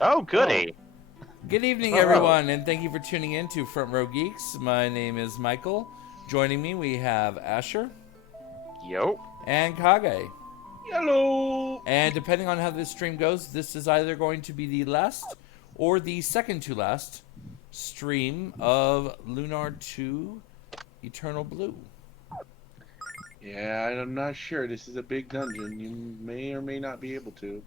Oh, goody. Good evening, Oh. everyone, and thank you for tuning in to Front Row Geeks. My name is Michael. Joining me, we have Asher Yo. and Kage. Hello. And depending on how this stream goes, this is either going to be the last or the second to last stream of Lunar 2 Eternal Blue. Yeah, I'm not sure. This is a big dungeon. You may or may not be able to.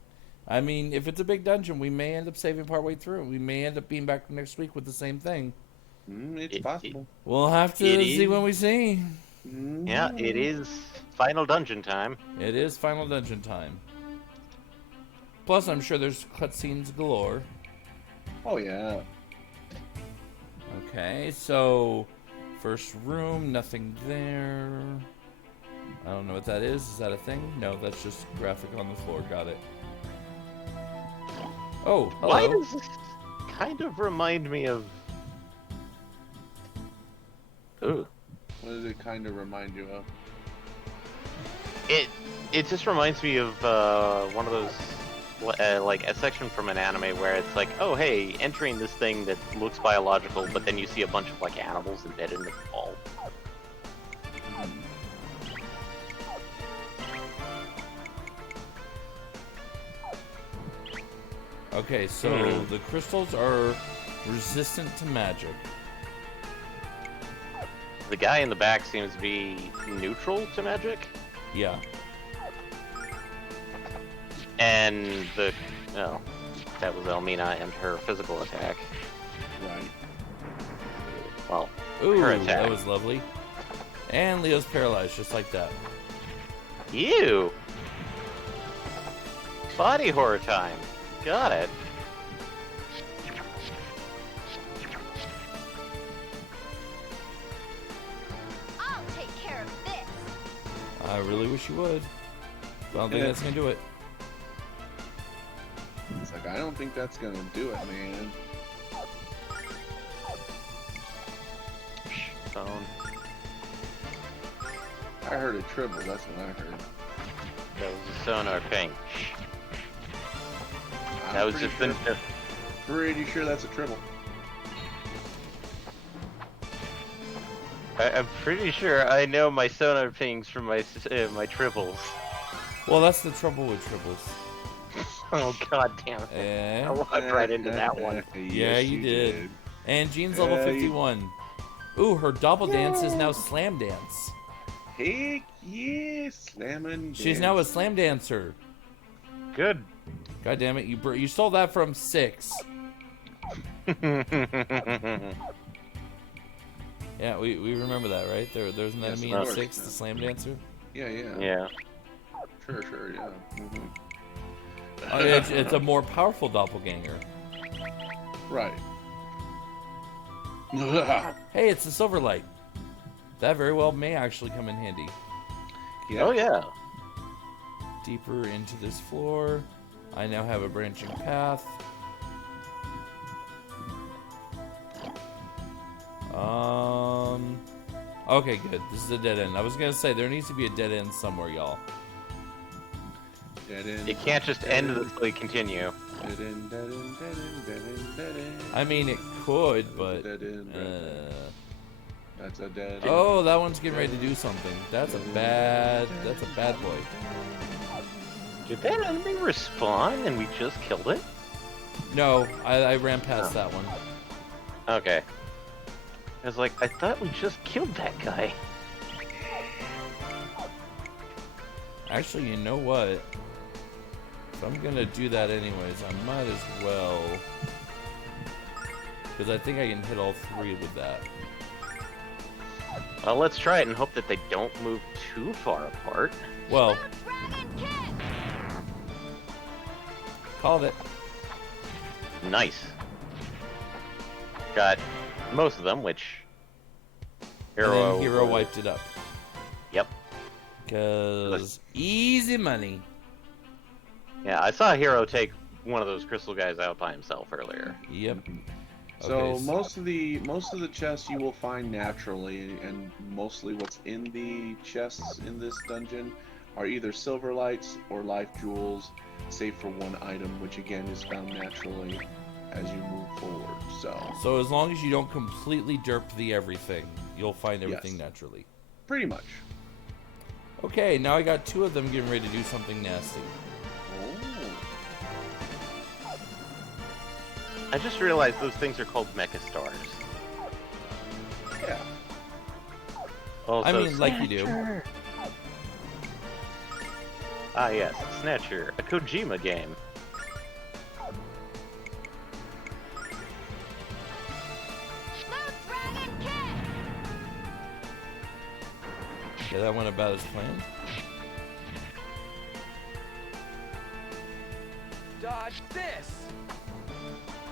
I mean, if it's a big dungeon, we may end up saving partway through. We may end up being back next week with the same thing. It's possible. We'll have to see when we see. Yeah, it is final dungeon time. It is final dungeon time. Plus, I'm sure there's cutscenes galore. Oh, yeah. Okay, so first room, nothing there. I don't know what that is. Is that a thing? No, that's just graphic on the floor. Got it. Oh, hello. Why does this kind of remind me of... Ooh. What does it kind of remind you of? It just reminds me of one of those, like a section from an anime where it's like, oh hey, entering this thing that looks biological, but then you see a bunch of like animals embedded in the wall. Okay, so the crystals are resistant to magic. The guy in the back seems to be neutral to magic, Yeah. and that was Elmina and her physical attack. Right. Well, Ooh, her attack. that was lovely. And Leo's paralyzed, just like that. Ew! Body horror time. Got it. I'll take care of this. I really wish you would. I don't think that's gonna do it. It's like, I don't think that's going to do it, man. Phone. I heard a triple. That's what I heard. That was a sonar ping. I'm That was pretty just sure, pretty sure that's a triple. I'm pretty sure I know my sonar pings from my triples. Well, that's the trouble with triples. Oh god damn it! I Eh? walked right into that one. Yeah, Yes, you did. And Jean's level Yeah, 51. Ooh, her double dance is now slam dance. Heck yeah, slamming. She's now a slam dancer. Good. God damn it, you stole that from 6. Yeah, we remember that, right? There's an Yes, enemy of in course. 6, the slam dancer. Yeah, yeah. Yeah. Sure, yeah. It's a more powerful doppelganger. Right. Hey, it's the Silverlight. That very well may actually come in handy. Yeah. Oh yeah. Deeper into this floor. I now have a branching path. Okay, good. This is a dead end. I was gonna say there needs to be a dead end somewhere, y'all. Dead end. It can't just Dead end end. this way continue. Dead end, dead end, dead end, dead end, dead end. I mean, it could, but Dead end, right there. That's a dead end. oh, that one's getting ready to do something. That's a bad boy. Did that enemy respawn and we just killed it? No, I ran past Oh. that one. Okay. I was like, I thought we just killed that guy. Actually, you know what? If I'm gonna do that anyways, I might as well. Because I think I can hit all 3 with that. Well, let's try it and hope that they don't move too far apart. Well, Run and kick. called it. Nice. Got most of them, which... And then Hero wiped it up. Yep. Because easy money. Yeah, I saw Hero take one of those crystal guys out by himself earlier. Yep. So Okay, most of the chests you will find naturally, and mostly what's in the chests in this dungeon are either silver lights or life jewels, save for one item, which again is found naturally as you move forward. So as long as you don't completely derp the everything, you'll find everything Yes. naturally. Pretty much. Okay, now I got 2 of them getting ready to do something nasty. Oh. I just realized those things are called mecha stars. Yeah. Also, I mean, like you do. Snatcher. Ah, yes, Snatcher, a Kojima game. Blue Dragon Kick! Yeah, that went about as planned. Dodge this!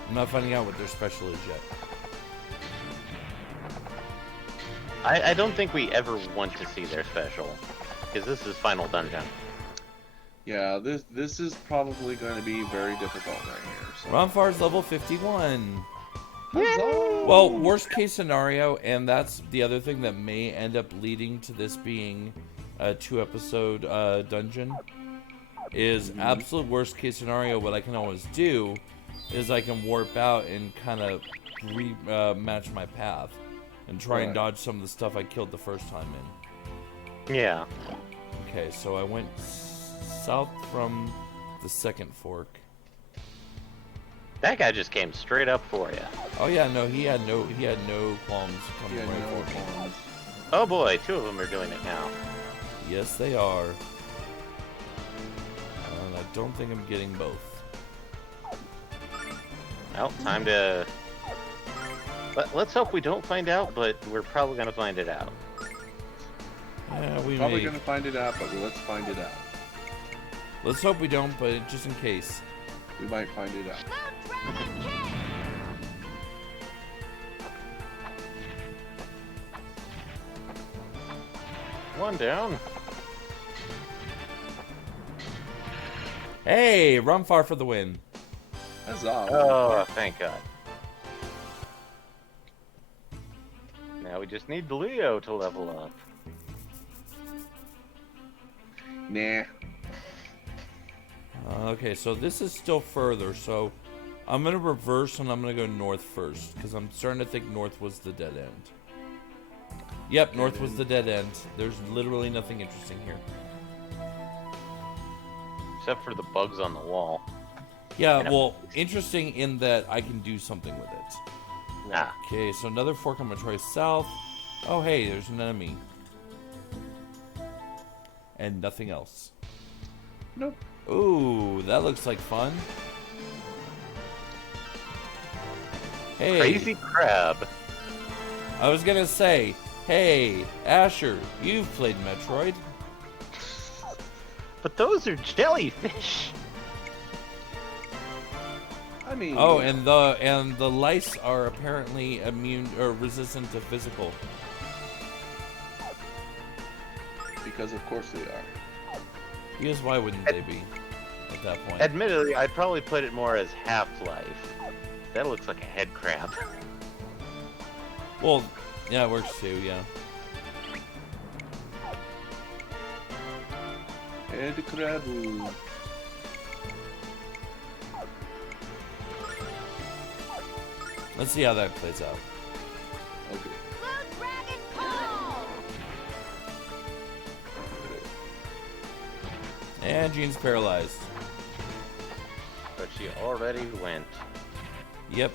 I'm not finding out what their special is yet. I don't think we ever want to see their special, because this is Final Dungeon. Yeah, this is probably going to be very difficult right here. So. Ronfar's level 51. Huzzah! Well, worst case scenario, and that's the other thing that may end up leading to this being a 2-episode dungeon, is absolute worst case scenario. What I can always do is I can warp out and kind of match my path and try and Right. dodge some of the stuff I killed the first time in. Yeah. Okay, so I went south from the second fork. That guy just came straight up for you. Oh yeah, no, he had no qualms coming Yeah, right no for me. qualms. Oh boy, 2 of them are doing it now. Yes, they are. And I don't think I'm getting both. Well, time to... Let's hope we don't find out, but we're probably going to find it out. Yeah, we Probably may. going to find it out, but let's find it out. Let's hope we don't, but just in case. We might find it out. Blue Dragon Kick! One down. Hey, Rumfar for the win. Huzzah! Oh, thank God. Now we just need Leo to level up. Nah. Okay, so this is still further, so I'm going to reverse and I'm going to go north first, because I'm starting to think north was the dead end. Yep, north was the dead end. There's literally nothing interesting here. Except for the bugs on the wall. Yeah, Yeah. well, interesting in that I can do something with it. Ah, Okay, so another fork. I'm gonna try south. Oh, hey, there's an enemy. And nothing else. Nope. Ooh, that looks like fun. Hey, crazy crab. I was gonna say, hey, Asher, you've played Metroid. But those are jellyfish. I mean. Oh, and the lice are apparently immune or resistant to physical. Because of course they are. Because why wouldn't they be at that point? Admittedly, I'd probably put it more as Half-Life. That looks like a head crab. Well, yeah, it works too. Yeah. Head craboo. Let's see how that plays out. Okay. Blue Dragon Call! And Jean's paralyzed. But she already went. Yep.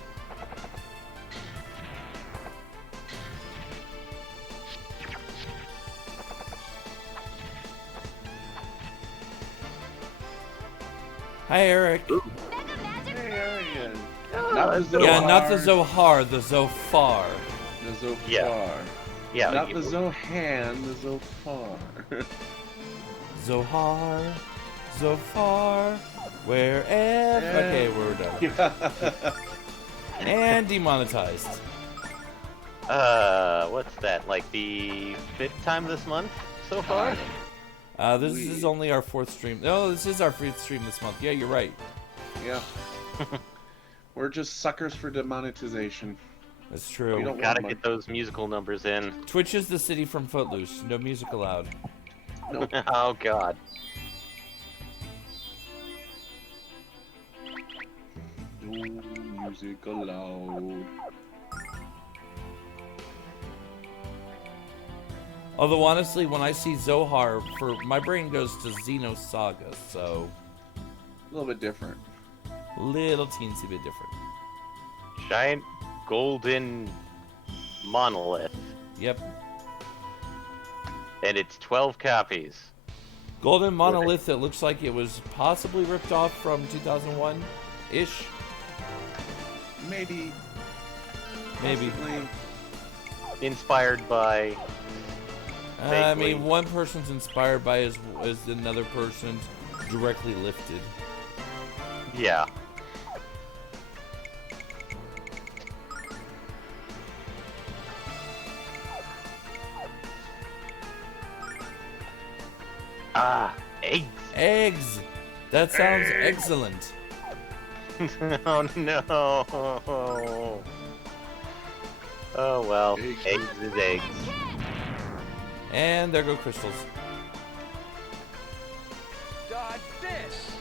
Hi, Eric. Mega Magic Hey, Flurry! Not the Zohar. Yeah, not the Zohar, the Zophar. The Zophar. Yeah. Yeah, Not you- the Zohan, the Zophar. Zohar, Zophar, wherever. Okay, we're done. And demonetized. what's that? Like the 5th time this month so far? This is only our 4th stream. No, this is our 5th stream this month. Yeah, you're right. Yeah. We're just suckers for demonetization. That's We true. don't Gotta want get those musical numbers in. Twitch is the city from Footloose. No music allowed. No. Oh god. No music allowed. Although honestly, when I see Zohar, my brain goes to Xenosaga, so A little bit different. little teensy bit different. Giant golden monolith. Yep. And it's 12 copies. Golden Monolith that looks like it was possibly ripped off from 2001-ish. Maybe. Maybe. Possibly. Inspired by... I vaguely. mean, one person's inspired by is another person's directly lifted. Yeah. Ah, eggs. Eggs! That sounds excellent. Oh no. Oh well, Eggs. eggs is eggs. And there go crystals. Dodge this.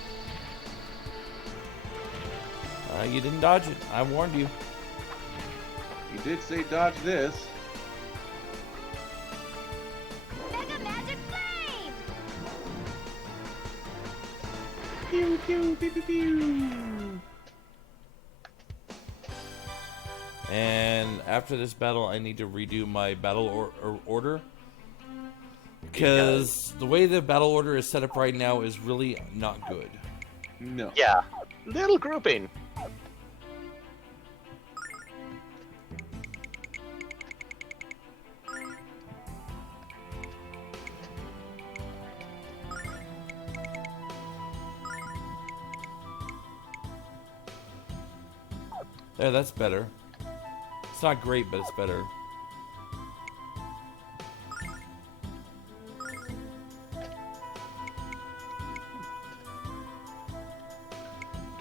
You didn't dodge it. I warned you. You did say dodge this. Mega Magic Flame! Pew pew pew pew pew. And after this battle, I need to redo my battle order. Because the way the battle order is set up right now is really not good. No. Yeah, little grouping. Yeah, that's better. It's not great, but it's better.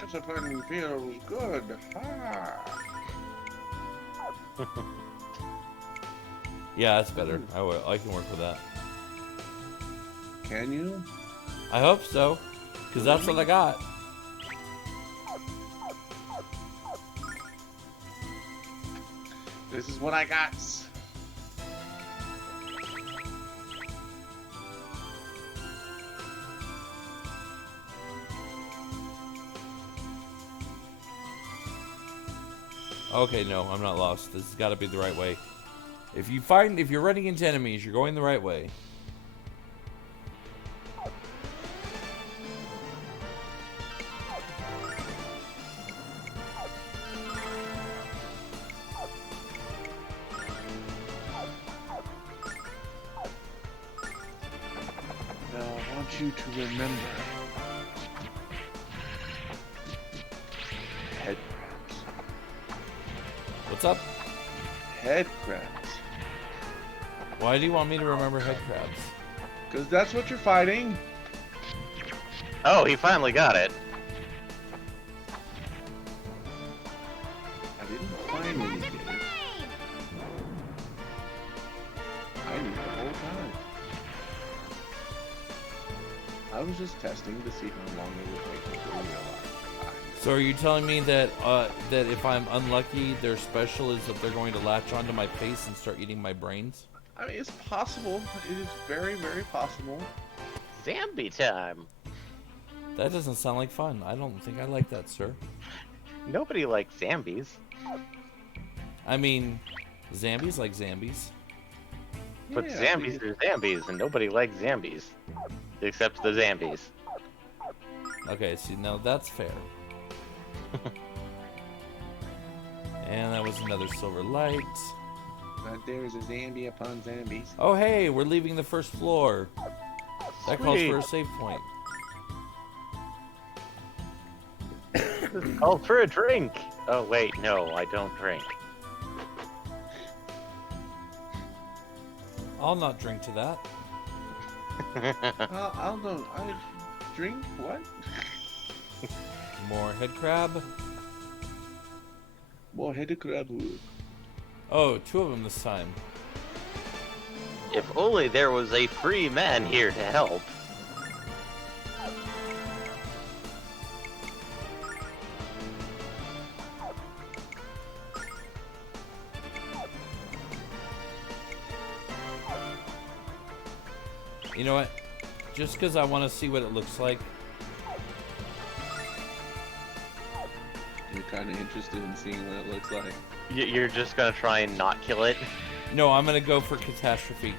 Discipline feels good. Ha. Yeah, that's better. I can work with that. Can you? I hope so. Because that's what I got. This is what I got. Okay, no, I'm not lost. This has got to be the right way. If you're running into enemies, you're going the right way. Now I want you to remember. Head crabs. What's up? Head crabs. Why do you want me to remember head crabs? Because that's what you're fighting. Oh, he finally got it. I didn't find when he did it. I knew the whole time. I was just testing to see how long it would take before we realized. So are you telling me that that if I'm unlucky, their special is that they're going to latch onto my face and start eating my brains? I mean, it's possible. It is very, very possible. Zambi time. That doesn't sound like fun. I don't think I like that, sir. Nobody likes zombies. I mean, Zambies like Zambies. But Yeah, zombies are zombies, and nobody likes zombies. Except the zombies. Okay, see, now that's fair. And that was another silver light. But there's a Zambi upon Zambies. Oh, hey, we're leaving the first floor. That calls Sweet. for a save point. Call for a drink. Oh wait, no, I don't drink. I'll not drink to that. I'll know. I drink what? More head crab. More head crab. Oh, two of them this time. If only there was a free man here to help. You know what? Just because I want to see what it looks like. You're kind of interested in seeing what it looks like. You're just gonna try and not kill it? No, I'm gonna go for catastrophe.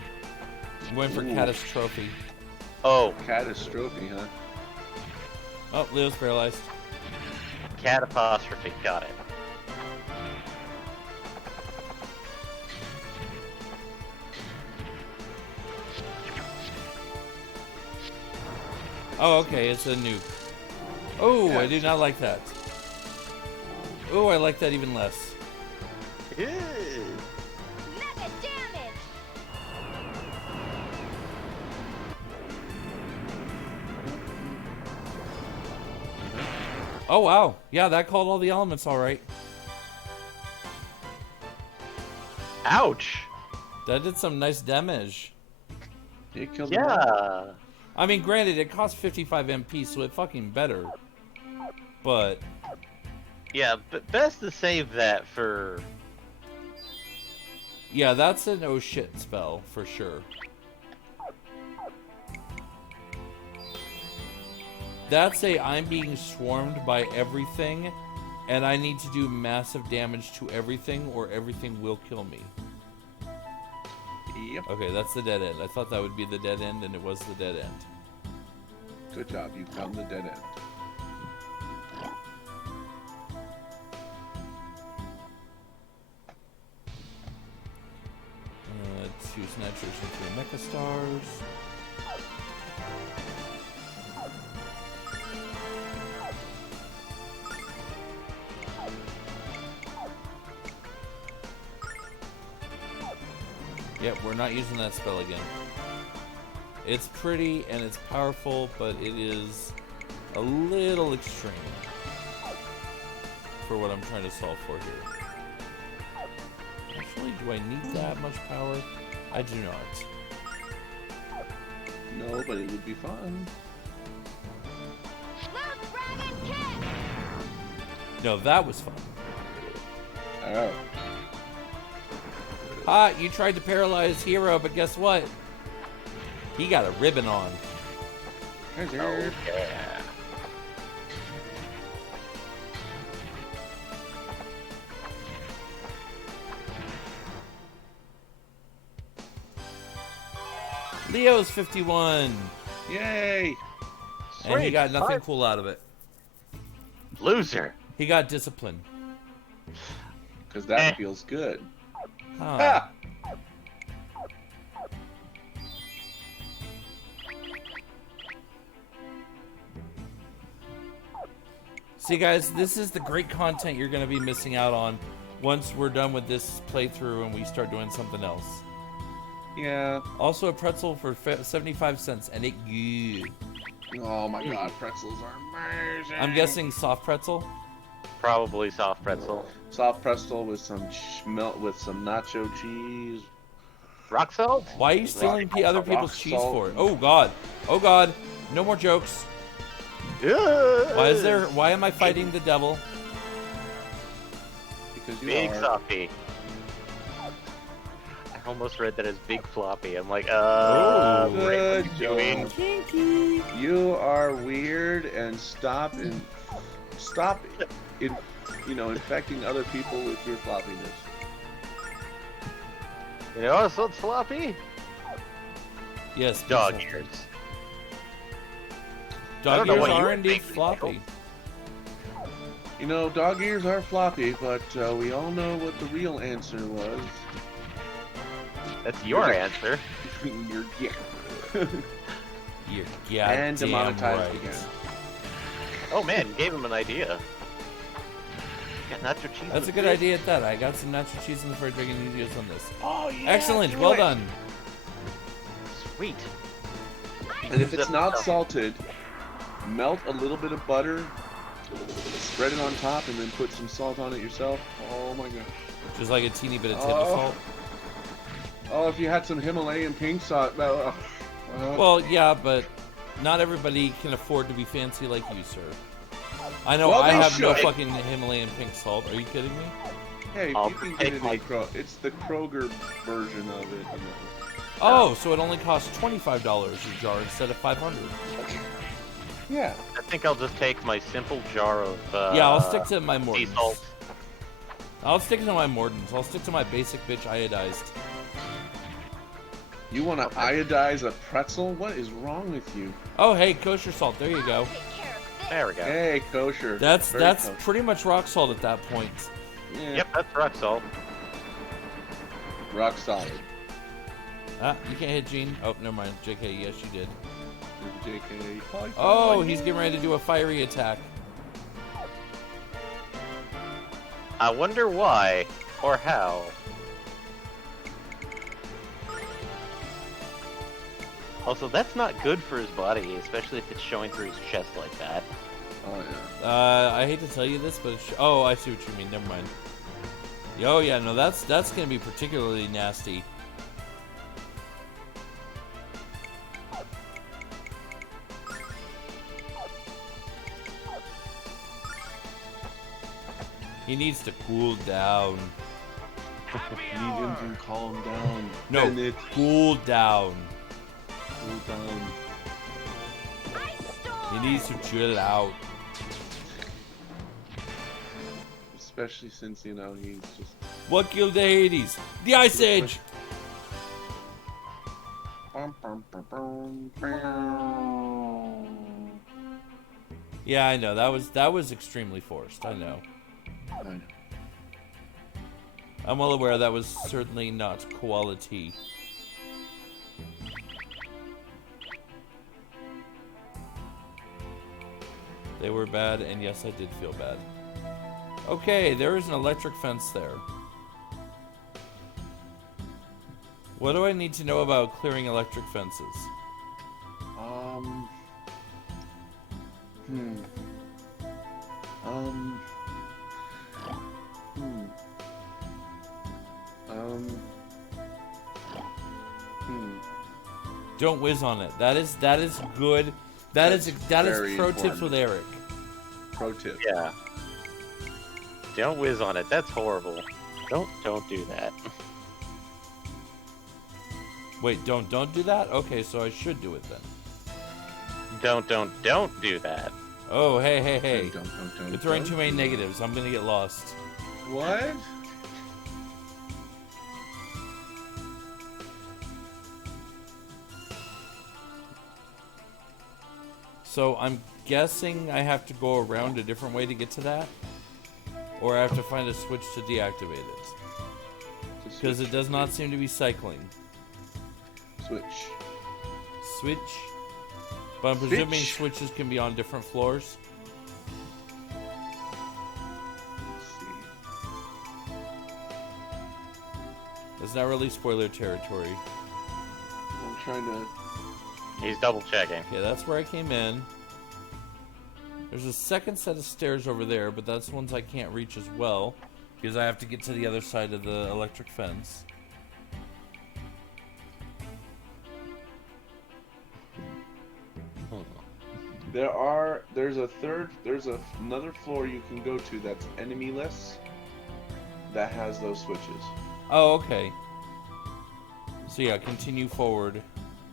I'm going for Ooh. catastrophe. Oh, Catastrophe, huh? Oh, Leo's paralyzed. cat apostrophe, got it. Oh, okay, it's a nuke. Oh, Yeah, I do not like that. Oh, I like that even less. Ew. Mega damage! Oh, wow. Yeah, that called all the elements all right. Ouch! That did some nice damage. It killed them all. Yeah. I mean, granted, it cost 55 MP, so it fucking better. But, Yeah, but best to save that for... yeah, that's an oh shit spell, for sure. That's a I'm being swarmed by everything, and I need to do massive damage to everything, or everything will kill me. Yep. Okay, that's the dead end. I thought that would be the dead end, and it was the dead end. Good job. You found the dead end. Let's use Naturation 3 Mecha Stars. Yep, we're not using that spell again. It's pretty and it's powerful, but it is a little extreme for what I'm trying to solve for here. Actually, do I need that much power? I do not. No, but it would be fun. Loose dragon kick! No, that was fun. Oh. Ah, you tried to paralyze Hero, but guess what? He got a ribbon on. There's Oh, your... yeah. Leo's 51, Yay! and he Sweet. got nothing Alright. cool out of it. Loser. He got discipline. Because that feels good. Huh. Ah! See, guys, this is the great content you're going to be missing out on once we're done with this playthrough and we start doing something else. Yeah. Also, a pretzel for 75 cents, and it good. Oh my god, pretzels are amazing. I'm guessing soft pretzel. Probably soft pretzel. Soft pretzel with some melt with some nacho cheese. Rock salt? Why are you stealing other rock people's cheese salt. for it? Oh god. Oh god. No more jokes. Yeah. Why am I fighting the devil? Because you Big are. Floppy? I almost read that as Big Floppy. I'm like, Oh, Ray, what are good you doing? Kinky. You are weird and stop in, infecting other people with your floppiness. You know what's so floppy? Yes. Dog please. ears. I Dog don't know ears what you are were indeed thinking, floppy. You know, dog ears are floppy, but we all know what the real answer was. That's your answer. Your yeah. You're And goddamn demonetized right. again. Oh man, you gave him an idea. Got nacho cheese. That's a with good it. idea at that. I got some nacho cheese in the fridge. I can use on this. Oh yeah. Excellent. do Well it. done. Sweet. And if it's not salted, melt a little bit of butter, spread it on top, and then put some salt on it yourself. Oh my gosh. Just like a teeny bit of table Oh. salt. Oh, if you had some Himalayan pink sauce. Well, yeah, but not everybody can afford to be fancy like you, sir. I know Well, I they have no should. fucking Himalayan pink salt. Are you kidding me? Hey, I'll you can get take it my- in It's the Kroger version of it. You know. Oh, so it only costs $25 a jar instead of $500. Yeah. I think I'll just take my simple jar of Yeah, I'll stick to my sea Mortons. salt. I'll stick to my Mortons. I'll stick to my basic bitch iodized. You want to iodize a pretzel? What is wrong with you? Oh, hey, kosher salt. There you go. I'll take care of this. There we go. Hey, kosher. That's Very kosher. pretty much rock salt at that point. Yeah. Yep, that's rock salt. Rock solid. Ah, you can't hit Gene. Oh, never mind. JK, yes, you did. JK. Oh, he's getting ready to do a fiery attack. I wonder why or how. Also, that's not good for his body, especially if it's showing through his chest like that. Oh yeah. I hate to tell you this, but oh, I see what you mean. Never mind. Oh yeah, no, that's gonna be particularly nasty. He needs to cool down. Need him to calm down. No, And it cool down. cool down. He needs to chill out. Especially since, you know, he's just... What killed the Hades? The Ice Age! Yeah, I know. That was extremely forced. I know. I know. I'm well aware that was certainly not quality. They were bad, and yes, I did feel bad. Okay, there is an electric fence there. What do I need to know about clearing electric fences? Hmm. Um. Hmm. Hmm. Don't whiz on it. That is good. That is very pro tips important. with Eric. Pro tip. Yeah. Don't whiz on it. That's horrible. Don't do that. Wait, don't do that? Okay, so I should do it then. Don't do that. Oh, hey. Don't, You're throwing don't. too many negatives. I'm gonna get lost. What? So I'm guessing I have to go around a different way to get to that? Or I have to find a switch to deactivate it? Because it does not seem to be cycling. Switch. Switch? But I'm presuming Switch. switches can be on different floors? Let's see. It's not really spoiler territory. I'm trying to... He's double checking. Okay, that's where I came in. There's a second set of stairs over there, but that's ones I can't reach as well. Because I have to get to the other side of the electric fence. There's another floor you can go to that's enemyless that has those switches. Oh, okay. So yeah, continue forward,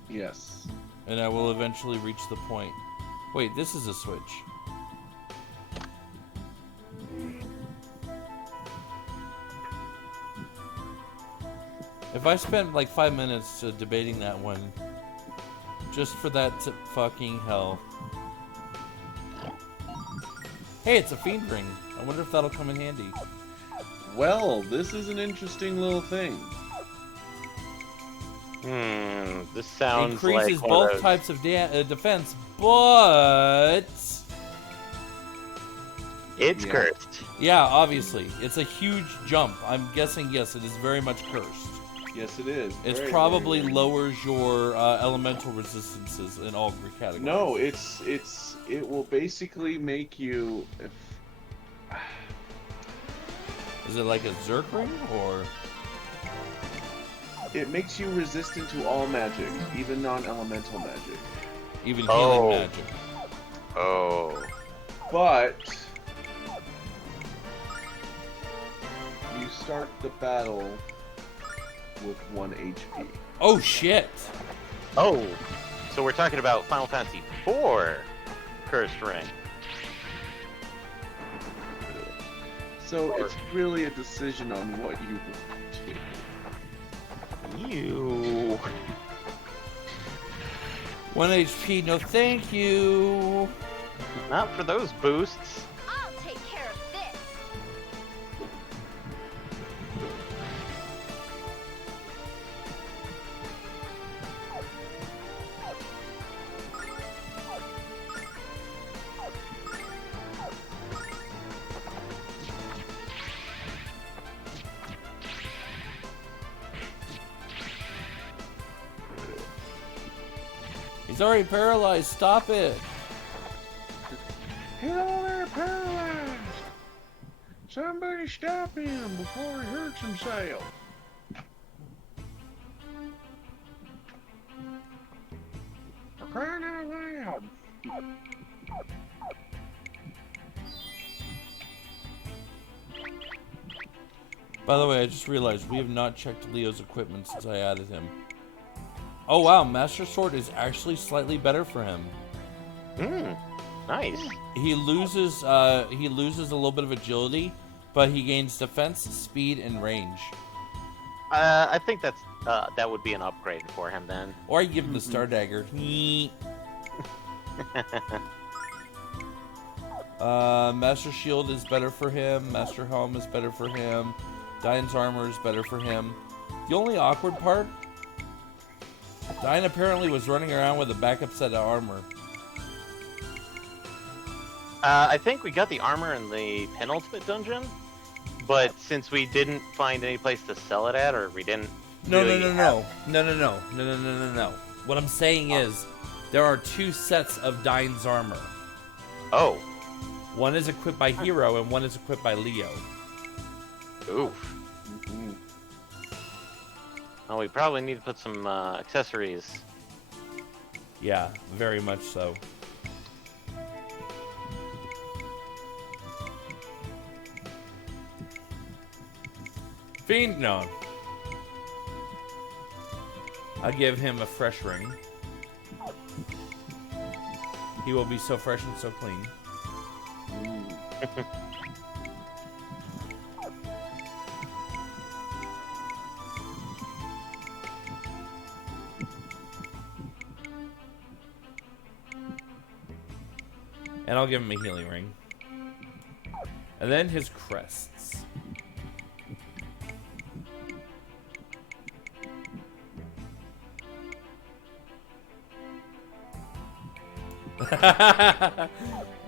Yes. and I will eventually reach the point. Wait, this is a switch. If I spent like 5 minutes debating that one, just for that fucking hell. Hey, it's a fiend ring. I wonder if that'll come in handy. Well, this is an interesting little thing. This sounds Increases like one of both those- types of defense, but It's Yeah. cursed. yeah, obviously, it's a huge jump. I'm guessing yes, it is very much cursed. Yes, it is. It's Very, probably very, very- lowers your elemental resistances in all three categories. No, it will basically make you. Is it like a Zerk ring or? It makes you resistant to all magic, even non-elemental magic. Even Oh. healing magic. Oh. But you start the battle with 1 HP. Oh shit! Oh. So we're talking about Final Fantasy IV Cursed Ring. So it's really a decision on what you want to. You. 1 HP, no thank you. Not for those boosts. I'll take care of this. He's already paralyzed. Stop it. He's all there paralyzed! Somebody stop him before he hurts himself! For crying out loud! By the way, I just realized we have not checked Leo's equipment since I added him. Oh wow, Master Sword is actually slightly better for him. Nice. He loses a little bit of agility, but he gains defense, speed, and range. I think that would be an upgrade for him then. Or I give him the Star Dagger. Master Shield is better for him. Master Helm is better for him. Diane's Armor is better for him. The only awkward part, Diane apparently was running around with a backup set of armor. I think we got the armor in the penultimate dungeon, but since we didn't find any place to sell it at, or we didn't. No. What I'm saying is, there are 2 sets of Diane's armor. Oh. One is equipped by Hero and one is equipped by Leo. Oof. Well, we probably need to put some accessories. Yeah, very much so. Fiend? No. I'll give him a fresh ring. He will be so fresh and so clean. And I'll give him a healing ring. And then his crests.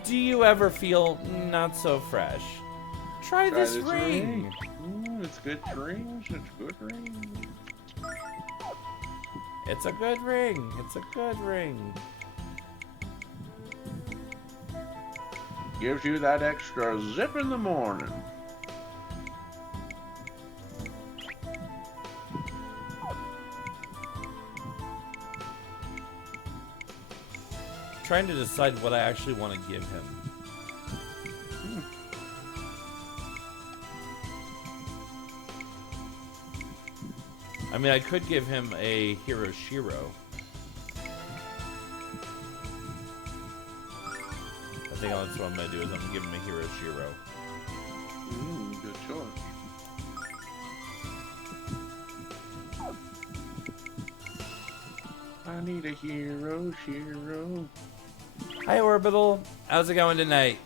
Do you ever feel not so fresh? Try this ring. It's good ring. It's good ring. It's a good ring. It's a good ring. Gives you that extra zip in the morning. Trying to decide what I actually want to give him. I mean, I could give him a Hero Shiro. I think that's what I'm going to do, is I'm going to give him a Hero Shiro. Good choice. I need a Hero Shiro. Hi, Orbital. How's it going tonight?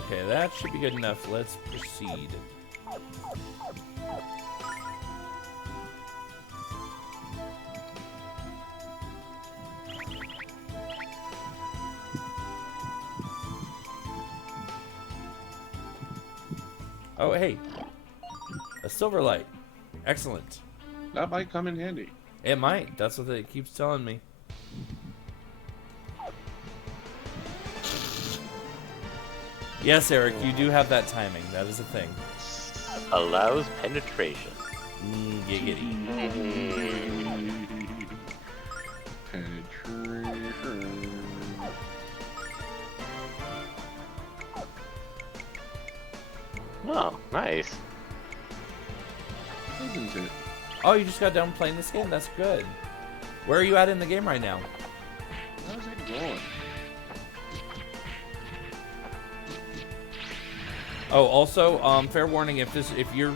Okay, that should be good enough. Let's proceed. Oh, hey. A silver light. Excellent. That might come in handy. It might. That's what it keeps telling me. Yes, Eric, you do have that timing. That is a thing. Allows penetration. Giggity. Penetration. Oh, nice. Isn't it? Oh, you just got done playing this game? That's good. Where are you at in the game right now? How's it going? Oh, also, fair warning, if you're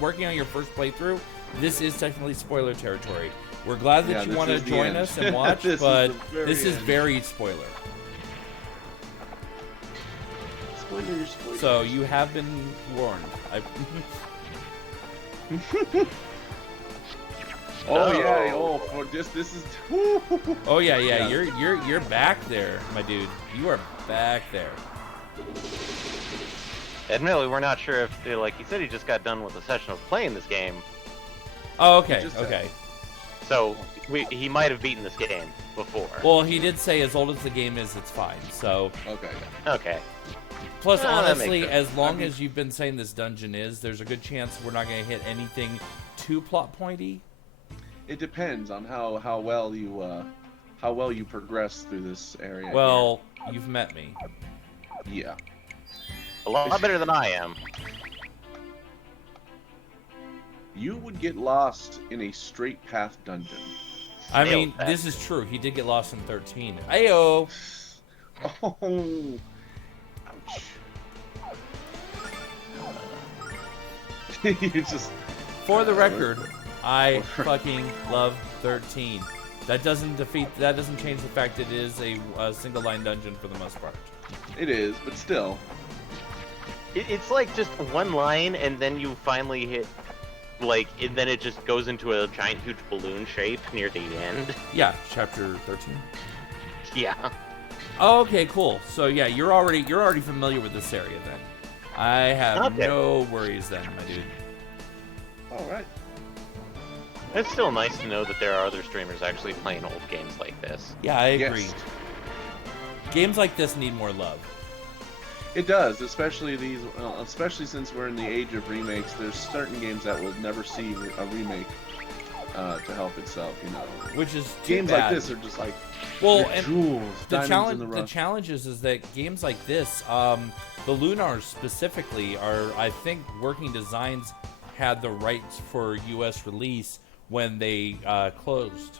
working on your first playthrough, this is technically spoiler territory. We're glad that Yeah, you this want to is the join end. us and watch, This is but the very this is end. very spoiler. Spoiler, spoiler. So you have been warned. Oh yeah, oh for this is Oh yeah, Yeah. you're back there, my dude. You are back there. Admittedly, we're not sure if, like he said, he just got done with a session of playing this game, Oh, okay, Just, okay. so he might have beaten this game before. Well, he did say as old as the game is, it's fine. So, okay. Okay. plus, Ah, that makes honestly, sense. as long I mean- as you've been saying this dungeon is, there's a good chance we're not going to hit anything too plot pointy. It depends on how well you progress through this area. Well, you've met me. here. Yeah. A lot better than I am. You would get lost in a straight path dungeon. I Nailed mean, that. this is true. He did get lost in 13. Ayo! Oh. Ouch. You just For the record, I fucking love 13. That doesn't change the fact that it is a single line dungeon for the most part. it is, but still. It's like just one line, and then you finally hit, like, and then it just goes into a giant, huge balloon shape near the end. Yeah, chapter 13. Yeah. Oh, okay, cool. So yeah, you're already familiar with this area then. I have Okay. no worries then, my dude. All right. It's still nice to know that there are other streamers actually playing old games like this. Yeah, I Yes. agree. Games like this need more love. It does, especially especially since we're in the age of remakes. There's certain games that will never see a remake to help itself. You know, Which is too games bad. like this are just like Well, they're and jewels, the diamonds in the challenge rough. is that games like this, the Lunars specifically are, I think, Working Designs had the rights for U.S. release when they closed.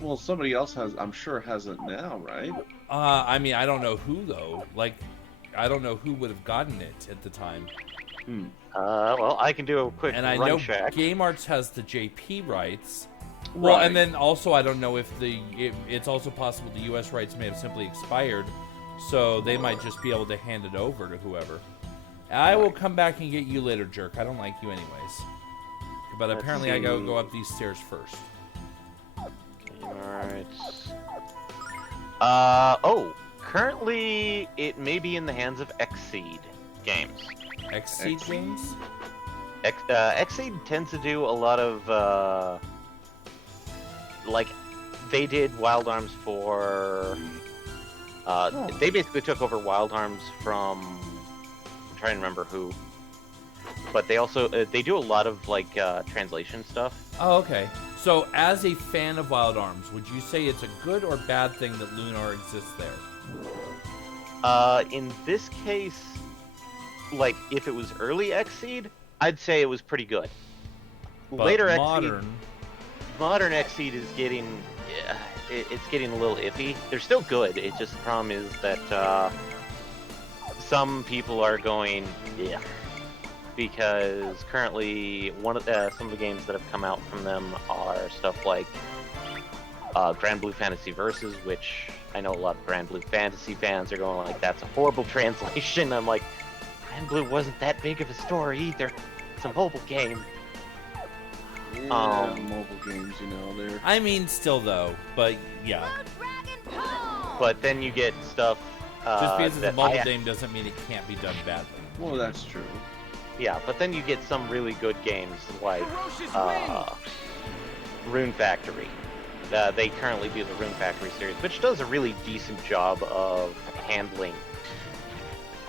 Well, somebody else I'm sure has it now, right? I mean, I don't know who though. Like, I don't know who would have gotten it at the time. Well, I can do a quick And I run know check. Game Arts has the JP rights. Well, Right. and then also I don't know if it's also possible the U.S. rights may have simply expired, so they might just be able to hand it over to whoever. I will come back and get you later, jerk. I don't like you anyways. But Let's apparently I gotta see. go up these stairs first. Alright. Oh, currently it may be in the hands of Xseed Games. Xseed Xseed? games? Xseed tends to do a lot of, like, they did Wild Arms for, they basically took over Wild Arms from, I'm trying to remember who, but they also, they do a lot of, like, translation stuff. Oh, okay. So, as a fan of Wild Arms, would you say it's a good or bad thing that Lunar exists there? In this case, like, if it was early Xseed, I'd say it was pretty good. But Later modern Xseed is getting, it's getting a little iffy. They're still good. It's just the problem is that some people are going, yeah, because currently some of the games that have come out from them are stuff like Grand Blue Fantasy Versus, which I know a lot of Grand Blue Fantasy fans are going like, that's a horrible translation. I'm like, Grand Blue wasn't that big of a story either. It's a mobile game. Yeah, mobile games, you know, they're I mean, still though, but yeah. Dragon Ball! But then you get stuff. Just because it's a that mobile I- game doesn't mean it can't be done badly. well, that's true. Yeah, but then you get some really good games like Ferocious Rune Factory. They currently do the Rune Factory series, which does a really decent job of handling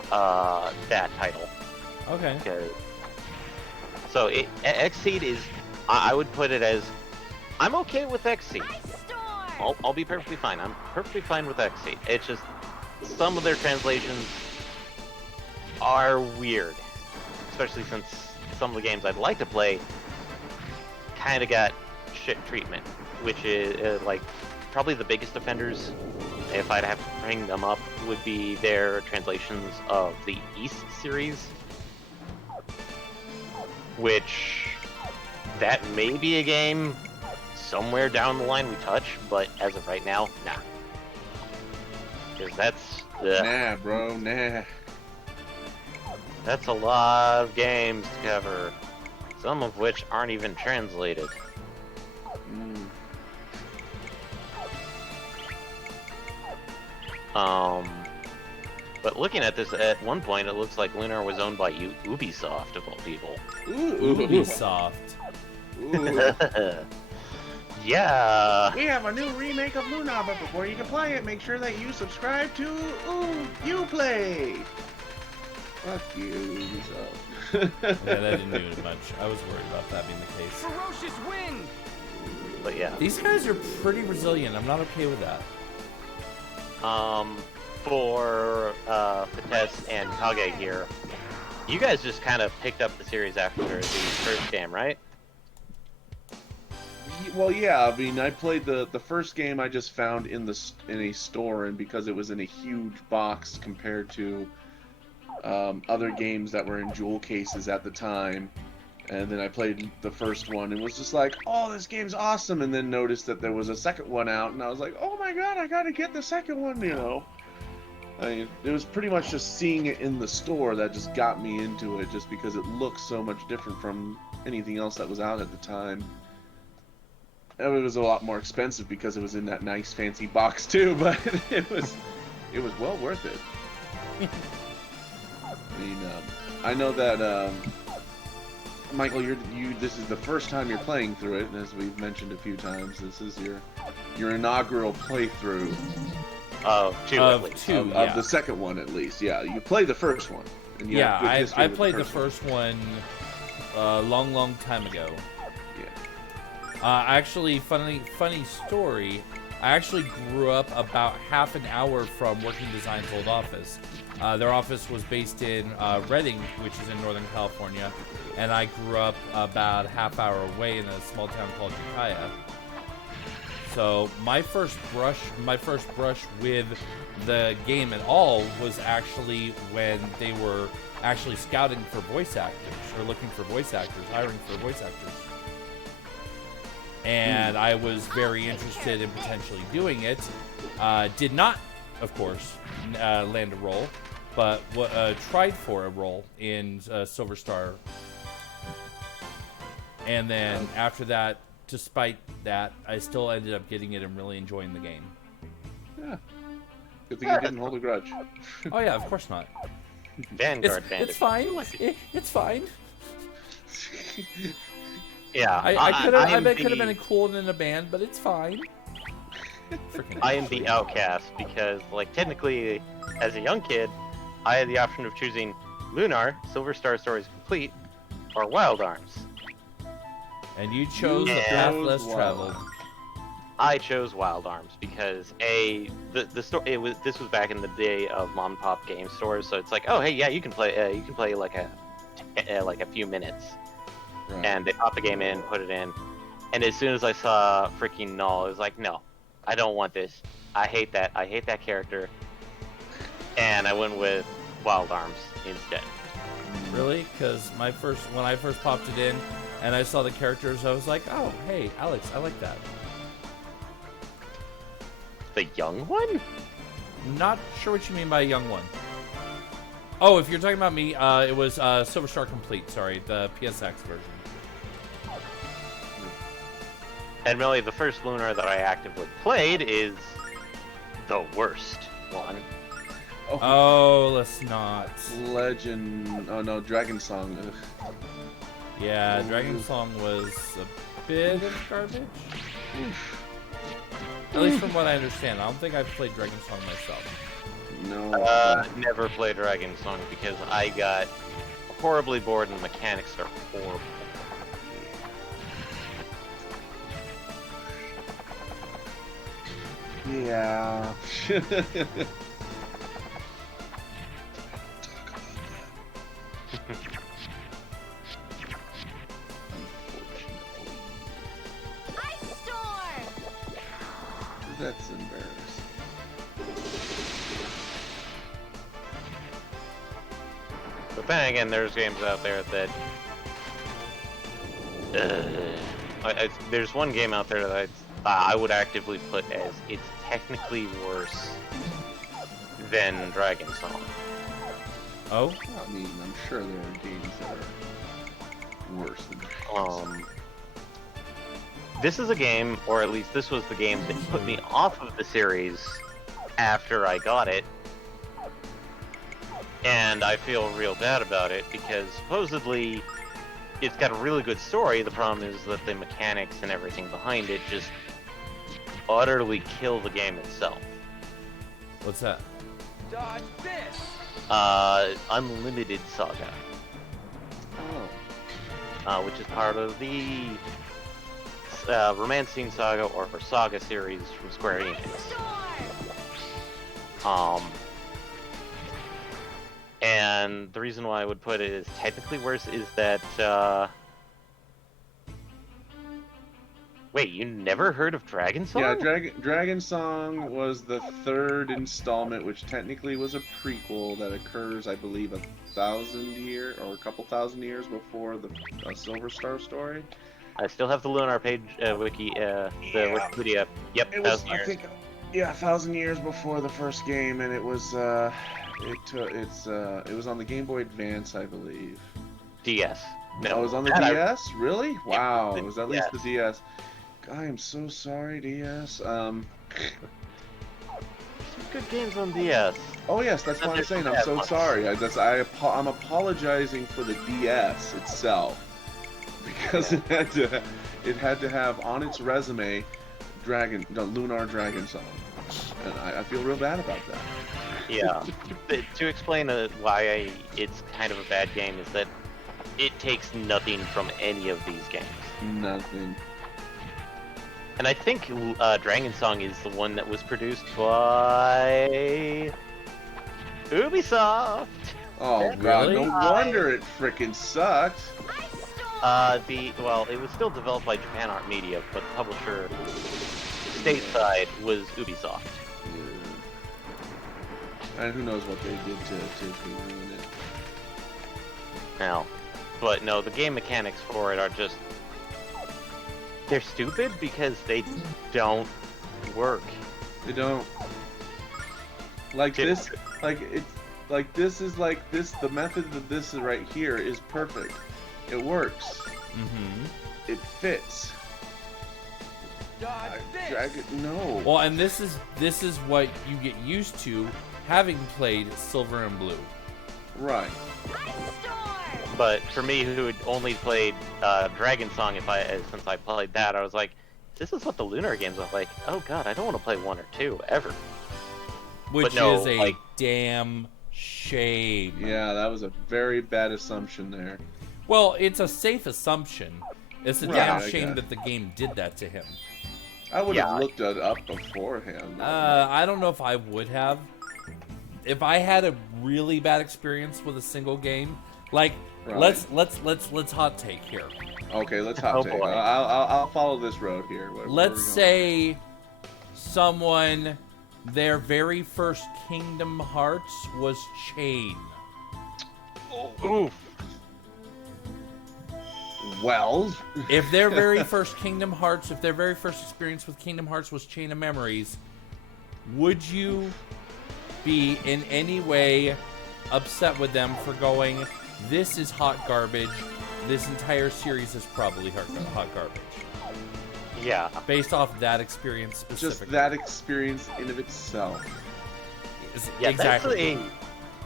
that title. Okay. So Xseed is, I would put it as, I'm okay with Xseed. Ice storm. I'll be perfectly fine. I'm perfectly fine with Xseed. It's just some of their translations are weird, especially since some of the games I'd like to play kind of got shit treatment, which is like probably the biggest offenders, if I'd have to bring them up, would be their translations of the East series, which that may be a game somewhere down the line we touch, but as of right now, nah. Because that's Nah, bro, nah. that's a lot of games to cover, some of which aren't even translated. Mm. But looking at this, at one point, it looks like Lunar was owned by Ubisoft, of all people. Ooh. Ubisoft. Ooh. Yeah. We have a new remake of Lunar, but before you can play it, make sure that you subscribe to Uplay. Fuck you, Ubisoft. Yeah, that didn't do much. I was worried about that being the case. Ferocious wind. But yeah. These guys are pretty resilient. I'm not okay with that. For Vitesse and Kage here, you guys just kind of picked up the series after the first game, right? Well, yeah. I mean, I played the first game I just found in a store, and because it was in a huge box compared to other games that were in jewel cases at the time, and then I played the first one and was just like, "Oh, this game's awesome!" And then noticed that there was a second one out, and I was like, "Oh my god, I gotta get the second one!" You know. I mean, it was pretty much just seeing it in the store that just got me into it, just because it looked so much different from anything else that was out at the time. And it was a lot more expensive because it was in that nice fancy box too, but it was well worth it. I mean, I know that Michael, this is the first time you're playing through it, and as we've mentioned a few times, this is your inaugural playthrough. Of two, at Of least. two. Of Yeah. the second one, at least. Yeah, you played the first one. And you Yeah, have good history I with played the first first one a long time ago. Yeah. Actually, funny story. I actually grew up about half an hour from Working Design's old office. Their office was based in Redding, which is in Northern California, and I grew up about a half hour away in a small town called Ukiah. So my first brush with the game at all was actually when they were actually scouting for voice actors, or looking for voice actors, hiring for voice actors. And I was very interested in potentially doing it. Did not, of course, land a role, but tried for a role in Silver Star. And then after that, despite that, I still ended up getting it and really enjoying the game. Yeah. Good thing you didn't hold a grudge. Oh yeah, of course not. Vanguard Bandit. It's fine. It's fine. Yeah. I bet could have been cool in a band, but it's fine. Freaking I am the outcast because, like, technically, as a young kid, I had the option of choosing Lunar, Silver Star Stories Complete, or Wild Arms. And you chose the path less traveled. I chose Wild Arms because the story this was back in the day of mom and pop game stores, so it's like, oh hey, yeah, you can play like a few minutes, Right. and they pop the game in, put it in, and as soon as I saw freaking Null, I was like, no, I don't want this. I hate that character, and I went with Wild Arms instead. Really? Because when I first popped it in, and I saw the characters, I was like, oh hey, Alex, I like that. The young one? Not sure what you mean by a young one. Oh, if you're talking about me, it was Silver Star Complete. Sorry, the PSX version. And really, the first Lunar that I actively played is the worst one. Oh, let's not. Legend. Oh no, Dragon Song. Ugh. Yeah, Dragon Song was a bit of garbage. At least from what I understand. I don't think I've played Dragon Song myself. know. Never played Dragon Song because I got horribly bored and the mechanics are horrible. Yeah. Ice storm. That's embarrassing. But then again, there's games out there that. There's one game out there that I would actively put as it's technically worse than Dragon Song. Oh? I mean, I'm sure there are games that are worse than This is a game, or at least this was the game that put me off of the series after I got it. And I feel real bad about it because supposedly it's got a really good story. The problem is that the mechanics and everything behind it just utterly kill the game itself. What's that? Dodge this. Unlimited Saga, which is part of the Romancing Saga or Saga series from Square Ice Enix. storm. And the reason why I would put it as technically worse is that, wait, you never heard of Dragon Song? Yeah, Dragon Song was the third installment, which technically was a prequel that occurs, I believe, 1,000 years or a couple thousand years before the Silver Star story. I still have the Lunar page, wiki, the Wikipedia. Yep, It was, 1,000 years. I think, 1,000 years before the first game, and it was, it was on the Game Boy Advance, I believe. DS. No, Oh, it was on the that I- DS? Really? Wow, the it was at least the DS. DS. I am so sorry, DS. Some good games on DS. Oh yes, that's what I'm saying. I'm so sorry. I'm apologizing for the DS itself because it had to have on its resume Lunar Dragon Song, and I feel real bad about that. Yeah. To explain why it's kind of a bad game is that it takes nothing from any of these games. Nothing. And I think Dragon Song is the one that was produced by Ubisoft. Oh god, Really? no wonder it frickin' sucked. Ice storm. Well, it was still developed by Japan Art Media, but the publisher stateside was Ubisoft. And who knows what they did to ruin it. Now, but no, the game mechanics for it are just they're stupid because they don't work. They don't. Like Yeah. this, the method of this right here is perfect. It works. Mm-hmm. It fits. Dodge this. No. Well, and this is what you get used to having played Silver and Blue. Right. Ice storm. But for me, who had only played Dragon Song, since I played that, I was like, this is what the Lunar games are like. Oh god, I don't want to play 1 or 2 ever. Which no, is a like- damn shame. Yeah, that was a very bad assumption there. Well, it's a safe assumption. It's a Right, damn I shame guess. that the game did that to him. I would have Yeah. looked it up beforehand. I don't know if I would have. If I had a really bad experience with a single game, like Right. let's hot take here. Okay, let's hot Oh, take. boy. I'll follow this road here. Where Let's we're going. say someone, their very first Kingdom Hearts was Chain. Oof. Well, If their very first Kingdom Hearts, if their very first experience with Kingdom Hearts was Chain of Memories, would you be in any way upset with them for going, this is hot garbage, this entire series is probably hot garbage? Yeah. Based off that experience just specifically. that experience in of itself. Yeah, Exactly. That's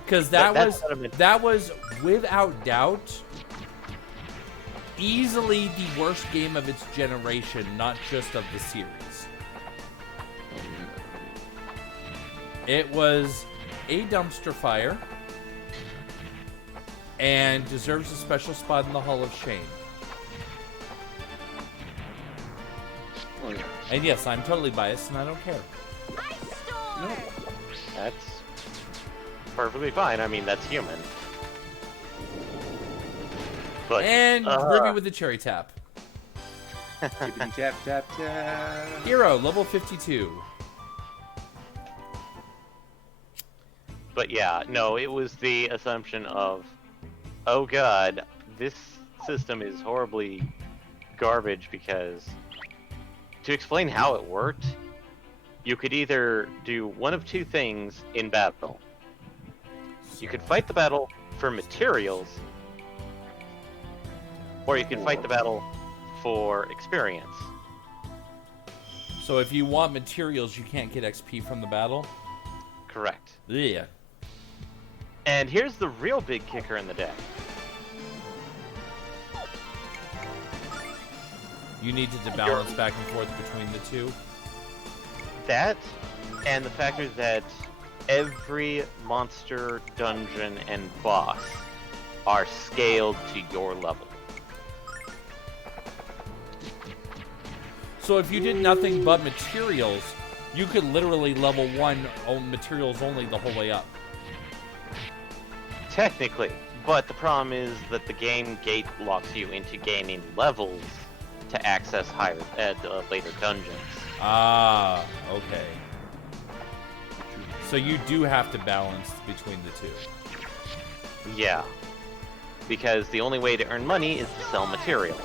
Because that's what I meant. that was without doubt easily the worst game of its generation, not just of the series. It was a dumpster fire and deserves a special spot in the Hall of Shame. Oh, yeah. And yes, I'm totally biased and I don't care. Ice storm. No. That's perfectly fine. I mean, that's human. But And Ruby with the cherry tap. Tippity tap tap tap. Hero, level 52. But yeah, no, it was the assumption of, oh god, this system is horribly garbage because to explain how it worked, you could either do one of two things in battle. You could fight the battle for materials, or you could fight the battle for experience. So if you want materials, you can't get XP from the battle? Correct. Yeah. And here's the real big kicker in the deck. You need to balance back and forth between the two. That, and the factor that every monster, dungeon, and boss are scaled to your level. So if you did nothing but materials, you could literally level 1 on materials only the whole way up. Technically, but the problem is that the game gate locks you into gaining levels to access higher later dungeons. Ah, okay. So you do have to balance between the two. Yeah, because the only way to earn money is to sell materials.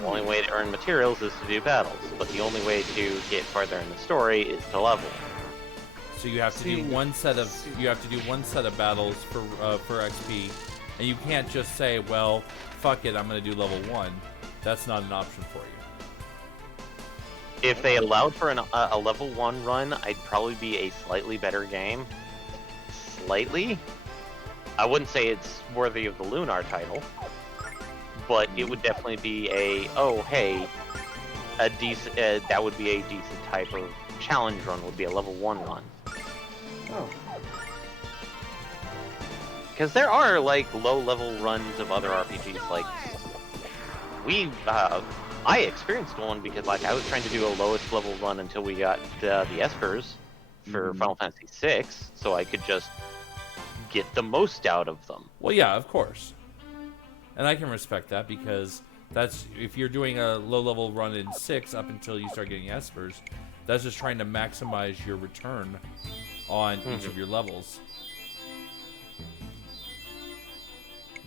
The only way to earn materials is to do battles, but the only way to get farther in the story is to level. So you have to do one set of battles for XP, and you can't just say, well, fuck it, I'm gonna do level 1. That's not an option for you. If they allowed for a level 1 run, I'd probably be a slightly better game. Slightly? I wouldn't say it's worthy of the Lunar title, but it would definitely be that would be a decent type of challenge run, would be a level 1 run. Oh. Because there are, like, low-level runs of other RPGs, like, I experienced one because, like, I was trying to do a lowest level run until we got the Espers for Final Fantasy VI, so I could just get the most out of them. Well, yeah, of course. And I can respect that because that's if you're doing a low-level run in 6 up until you start getting Espers, that's just trying to maximize your return on each of your levels.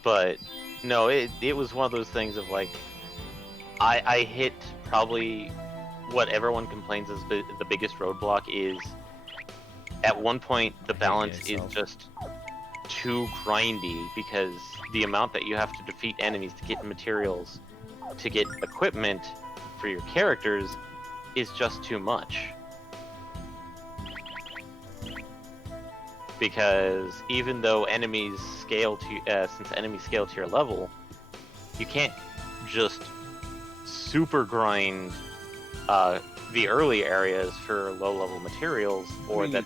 But no, it was one of those things of like, I hit probably what everyone complains is the biggest roadblock is at one point the balance is just too grindy because the amount that you have to defeat enemies to get materials, to get equipment for your characters is just too much. Because even though enemies scale to, since enemies scale to your level, you can't just super grind the early areas for low-level materials, or that.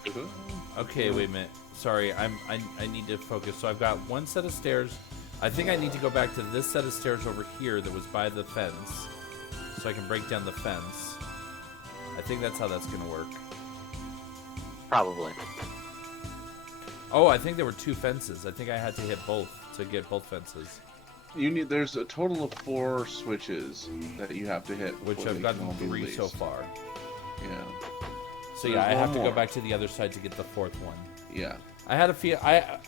Okay, wait a minute. Sorry, I need to focus. So I've got one set of stairs. I think I need to go back to this set of stairs over here that was by the fence, so I can break down the fence. I think that's how that's gonna work. Probably. Oh, I think there were 2 fences. I think I had to hit both to get both fences. There's a total of 4 switches that you have to hit. Which I've gotten 3 so far. Yeah. So yeah, I have to go back to the other side to get the 4th one. Yeah. I had a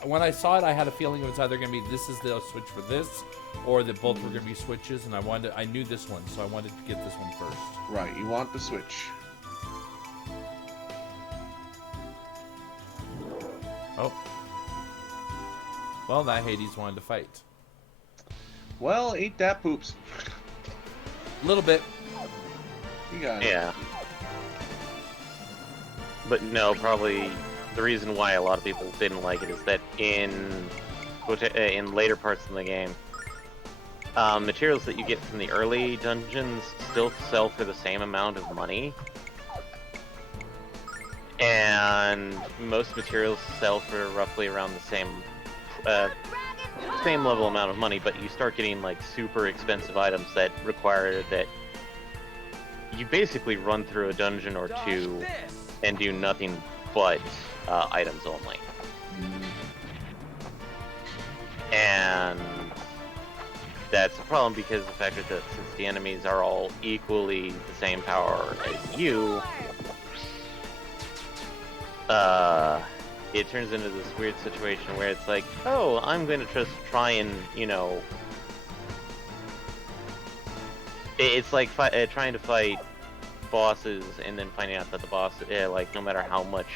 when I saw it, I had a feeling it was either gonna be this is the switch for this, or that both were gonna be switches, and I knew this one, so I wanted to get this one first. Right, you want the switch. Oh. Well, that Hades wanted to fight. Well, ain't that poops. A little bit. You got it. Yeah. But no, probably the reason why a lot of people didn't like it is that in later parts of the game, materials that you get from the early dungeons still sell for the same amount of money. and most materials sell for roughly around the same level amount of money, but you start getting like super expensive items that require that you basically run through a dungeon or Dodge two this. and do nothing but items only. And that's a problem because the fact that since the enemies are all equally the same power as you, it turns into this weird situation where it's like, oh, I'm going to just try and, it's like trying to fight bosses and then finding out that the boss, like, no matter how much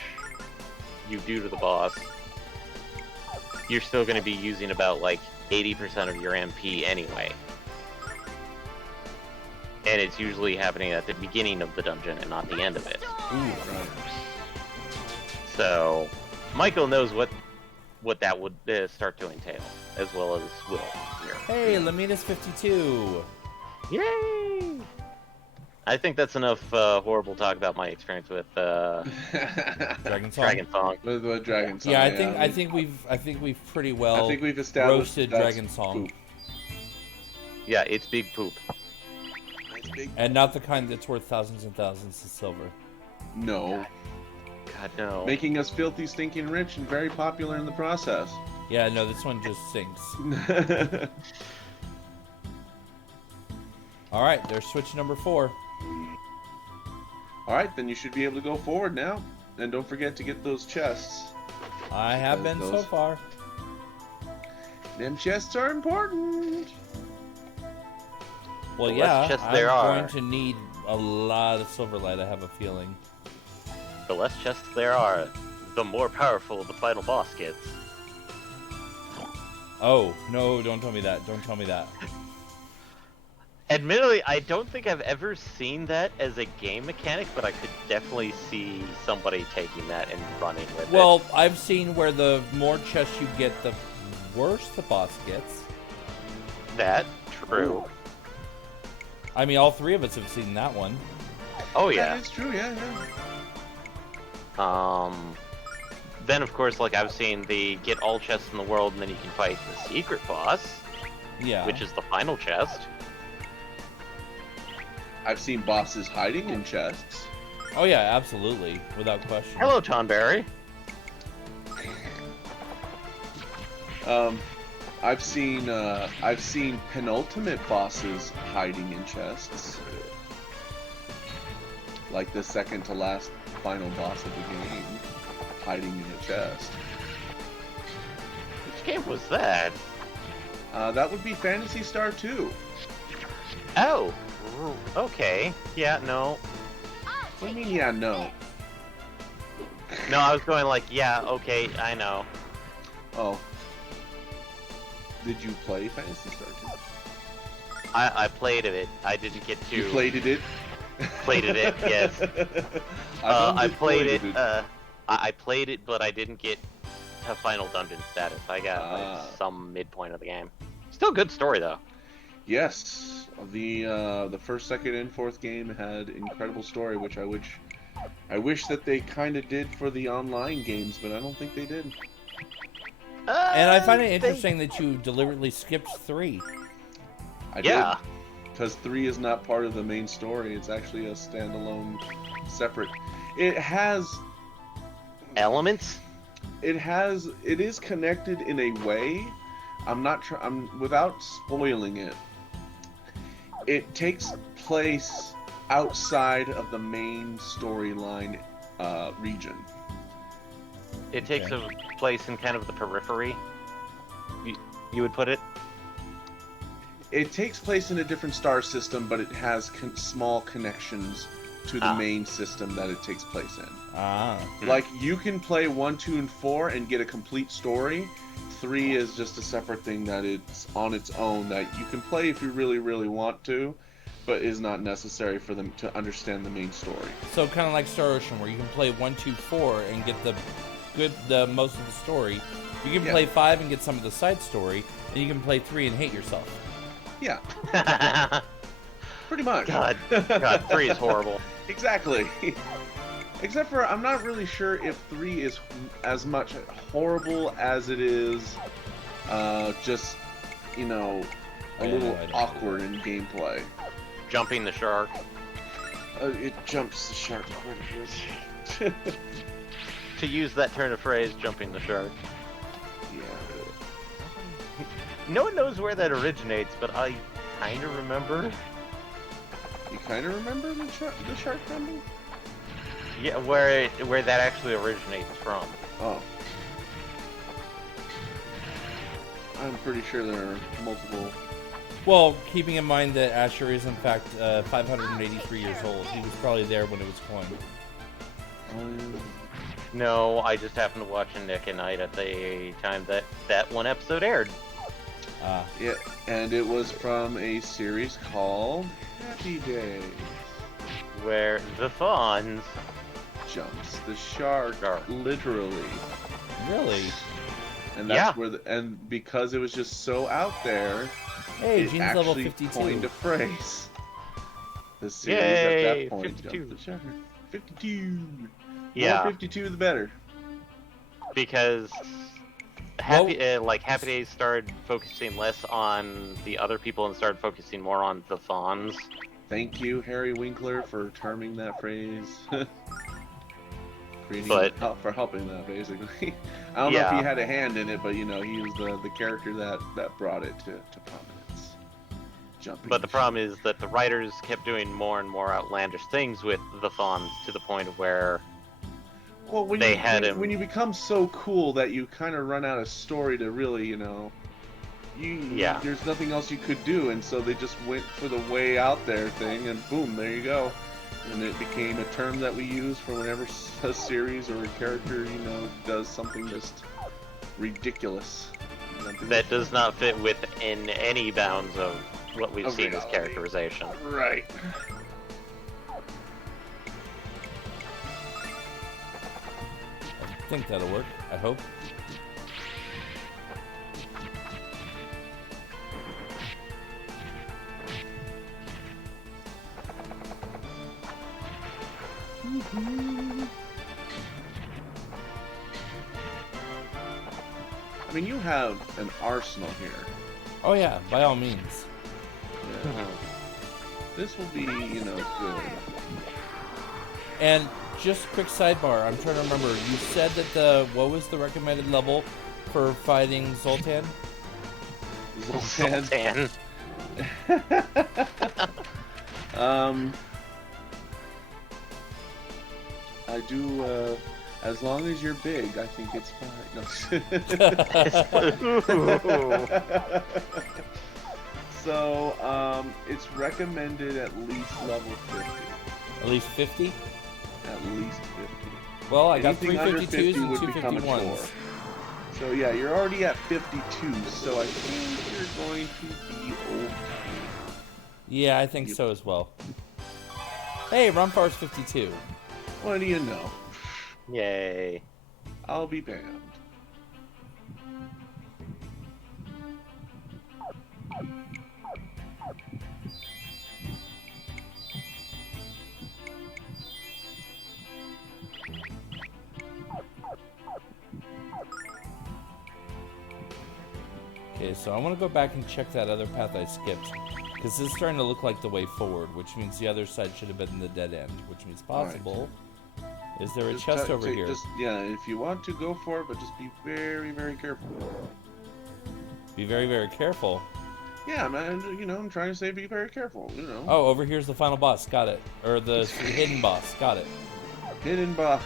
you do to the boss, you're still going to be using about, like, 80% of your MP anyway. And it's usually happening at the beginning of the dungeon and not the end of it. Ooh, right. So, Michael knows what that would start to entail, as well as Will here. Hey, Lamina's 52. Yay! I think that's enough horrible talk about my experience with Dragon Song. Dragon Song. With Dragon Song. Yeah, I think we've pretty well I think we've established roasted that's Dragon Song, poop. Yeah, it's big poop. It's big. and not the kind that's worth thousands and thousands of silver. No. God no. Making us filthy, stinking rich and very popular in the process. Yeah, no, this one just sinks. All right, there's switch number 4. Alright, then you should be able to go forward now. And don't forget to get those chests. I have been so Those- far. Them chests are important. Well, The less yeah, chests I'm there are. going to need a lot of Silverlight, I have a feeling. The less chests there are, the more powerful the final boss gets. Oh, no, don't tell me that. Don't tell me that. Admittedly, I don't think I've ever seen that as a game mechanic, but I could definitely see somebody taking that and running with it. Well, I've seen where the more chests you get, the worse the boss gets. That, true. I mean, all 3 of us have seen that one. Oh yeah. It's true, yeah. Then of course, like I've seen the get all chests in the world and then you can fight the secret boss, Yeah. which is the final chest. I've seen bosses hiding in chests. Oh, yeah, absolutely. Without question. Hello, Tonberry. I've seen penultimate bosses hiding in chests. Like the second to last final boss of the game, hiding in a chest. Which game was that? That would be Phantasy Star 2. Oh, okay. Yeah, no. What do you mean, yeah, no? No, I was going like, yeah, okay, I know. Oh. Did you play Phantasy Star 2? I played it. I didn't get to... You played it? Played it, yes. I played it, I played it, but I didn't get to final dungeon status. I got like, some midpoint of the game. Still good story, though. Yes. The first, second, and fourth game had incredible story, which I wish that they kind of did for the online games, but I don't think they did. And I find it interesting that you deliberately skipped 3. I Yeah. did. Because 3 is not part of the main story. It's actually a standalone, separate. It has Elements? It is connected in a way. I'm without spoiling it. It takes place outside of the main storyline region. It takes a place in kind of the periphery, you would put it? It takes place in a different star system, but it has small connections to the main system that it takes place in. Like, you can play 1, 2, and 4 and get a complete story. 3 is just a separate thing that it's on its own that you can play if you really, really want to, but is not necessary for them to understand the main story. So kind of like Star Ocean, where you can play 1, 2, 4 and get the most of the story. You can play 5 and get some of the side story, and you can play 3 and hate yourself. Yeah. Pretty much. God, 3 is horrible. Exactly. Except for, I'm not really sure if 3 is as much horrible as it is just, you know, a I little don't awkward in gameplay. Jumping the shark. It jumps the shark quite a bit. To use that turn of phrase, jumping the shark. Yeah. No one knows where that originates, but I kind of remember. You kind of remember the shark jumping? Yeah, where that actually originates from. Oh. I'm pretty sure there are multiple. Well, keeping in mind that Asher is in fact 583 years old, he was probably there when it was coined. No, I just happened to watch Nick at Night at the time that one episode aired. Yeah, and it was from a series called Happy Days. Where the fawns Jumps the shark, literally. Really? And that's Yeah. where and because it was just so out there, Hey, it Gene's actually level 52. coined a phrase. The series Yay, at that point 52. jumped the shark. 52. Yeah. More 52 the better. because Happy Days started focusing less on the other people and started focusing more on the fawns. Thank you, Harry Winkler, for terming that phrase. For helping that, basically. I don't know if he had a hand in it, but you know, he was the character that brought it to prominence. Jumping. But the problem is that the writers kept doing more and more outlandish things with the fawns to the point of where well, when they you, had when, him. when you become so cool that you kind of run out of story to really, you know, there's nothing else you could do, and so they just went for the way out there thing, and boom, there you go. And it became a term that we use for whenever a series or a character, you know, does something just ridiculous. That does not fit within any bounds of what we've Of seen as reality. characterization. Right. I think that'll work. I hope. I mean, you have an arsenal here. Oh yeah, by all means. Yeah. This will be, you know, good. And just quick sidebar, I'm trying to remember. You said that what was the recommended level for fighting Zoltan? Zoltan. I do, as long as you're big, I think it's fine. No. So, it's recommended at least level 50. At least 50? At least 50. Well, I got Anything under 352s 50 and would become a 251s. chore. So yeah, you're already at 52, so I think you're going to be okay. Yeah, I think so as well. Hey, Rumfar's 52. What do you know? Yay. I'll be banned. Okay, so I want to go back and check that other path I skipped. Because this is starting to look like the way forward, which means the other side should have been the dead end, which means possible. Is there a Just chest over here? Yeah, if you want to, go for it, but just be very, very careful. Be very, very careful. Yeah, man, you know, I'm trying to say be very careful, you know. Oh, over here's the final boss. Got it. Or the hidden boss. Got it. Hidden boss.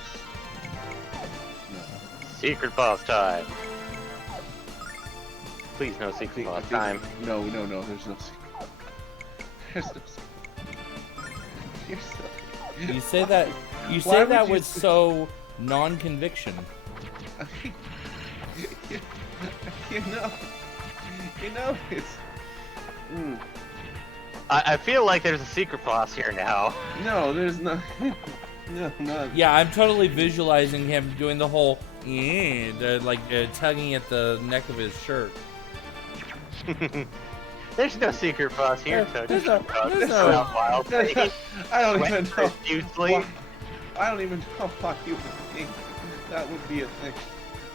Secret boss time. Please no secret boss time. No, there's no secret. There's no secret. You're so... You say that. You Why say would that you with say- so non-conviction. you know, it's... I feel like there's a secret boss here now. No, there's no... no. Yeah, I'm totally visualizing him doing the whole tugging at the neck of his shirt. There's no secret boss here, so There's just no- wild I don't even know. profusely. I don't even know why you would think that would be a thing.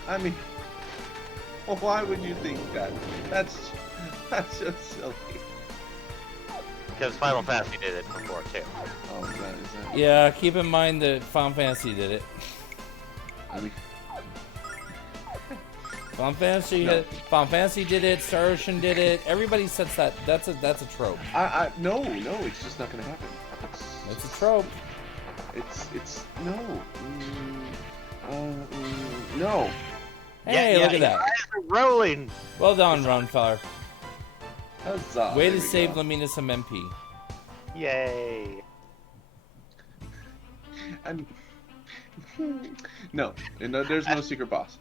I mean, well, why would you think that? That's just silly. Because Final Fantasy did it before too. Oh, is that? Yeah, keep in mind that Final Fantasy did it. I mean, Final Fantasy did it. Star Ocean did it. Everybody sets that. That's a trope. no, it's just not gonna happen. That's a trope. It's no. No. Hey, look at that. Eyes are rolling. Well done, Ronfeller. Huzzah. Way There to we save go. Lamina some MP. Yay. And no, there's no secret boss.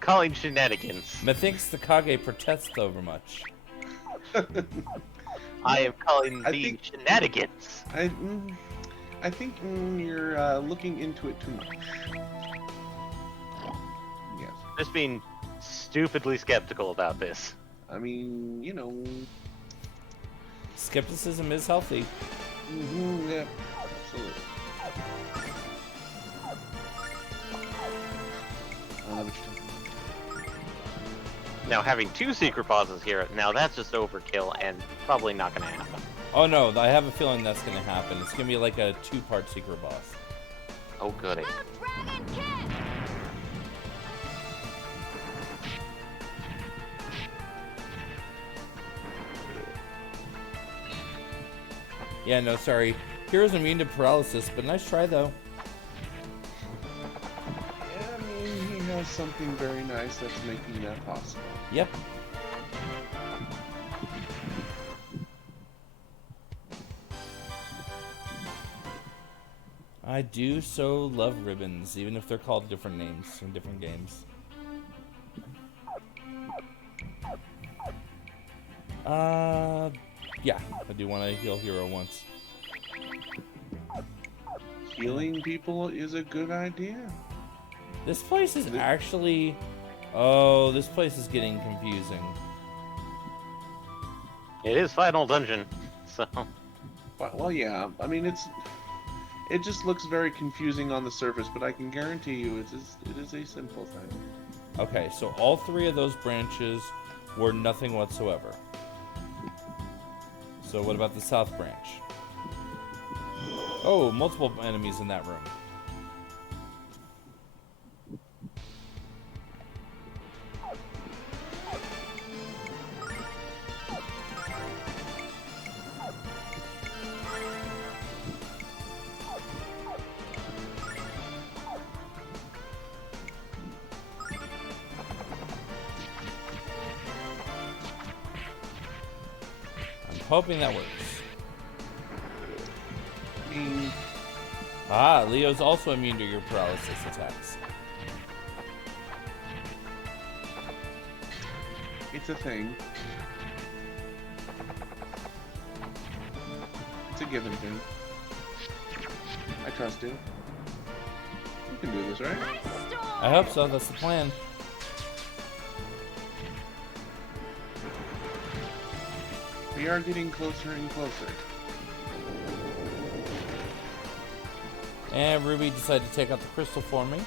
Calling shenanigans. Methinks the Kage protests overmuch. I am calling I these think- shenanigans. I think you're looking into it too much. Yes. Just being stupidly skeptical about this. I mean, you know. Skepticism is healthy. Yeah, absolutely. I love what you're talking about. Now having 2 secret bosses here, now that's just overkill and probably not going to happen. Oh no, I have a feeling that's gonna happen. It's gonna be like a 2-part secret boss. Oh goody. The Dragon Kick! Yeah, no, sorry. Hero's immune to paralysis, but nice try though. Yeah, I mean, he has something very nice that's making that possible. Yep. I do so love ribbons, even if they're called different names in different games. Yeah, I do want to heal Hero once. Healing people is a good idea. This place is actually... Oh, this place is getting confusing. It is Final Dungeon, so... Well, yeah. I mean, it just looks very confusing on the surface, but I can guarantee you it is a simple thing. Okay, so all 3 of those branches were nothing whatsoever. So what about the south branch? Oh, multiple enemies in that room. Hoping that works. I mean, Ah, Leo's also immune to your paralysis attacks. it's a thing. It's a given thing. I trust you. You can do this, right? Ice Storm! I hope so, that's the plan. We are getting closer and closer. And Ruby decided to take out the crystal for me.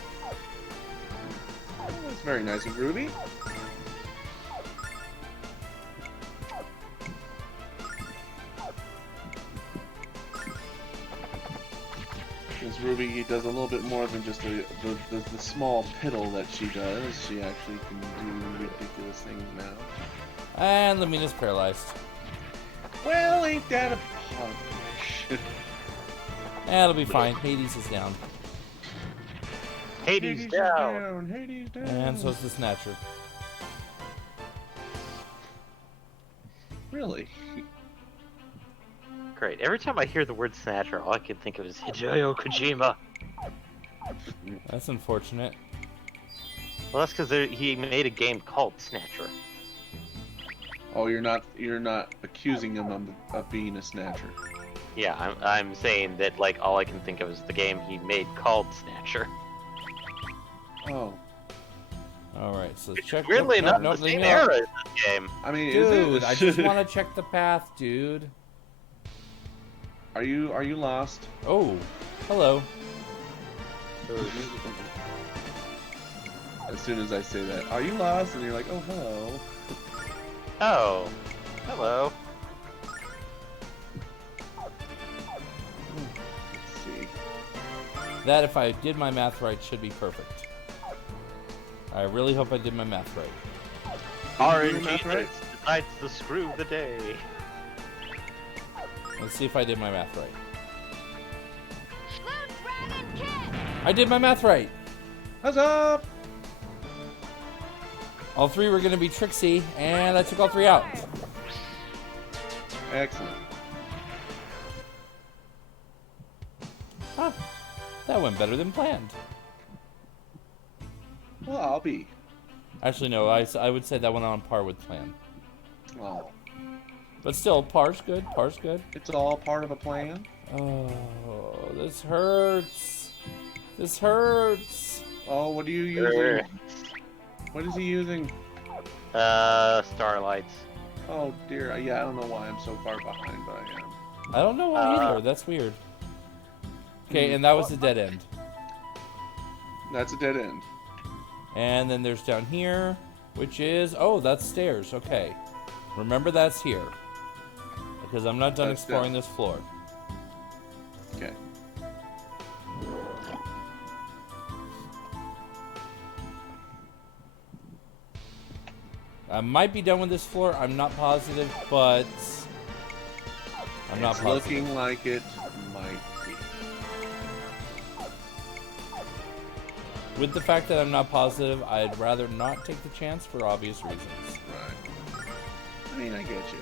That's very nice of Ruby. Because Ruby does a little bit more than just the small piddle that she does. She actually can do ridiculous things now. And Lamina's paralyzed. Well, ain't that a punish? It'll be fine. Hades is down. Hades down! Hades down. And so is the Snatcher. Really? Great. Every time I hear the word Snatcher, all I can think of is Hideo Kojima. That's unfortunate. Well, that's because he made a game called Snatcher. Oh, you're not accusing him of being a snatcher. Yeah, I'm saying that, like, all I can think of is the game he made called Snatcher. Oh, Alright, so let's check. Weirdly nope, enough, nope, the same nope. era as this game. I mean, Dude, is it? I just want to check the path, dude. Are you lost? Oh, hello. As soon as I say that, are you lost? And you're like, oh, hello. Oh, hello. Let's see. That, if I did my math right, should be perfect. I really hope I did my math right. RNG math right? decides to screw the day. Let's see if I did my math right. Blue Dragon Kick! I did my math right. What's up? All three were going to be Trixie, and I took all three out. Excellent. Huh. That went better than planned. Well, I'll be. Actually, no, I would say that went on par with plan. Oh, But still, par's good. Par's good. it's all part of a plan. Oh, this hurts. This hurts. Oh, what are you using? What is he using? Starlights. Oh dear. Yeah, I don't know why I'm so far behind, but I am. I don't know why either. That's weird. Okay, and that was the dead end. That's a dead end. And then there's down here, which is... Oh, that's stairs. Okay. Remember that's here. Because I'm not done That's exploring down. this floor. Okay. I might be done with this floor. I'm not positive, but... I'm not It's positive. looking like it might be. With the fact that I'm not positive, I'd rather not take the chance for obvious reasons. Right. I mean, I get you.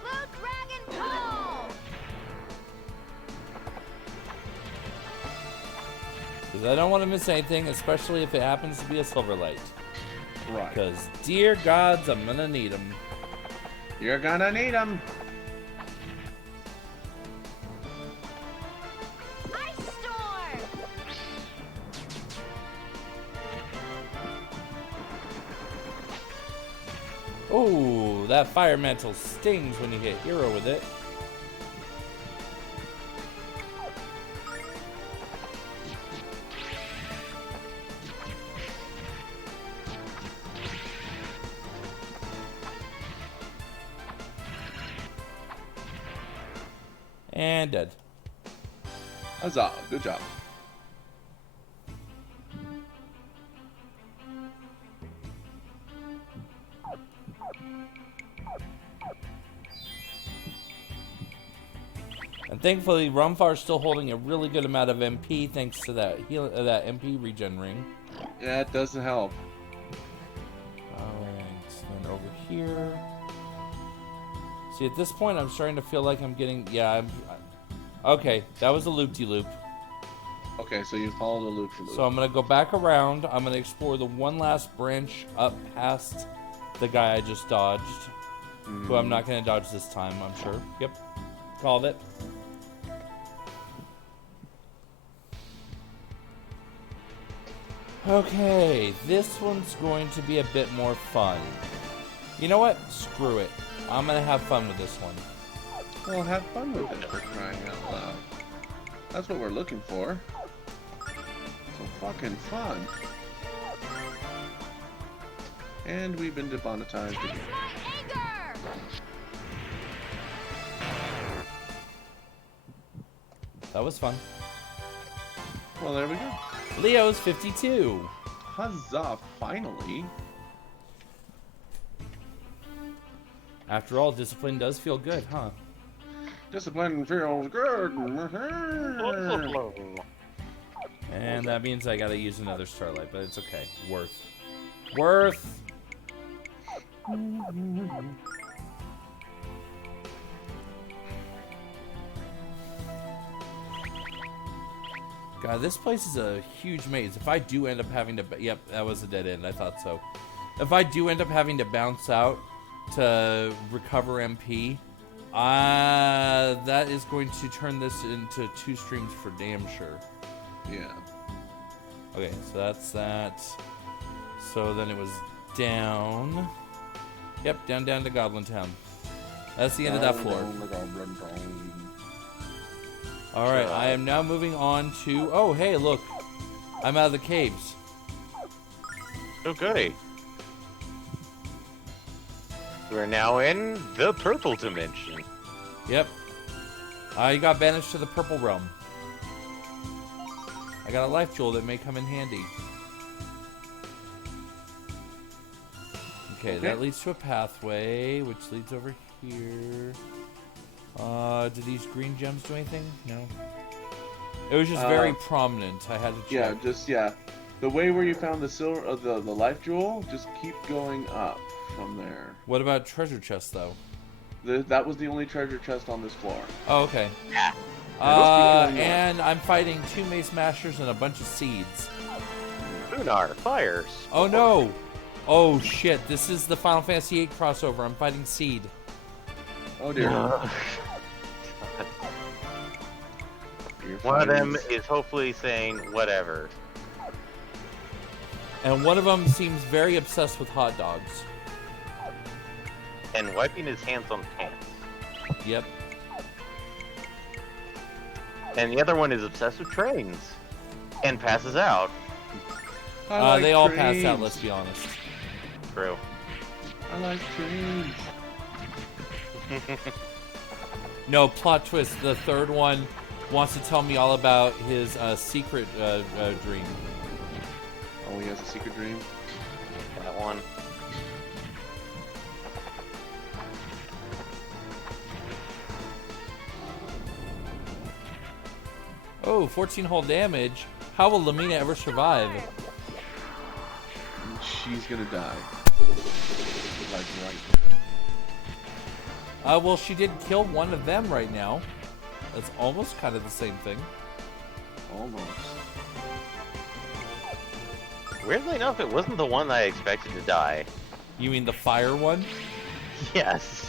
Blue Dragon Pull! Because I don't want to miss anything, especially if it happens to be a silver light. Right. Because, dear gods, I'm gonna need them. You're gonna need them. Ice Storm! Oh, that fire mantle stings when you hit hero with it. And dead. Huzzah. Good job. And thankfully, Rumfar's still holding a really good amount of MP thanks to that that MP regen ring. Yeah, it doesn't help. Alright, then over here. See, at this point, I'm starting to feel like I'm getting... Yeah, okay, that was a loop-de-loop. Okay, so you follow the loop for loop. So I'm going to go back around. I'm going to explore the one last branch up past the guy I just dodged. Who I'm not going to dodge this time, I'm sure. Yep, called it. Okay, this one's going to be a bit more fun. You know what? Screw it. I'm going to have fun with this one. Well, have fun with it for crying out loud. That's what we're looking for. So fucking fun. And we've been demonetized Catch again. my anger! That was fun. Well, there we go. Leo's 52. Huzzah, finally. After all, discipline does feel good, huh? Discipline feels good. And that means I gotta use another starlight, but it's okay. Worth. Worth! God, this place is a huge maze. If I do end up having to... Yep, that was a dead end. I thought so. If I do end up having to bounce out to recover MP, that is going to turn this into 2 streams for damn sure. Yeah. Okay, so that's that. So then it was down. Yep, down to Goblin Town. That's the end of that floor. All right, I am now moving on to. Oh, hey, look, I'm out of the caves. Okay. We're now in the purple dimension. Yep. I got banished to the purple realm. I got a life jewel that may come in handy. Okay, that leads to a pathway, which leads over here. Do these green gems do anything? No. It was just very prominent. I had to check. The way where you found the silver, the life jewel, just keep going up from there. What about treasure chest though? That was the only treasure chest on this floor. Oh, okay. Yeah. And I'm fighting 2 mace mashers and a bunch of seeds. Lunar fires. Oh no! Oh shit! This is the Final Fantasy VIII crossover. I'm fighting Seed. Oh dear. One of them is hopefully saying whatever. And one of them seems very obsessed with hot dogs. And wiping his hands on pants. Yep. And the other one is obsessed with trains. And passes out. They all passed out, let's be honest. True. I like trains. No, plot twist. The third one wants to tell me all about his secret dream. Oh, he has a secret dream? That one. Oh, 14 hull damage. How will Lamina ever survive? She's gonna die. Like right Well, she did kill one of them right now. That's almost kind of the same thing. now. Almost. Weirdly enough, it wasn't the one that I expected to die. You mean the fire one? Yes.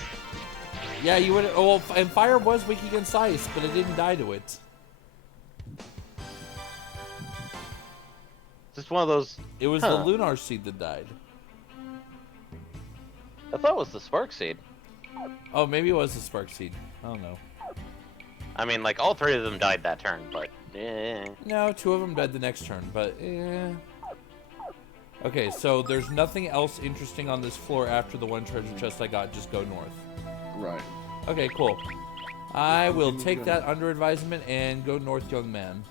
Yeah, you would. Oh, well, and fire was weak against ice, but it didn't die to it. Just one of those. It was the lunar seed that died. I thought it was the spark seed. Oh, maybe it was the spark seed. I don't know. I mean, like, all 3 of them died that turn, but No, 2 of them died the next turn, but Okay, so there's nothing else interesting on this floor after the one treasure chest I got. Just go north. Right. Okay, cool. I will take that under advisement and go north, young man.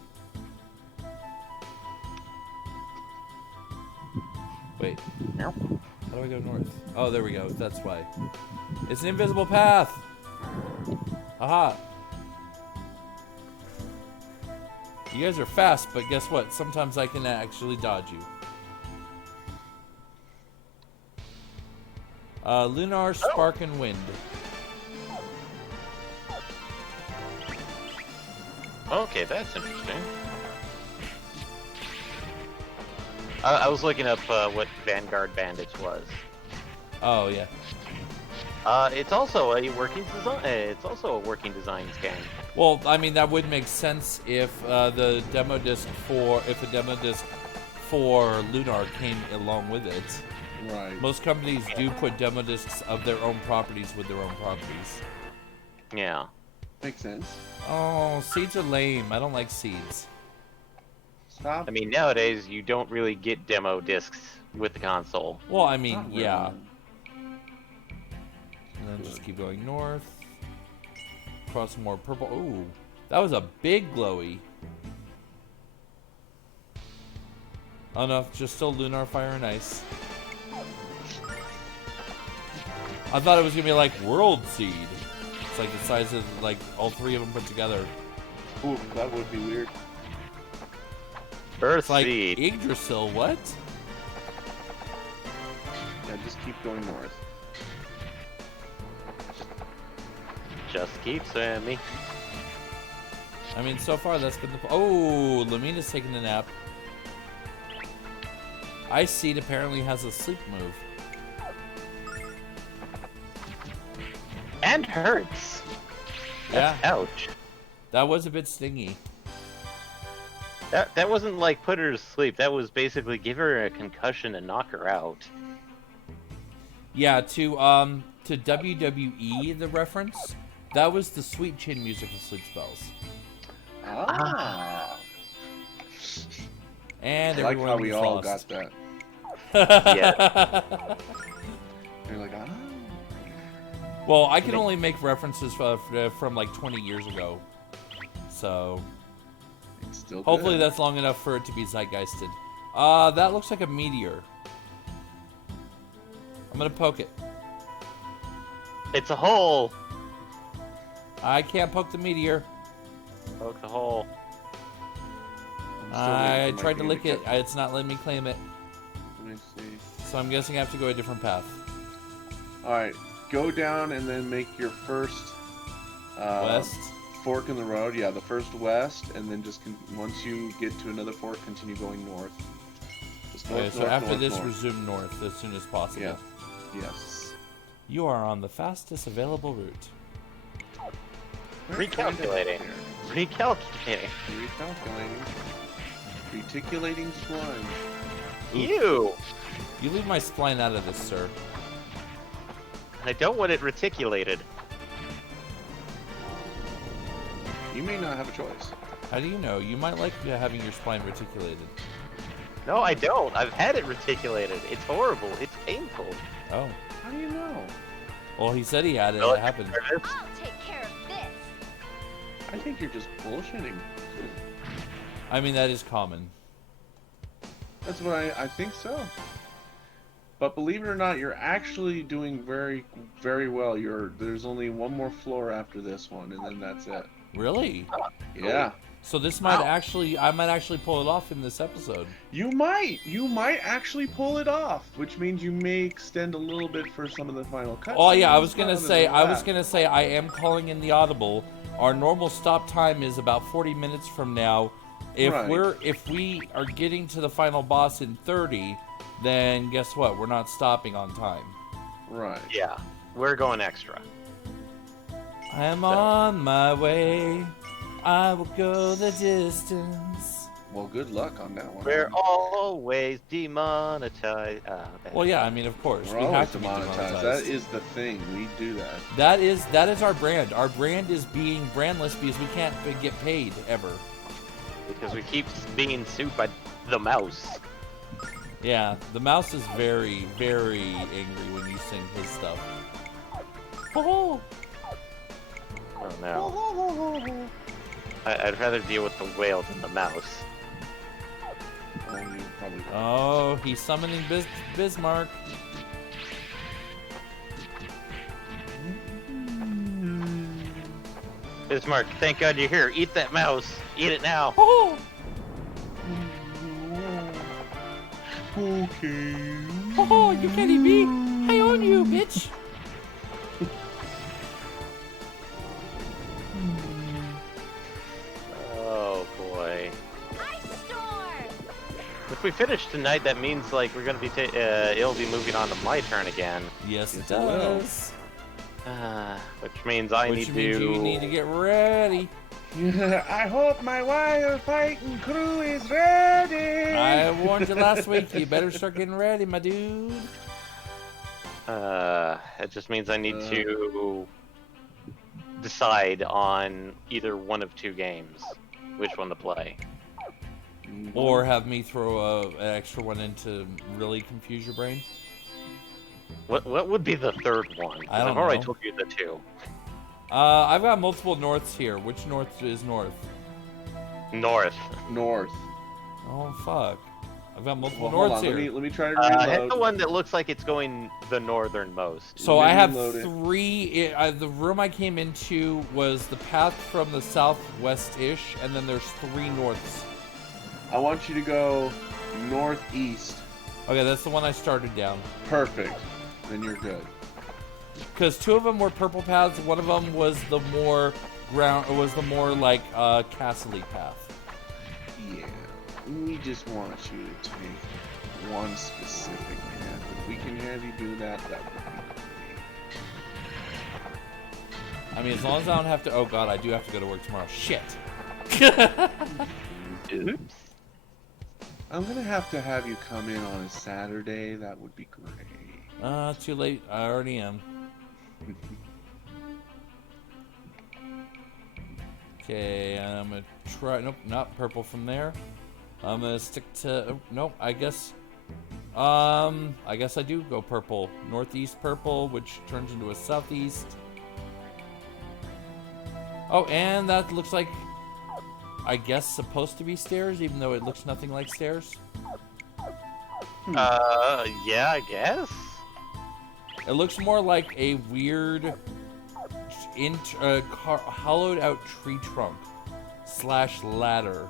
Wait. Nope. How do I go north? Oh, there we go. That's why. It's an invisible path. Aha. You guys are fast, but guess what? Sometimes I can actually dodge you. Lunar, Spark, and Wind. Okay, that's interesting. I was looking up what Vanguard Bandits was. Oh yeah. It's also a working design. It's also a working design scan. Well, I mean that would make sense if the demo disc for Lunar came along with it. Right. Most companies do put demo discs of their own properties with their own properties. Yeah. Makes sense. Oh, seeds are lame. I don't like seeds. Stop. I mean, nowadays you don't really get demo discs with the console. Well, I mean, Not really. yeah. And then just keep going north. Cross some more purple. Ooh, that was a big glowy. Oh no, just still lunar, fire, and ice. I thought it was gonna be like World Seed. It's like the size of like all 3 of them put together. Ooh, that would be weird. Earth It's like Seed. Yggdrasil. What? Yeah, just keep going north. Just keep swimming. I mean, so far that's been the. Oh, Lamina's taking a nap. Ice Seed apparently has a sleep move. And hurts. Yeah, Ouch. that was a bit stingy. That wasn't like put her to sleep. That was basically give her a concussion and knock her out. Yeah, to WWE, the reference, that was the Sweet Chin music of Sleep Spells. Ah. And I like how everyone we gets all lost. got that. Yeah. You're like, ah. Well, I can only make references from like 20 years ago. So It's still hopefully good. that's long enough for it to be zeitgeisted. That looks like a meteor. I'm gonna poke it. It's a hole. I can't poke the meteor. Poke the hole. I'm still I waiting for my tried to game lick it. catch up. It's not letting me claim it. Let me see. So I'm guessing I have to go a different path. Alright, go down and then make your first West. fork in the road. Yeah, the first west, and then just once you get to another fork, continue going north. Just north, Okay, so north, after north, this, north. resume north as soon as possible. Yeah. Yes. You are on the fastest available route. Recalculating. Recalculating. Recalculating. Reticulating spline. Ew. You leave my spline out of this, sir. I don't want it reticulated. You may not have a choice. How do you know? You might like having your spline reticulated. No, I don't. I've had it reticulated. It's horrible. It's painful. Oh. How do you know? Well, he said he had it. Well, It happened. I'll take care of this. I think you're just bullshitting. I mean, that is common. That's what I think so. But believe it or not, you're actually doing very, very well. There's only one more floor after this one, and then that's it. Really? Yeah. So this might actually, I might actually pull it off in this episode. You might actually pull it off, which means you may extend a little bit for some of the final cuts. Oh yeah, I was gonna say, I am calling in the audible. Our normal stop time is about 40 minutes from now. If Right. if we are getting to the final boss in 30, then guess what? We're not stopping on time. Right. Yeah. We're going extra. I'm on my way. I will go the distance. Well, good luck on that one. We're always demonetized. Well, yeah, I mean, of course, We're we always have to be demonetized. demonetized. That is the thing. We do that. That is our brand. Our brand is being brandless because we can't get paid ever. Because we keep being sued by the mouse. Yeah, the mouse is very, very angry when you sing his stuff. Oh, Oh no. I'd rather deal with the whale than the mouse. Oh, you probably. oh, he's summoning Bismarck. Bismarck, thank God you're here. Eat that mouse. Eat it now. Oh, Okay. oh, you can't eat me. I own you, bitch. Oh boy. Ice storm. If we finish tonight, that means like we're gonna be it'll be moving on to my turn again. Yes, it Yes, it will. does. Which means I Which need means to. you need to get ready. I hope my wild fighting crew is ready. I warned you last week. You better start getting ready, my dude. It just means I need to decide on either one of two games, which one to play. Or have me throw an extra one in to really confuse your brain. What would be the third one? 'Cause I don't I've already know. told you the two. I've got multiple norths here. Which north is north? North. North. Oh fuck! I've got multiple Well, hold norths on. here. Let me try to reload. Hit the one that looks like it's going the northernmost. So Let I me have reload it. three. The room I came into was the path from the southwest-ish, and then there's three norths. I want you to go northeast. Okay, that's the one I started down. Perfect. Then you're good. Because two of them were purple paths. One of them was the more like castle-y path. Yeah. We just want you to take one specific path. If we can have you do that, that would be great. I mean, as long as I don't have to. Oh god, I do have to go to work tomorrow. Shit. Oops. I'm gonna have to have you come in on a Saturday. That would be great. Too late. I already am. Okay, I'm gonna try. Nope, not purple from there. I'm gonna stick to. Oh, nope, I guess I do go purple. Northeast purple, which turns into a southeast. Oh, and that looks like, I guess, supposed to be stairs, even though it looks nothing like stairs. Yeah, I guess. It looks more like a weird, hollowed out tree trunk / ladder.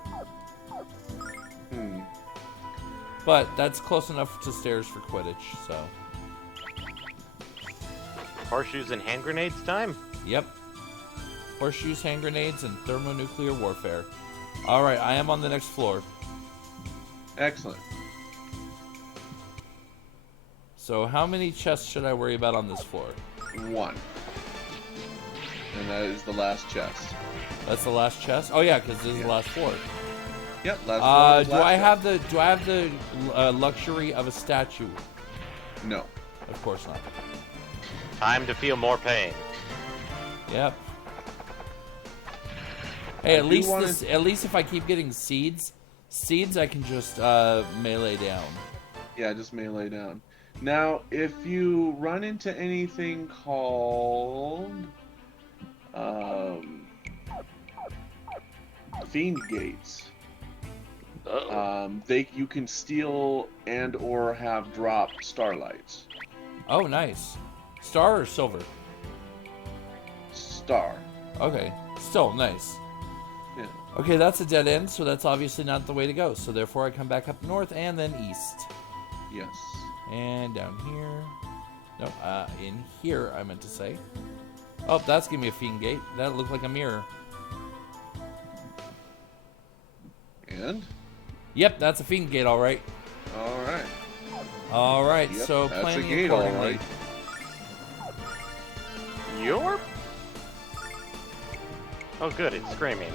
But that's close enough to stairs for Quidditch, so. Horseshoes and hand grenades time? Yep. Horseshoes, hand grenades, and thermonuclear warfare. Alright, I am on the next floor. Excellent. So how many chests should I worry about on this floor? 1. And that is the last chest. That's the last chest? Oh yeah, because this is the last floor. Yep, last floor. Do I have the luxury of a statue? No. Of course not. Time to feel more pain. Yep. Hey, at least if I keep getting seeds I can just melee down. Yeah, just melee down. Now, if you run into anything called Fiend Gates, you can steal and or have drop starlights. Oh, nice. Star or silver? Star. Okay, still nice. Yeah. Okay, that's a dead end, so that's obviously not the way to go. So therefore I come back up north and then east. Yes. And down here. No, in here, I meant to say. Oh, that's giving me a fiend gate. That looked like a mirror. And? Yep, that's a fiend gate, alright. Alright. Alright, Yep, so that's a planning gate, accordingly. alright. You're... Oh good, it's screaming.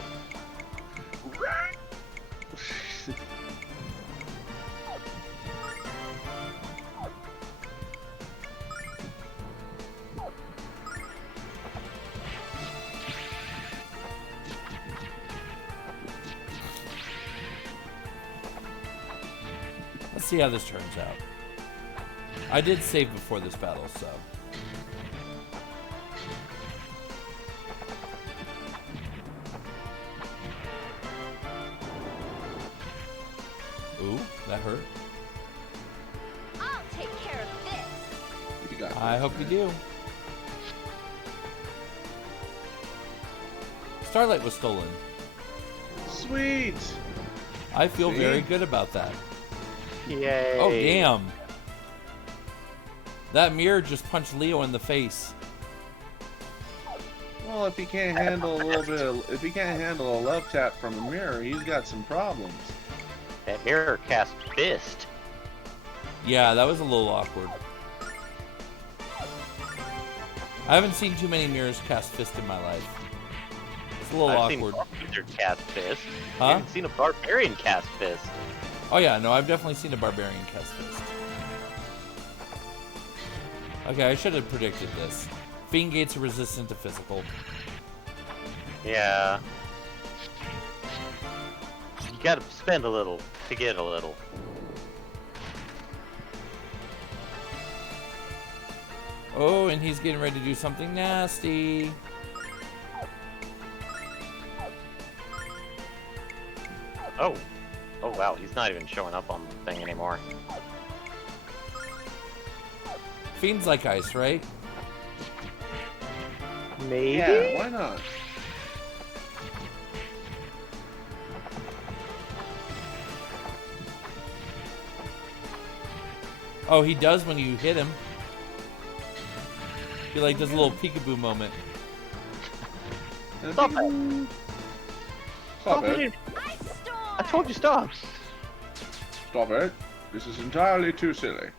Let's see how this turns out. I did save before this battle, so. Ooh, that hurt. I'll take care of this. You got I this, hope you man. do. Starlight was stolen. Sweet! I feel See? very good about that. Yay. Oh, damn. That mirror just punched Leo in the face. Well, if he can't handle if he can't handle a love tap from a mirror, he's got some problems. That mirror cast fist. Yeah, that was a little awkward. I haven't seen too many mirrors cast fist in my life. It's a little I've awkward. seen Wizard cast fist. Huh? I haven't seen a barbarian cast fist. Oh yeah, no, I've definitely seen a barbarian cast fist. Okay, I should have predicted this. Fiend gates are resistant to physical. Yeah. You gotta spend a little to get a little. Oh, and he's getting ready to do something nasty. Oh. Oh wow, he's not even showing up on the thing anymore. Fiends like ice, right? Maybe? Yeah, why not? Oh, he does when you hit him. He like does a little peekaboo moment. Stop it. Stop it. Ice storm. I told you stop. Stop it. This is entirely too silly.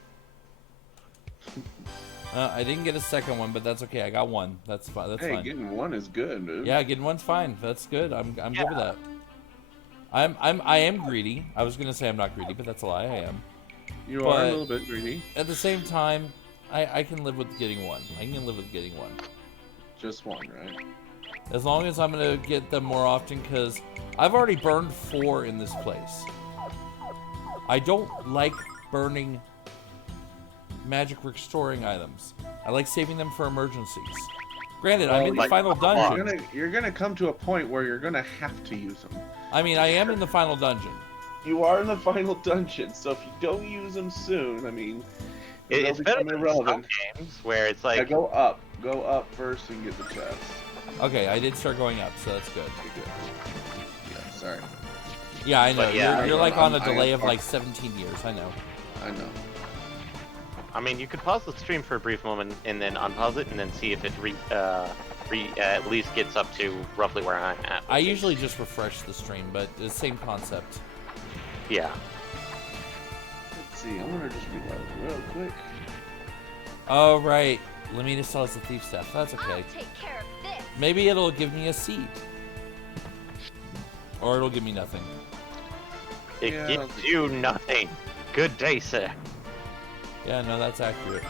I didn't get a second one, but that's okay. I got one. That's fine. That's Hey, fine. getting one is good, dude. Yeah, getting one's fine. That's good. I'm good with that. I am greedy. I was gonna say I'm not greedy, but that's a lie. I am. You But- are a little bit greedy. At the same time, I can live with getting one. I can live with getting one. Just one, right? As long as I'm gonna get them more often, because I've already burned 4 in this place. I don't like burning magic restoring items. I like saving them for emergencies. Granted, I'm in the like, final dungeon. You're gonna come to a point where you're gonna have to use them. I mean, I am in the final dungeon. You are in the final dungeon, so if you don't use them soon, I mean, It's they'll better become than irrelevant. some games where it's Yeah, like, go up first and get the chest. Okay, I did start going up, so that's good. Okay, good. Yeah, sorry, Yeah, I know. But yeah, you're like on a I delay am of like 17 years. I know. I know. I mean, you could pause the stream for a brief moment and then unpause it and then see if it at least gets up to roughly where I'm at. I usually just refresh the stream, but the same concept. Yeah. Let's see. I'm gonna just reload real quick. Oh, right. Lamina still has the thief staff. That's okay. I'll take care of this. Maybe it'll give me a seed. Or it'll give me nothing. It Yeah, gives you nothing. Good day, sir. Yeah, no, that's accurate.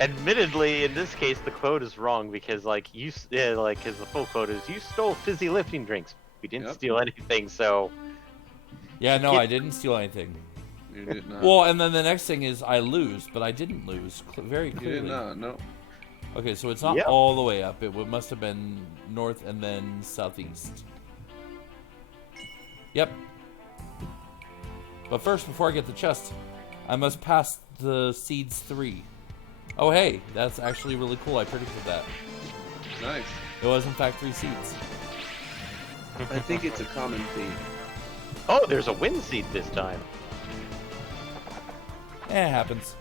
Admittedly, in this case, the quote is wrong because, like, because the full quote is you stole fizzy lifting drinks. We didn't Yep. steal anything, so Yeah, no, I didn't steal anything. You did not. Well, and then the next thing is I lose, but I didn't lose. Very you did clearly. not. No. Okay, so it's not Yep. all the way up. It must have been north and then southeast. Yep. But first, before I get the chest, I must pass the seeds 3. Oh, hey, that's actually really cool. I predicted that. Nice. It was, in fact, 3 seeds. I think it's a common theme. oh, there's a wind seed this time. It happens.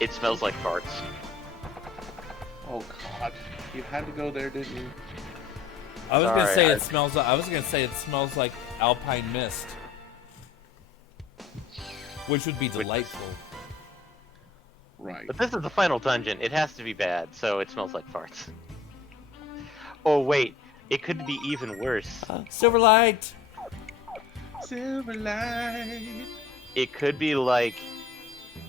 It smells like farts. Oh God, you had to go there, didn't you? I was gonna Sorry, say I- it smells. I was gonna say it smells like alpine mist, which would be delightful. Right. But this is the final dungeon. It has to be bad, so it smells like farts. Oh wait, it could be even worse. Silverlight. Silver light. It could be like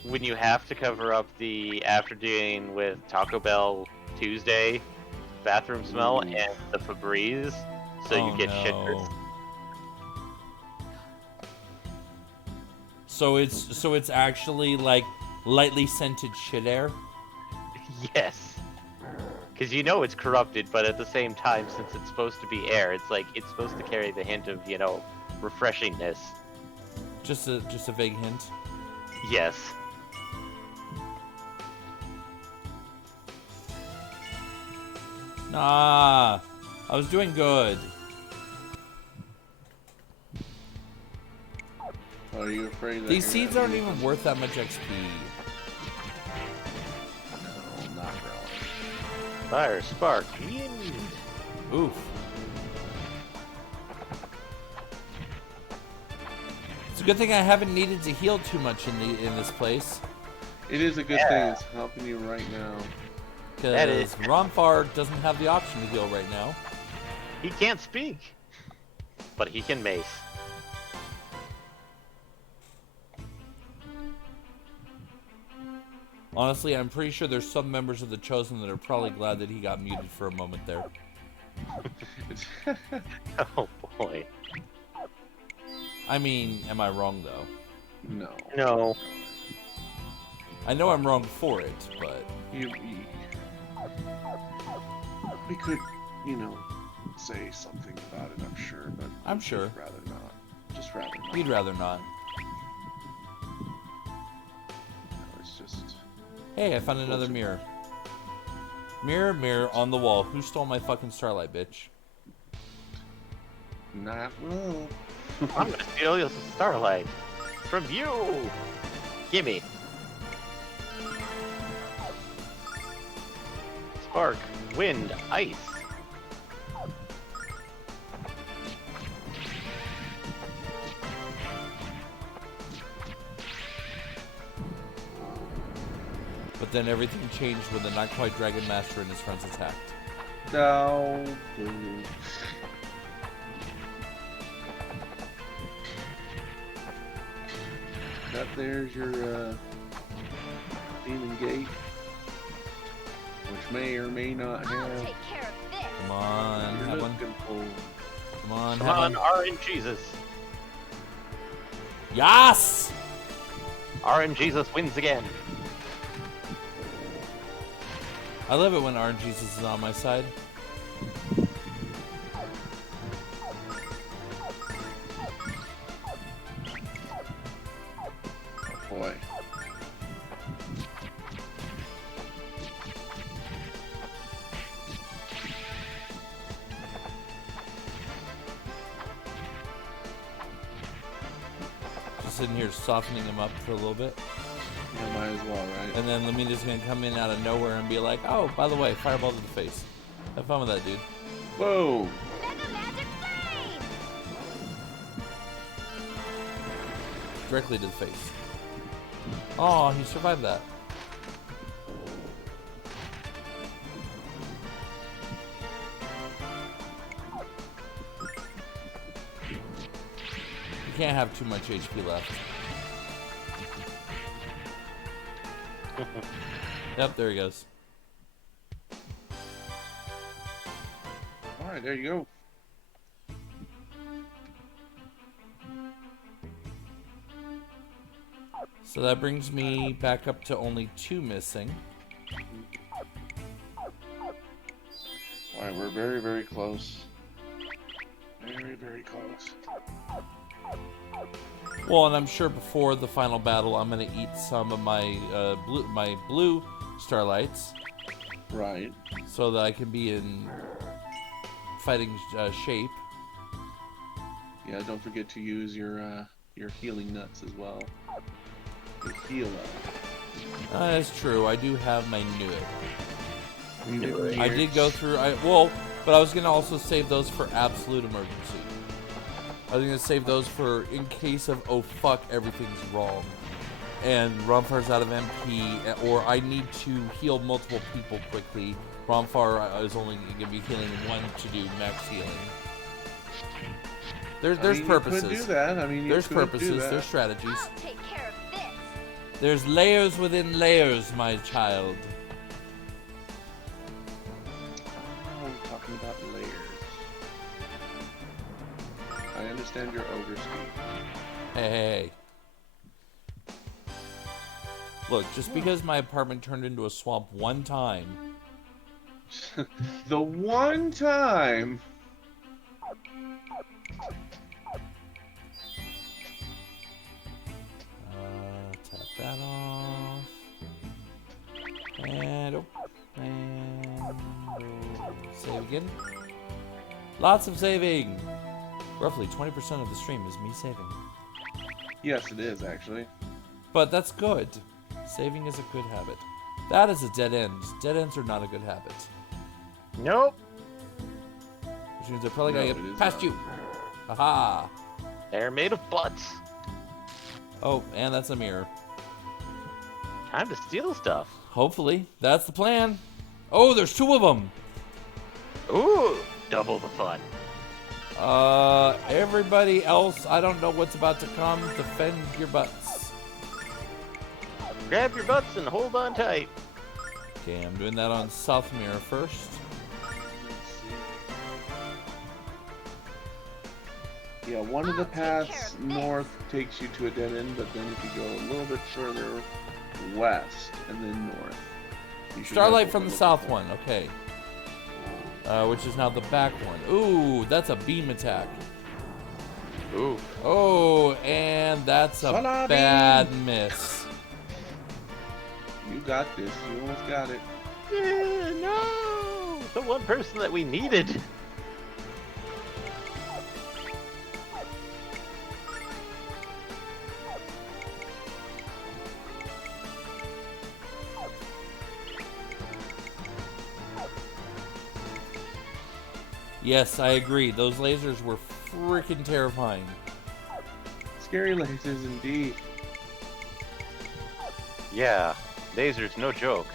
when you have to cover up the after dealing with Taco Bell Tuesday bathroom smell Ooh. and the Febreze, so Oh, you get no. shitters. So it's actually like lightly scented shit air. Yes. Because you know it's corrupted, but at the same time, since it's supposed to be air, it's like it's supposed to carry the hint of, refreshingness. Just a vague hint. Yes. Nah, I was doing good. Are you afraid that These you're seeds gonna aren't lose even them? worth that much XP. No, not really. Fire, spark, wind. Oof. It's a good thing I haven't needed to heal too much in this place, It is a good thing. It's helping you right now. That because is- Ronfar doesn't have the option to heal right now. He can't speak, but he can mace. Honestly, I'm pretty sure there's some members of the Chosen that are probably glad that he got muted for a moment there. Oh boy. I mean, am I wrong though? No. No. I know I'm wrong for it, but We could, say something about it, I'm sure, but I'm sure. Just rather not. Just rather not. we'd rather not. It's just. Hey, I found another mirror. Mirror, mirror on the wall. Who stole my fucking starlight, bitch? Not well. I'm gonna steal you some starlight from you. Gimme. Spark, wind, ice. But then everything changed when the Not Quite Dragon Master and his friends attacked. No. That there's your Demon Gate, which may or may not I'll have take care of this. Come on, what you're have one. looking for. Come on, Come have on, one. RNGesus. Yes! RNGesus wins again. I love it when RNGesus is on my side. Oh boy. Just sitting here softening him up for a little bit. Yeah, might as well, right? And then Lamina's gonna come in out of nowhere and be like, oh, by the way, fireball to the face. Have fun with that, dude. Whoa! Mega Magic Flame! Directly to the face. Oh, he survived that. You can't have too much HP left. Yep, there he goes. Alright, there you go. So that brings me back up to only 2 missing. Alright, we're very, very close. Very, very close. Well, and I'm sure before the final battle, I'm gonna eat some of my blue starlights, Right. so that I can be in fighting shape. Yeah, don't forget to use your healing nuts as well. To heal up. That's true. I do have my Nude. I did go through. But I was gonna also save those for absolute emergency. I was gonna save those for in case of oh fuck everything's wrong, and Romfar's out of MP, or I need to heal multiple people quickly. Romfar is only gonna be healing one to do max healing. There's purposes. You could do that. I mean, you There's could do purposes. that. There's strategies. I'll take care of this. There's layers within layers, my child. Oh, talking about layers. I understand your ogre speak. Hey. Look, just because my apartment turned into a swamp one time. The one time. Tap that off. And save again. Lots of saving. Roughly 20% of the stream is me saving. Yes, it is actually. But that's good. Saving is a good habit. That is a dead end. Dead ends are not a good habit. Nope. Which means I probably No, gotta it get is past not. you. Aha. They're made of butts. Oh, and that's a mirror. Time to steal stuff. Hopefully. That's the plan. Oh, there's 2 of them. Ooh, double the fun. Everybody else, I don't know what's about to come. Defend your butts. Grab your butts and hold on tight. Okay, I'm doing that on South Mirror first. Let's see. Yeah, one of the I'll take care Oh, paths of this. north takes you to a dead end, but then if you go a little bit further west and then north. you should Starlight have from the a- south one, okay. Which is now the back one. Ooh, that's a beam attack. Ooh. Oh, and that's a Salami! bad miss. You got this. You almost got it. No! The one person that we needed. Yes, I agree. Those lasers were freaking terrifying. Scary lasers indeed. Yeah, lasers, no joke.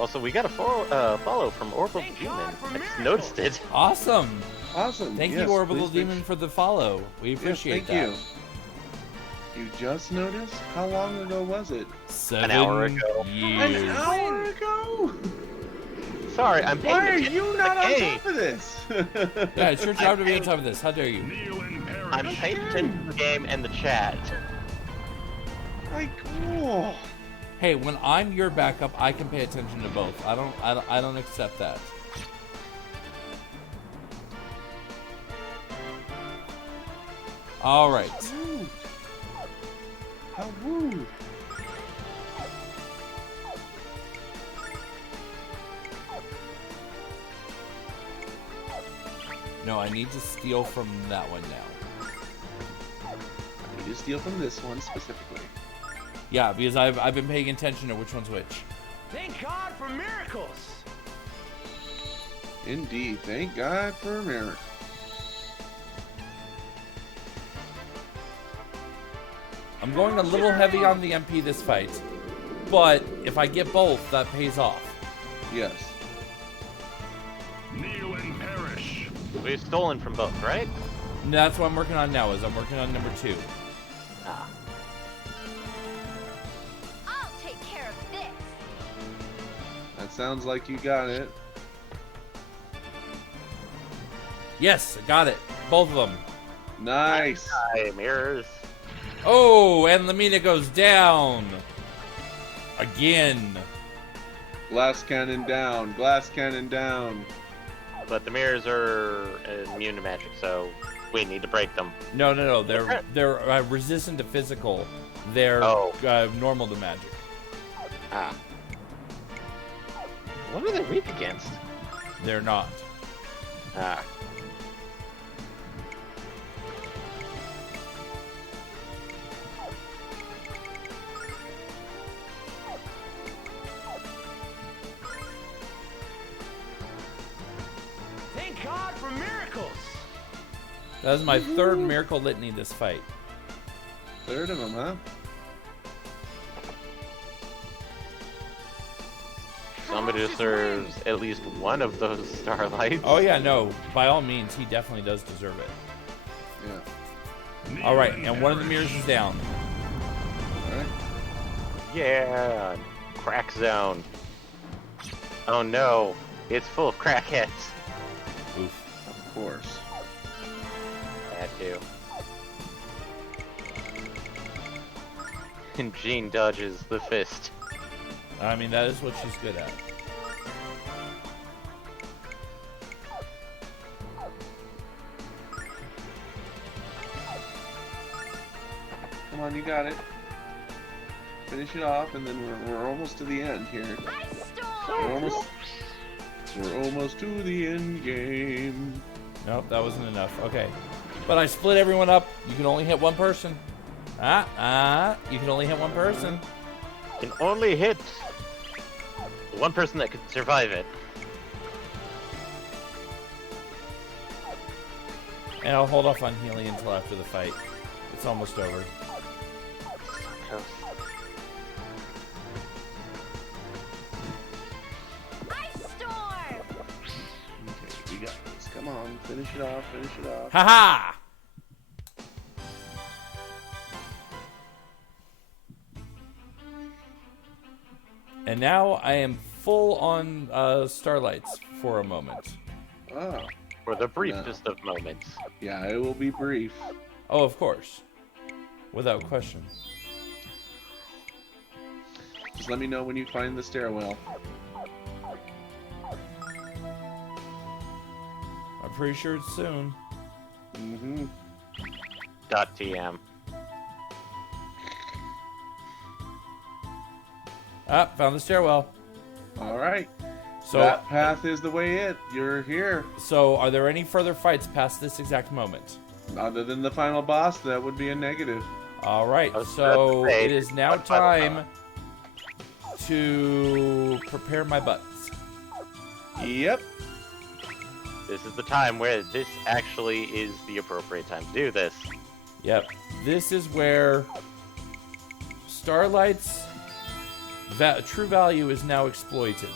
Also, we got a follow from Orbital Demon. I just noticed it. Awesome. Awesome. Thank Yes, you, Orbital please, Demon, for the follow. We Yes, appreciate thank that. you. You just noticed? How long ago was it? 7 hour ago. years. An hour ago? Sorry, I'm paying Why are attention you to not the on game. top of this? Yeah, it's your job to be on top of this. How dare you? I'm paying attention to the game and the chat. Like, oh. Hey, when I'm your backup, I can pay attention to both. I don't accept that. All right. Rude. How rude. No, I need to steal from that one now. You just steal from this one specifically. Yeah, because I've been paying attention to which one's which. Thank God for miracles. Indeed. Thank God for a miracle. I'm going a little heavy on the MP this fight, but if I get both, that pays off. Yes. Kneel and perish. We've stolen from both, right? And that's what I'm working on now. Is I'm working on number 2. Ah. I'll take care of this. That sounds like you got it. Yes, I got it. Both of them. Nice. Hi, mirrors. Oh, and Lamina goes down. Again. Glass cannon down. Glass cannon down. But the mirrors are immune to magic, so we need to break them. No. They're resistant to physical. They're normal to magic. Ah. What are they weak against? They're not. Ah. Thank God for miracles. That is my third miracle litany this fight. Third of them, huh? Somebody deserves at least one of those starlights. Oh yeah, no. By all means, he definitely does deserve it. Yeah. All right, and one of the mirrors is down. Alright. Yeah. Crack zone. Oh no. It's full of crackheads. Oof. Of course. Had to. And Jean dodges the fist. I mean, that is what she's good at. Come on, you got it. Finish it off, and then we're almost to the end here. Ice We're storm. almost to the end game. Nope, that wasn't enough. Okay. But I split everyone up. You can only hit one person. You can only hit one person. Can only hit one person that could survive it. And I'll hold off on healing until after the fight. It's almost over. Ice storm. Okay, we got this. Come on, finish it off, finish it off. Haha! And now I am full on starlights for a moment. Oh, For the briefest of moments. yeah, it will be brief. Oh, of course. Without question. Just let me know when you find the stairwell. I'm pretty sure it's soon. Mm-hmm. .tm. Found the stairwell. All right. So, That path is the way it. You're here. so are there any further fights past this exact moment? Other than the final boss, that would be a negative. All right, I was so about to say, it is now one final time to prepare my butts. Yep. This is the time where this actually is the appropriate time to do this. Yep, this is where Starlight's true value is now exploited.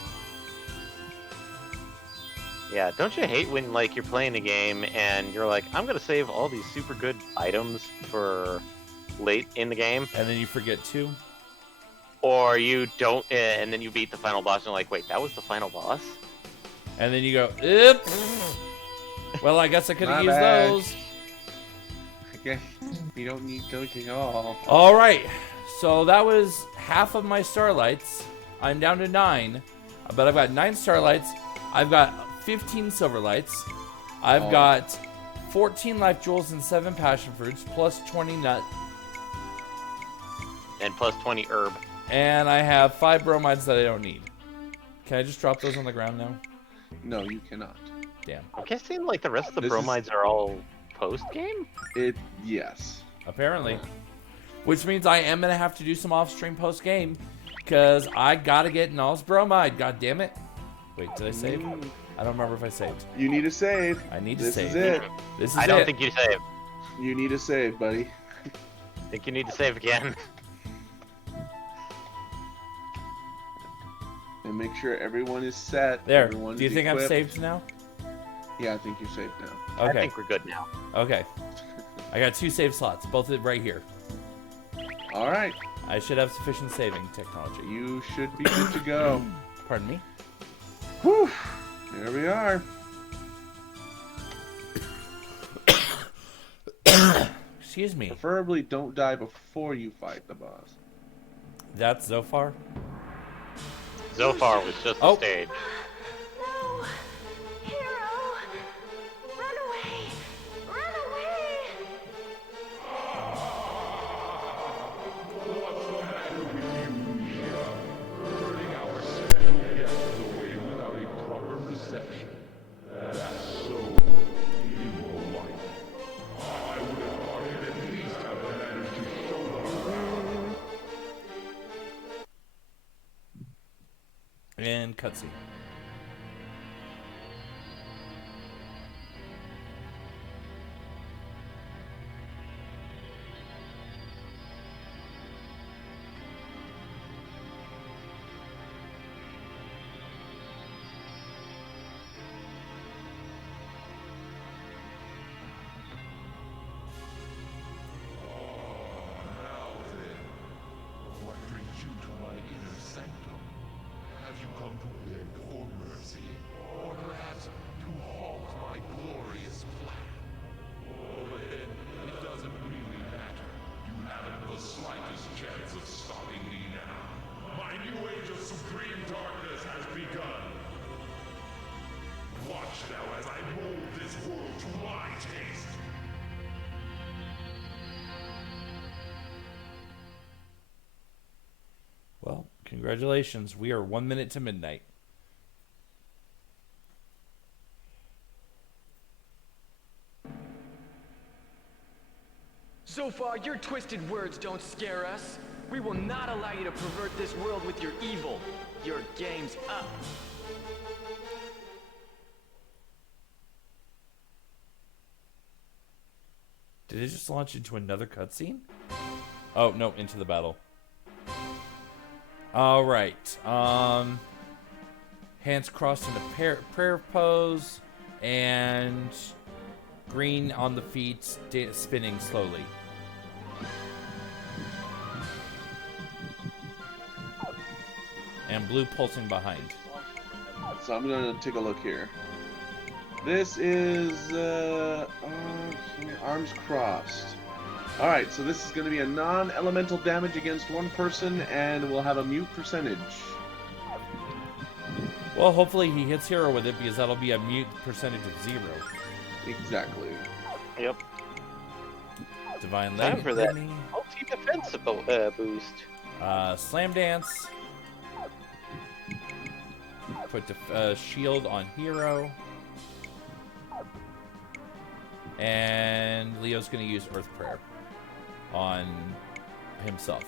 Yeah, don't you hate when like you're playing a game and you're like, I'm gonna save all these super good items for late in the game, And then you forget to. or you don't, and then you beat the final boss and you're like, wait, that was the final boss? And then you go, oops. Well, I guess I could have My used bad. those. Okay, we don't need those at all. All right. So that was half of my starlights. I'm down to 9. But I've got 9 starlights. I've got 15 silver lights. I've Oh. got 14 life jewels and 7 passion fruits, plus 20 nut. And plus 20 herb. And I have 5 bromides that I don't need. Can I just drop those on the ground now? No, you cannot. Damn. I'm guessing like the rest of the This is- bromides are all post-game? Yes. Apparently. Which means I am going to have to do some off-stream post-game. Because I got to get Null's bromide. God damn it. Wait, did I save? I don't remember if I saved. You need a save. I need to This save. is it. This is I don't it. think you save. You need a save, buddy. I think you need to save again. And make sure everyone is set. There. Everyone's Do you think I'm equipped. saved now? Yeah, I think you're safe now. I Okay. think we're good now. Okay. I got 2 save slots, both right here. All right. I should have sufficient saving technology. You should be good to go. Pardon me? Whew. There we are. Excuse me. Preferably don't die before you fight the boss. That's Zophar? Zophar was just Oh. a stage. No! Hero! Run away! Run away! And cutscene. What brings you to my inner sanctum? Have you come to beg for mercy? Or perhaps to halt my glorious plan? Oh, then, it doesn't really matter. You haven't the slightest chance of stopping me now. My new age of supreme darkness has begun. Watch now as I mold this world to my taste. Well, congratulations. We are 1 minute to midnight. So far, your twisted words don't scare us. We will not allow you to pervert this world with your evil. Your game's up. Did it just launch into another cutscene? Oh, no, into the battle. All right. Hands crossed in a prayer pose, and green on the feet, spinning slowly. And blue pulsing behind. So I'm gonna take a look here. This is arms crossed. All right, so this is going to be a non-elemental damage against one person, and we'll have a mute percentage. Well, hopefully he hits hero with it, because that'll be a mute percentage of 0. Exactly. Yep. Divine Time leg. for that multi-defense boost. Slam dance. Put the shield on hero. And Leo's going to use Earth Prayer on himself.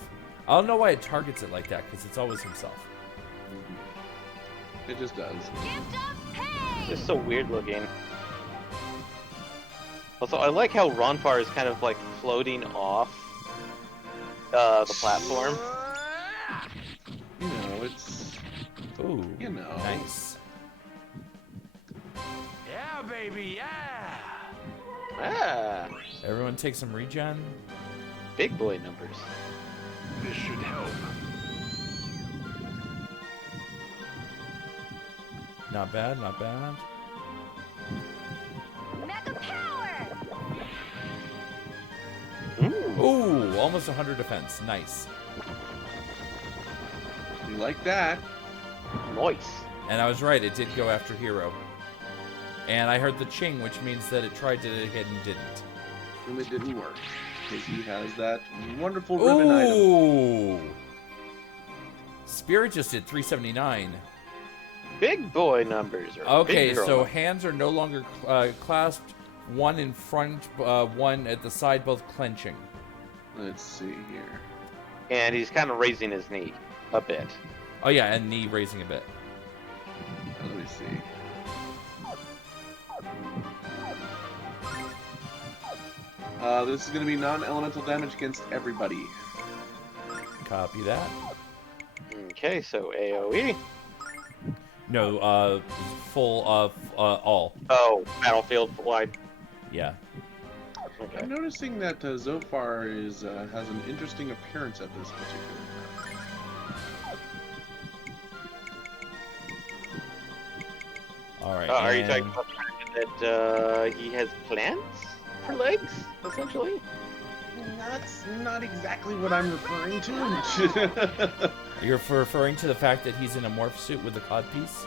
I don't know why it targets it like that, because it's always himself. It just does. Gift of pain! It's so weird looking. Also, I like how Ronfar is kind of like floating off the platform. You know, it's Ooh, You know. nice. Yeah, baby, yeah! Ah, Everyone take some regen. big boy numbers. This should help. Not bad, not bad. Mega power! Ooh, almost 100 defense. Nice. We like that. Nice. And I was right, it did go after Hero. And I heard the ching, which means that it tried to hit and didn't. And it didn't work. Because he has that wonderful ribbon item. Ooh! Spirit just did 379. Big boy numbers. Or Okay, big girl so numbers. hands are no longer clasped. One in front, one at the side, both clenching. Let's see here. And he's kind of raising his knee a bit. Oh yeah, and knee raising a bit. Let me see. This is going to be non-elemental damage against everybody. Copy that. Okay, so AOE. No, full of all. Oh, battlefield wide. Yeah. Okay. I'm noticing that Zofar has an interesting appearance at this particular time. All right. Are you and- talking about the fact that he has plants for legs, essentially? That's not exactly what I'm referring to. You're referring to the fact that he's in a morph suit with a codpiece?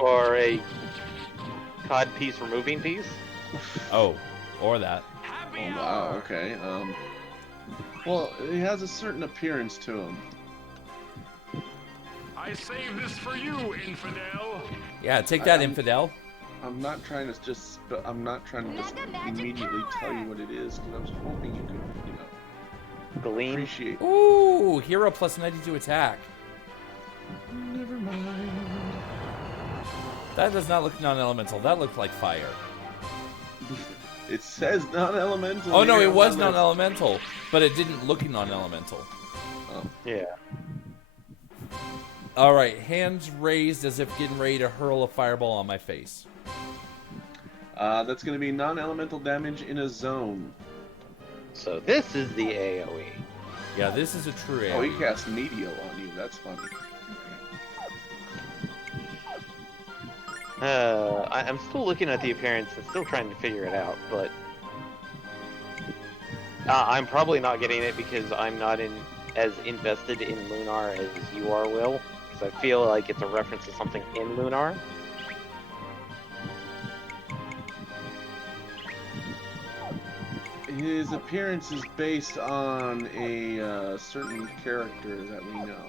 Or a cod piece removing piece? Oh, or that. Happy Oh, hour! wow, okay. Well, he has a certain appearance to him. I saved this for you, infidel. Yeah, take that, infidel. I'm not trying to just Mega magic immediately tell you power! what it is, because I was hoping you could, Gleam. appreciate. Ooh, hero plus 92 attack. Never mind. That does not look non-elemental. That looked like fire. It says non-elemental. Oh no, here it on was that list. non-elemental, but it didn't look non-elemental. Oh. Yeah. All right, hands raised as if getting ready to hurl a fireball on my face. That's going to be non-elemental damage in a zone. So this is the AOE. Yeah, this is a true Oh, he AoE. cast Meteor on you. That's funny. I'm still looking at the appearance and still trying to figure it out, but I'm probably not getting it because I'm not as invested in Lunar as you are, Will. Because I feel like it's a reference to something in Lunar. His appearance is based on a certain character that we know.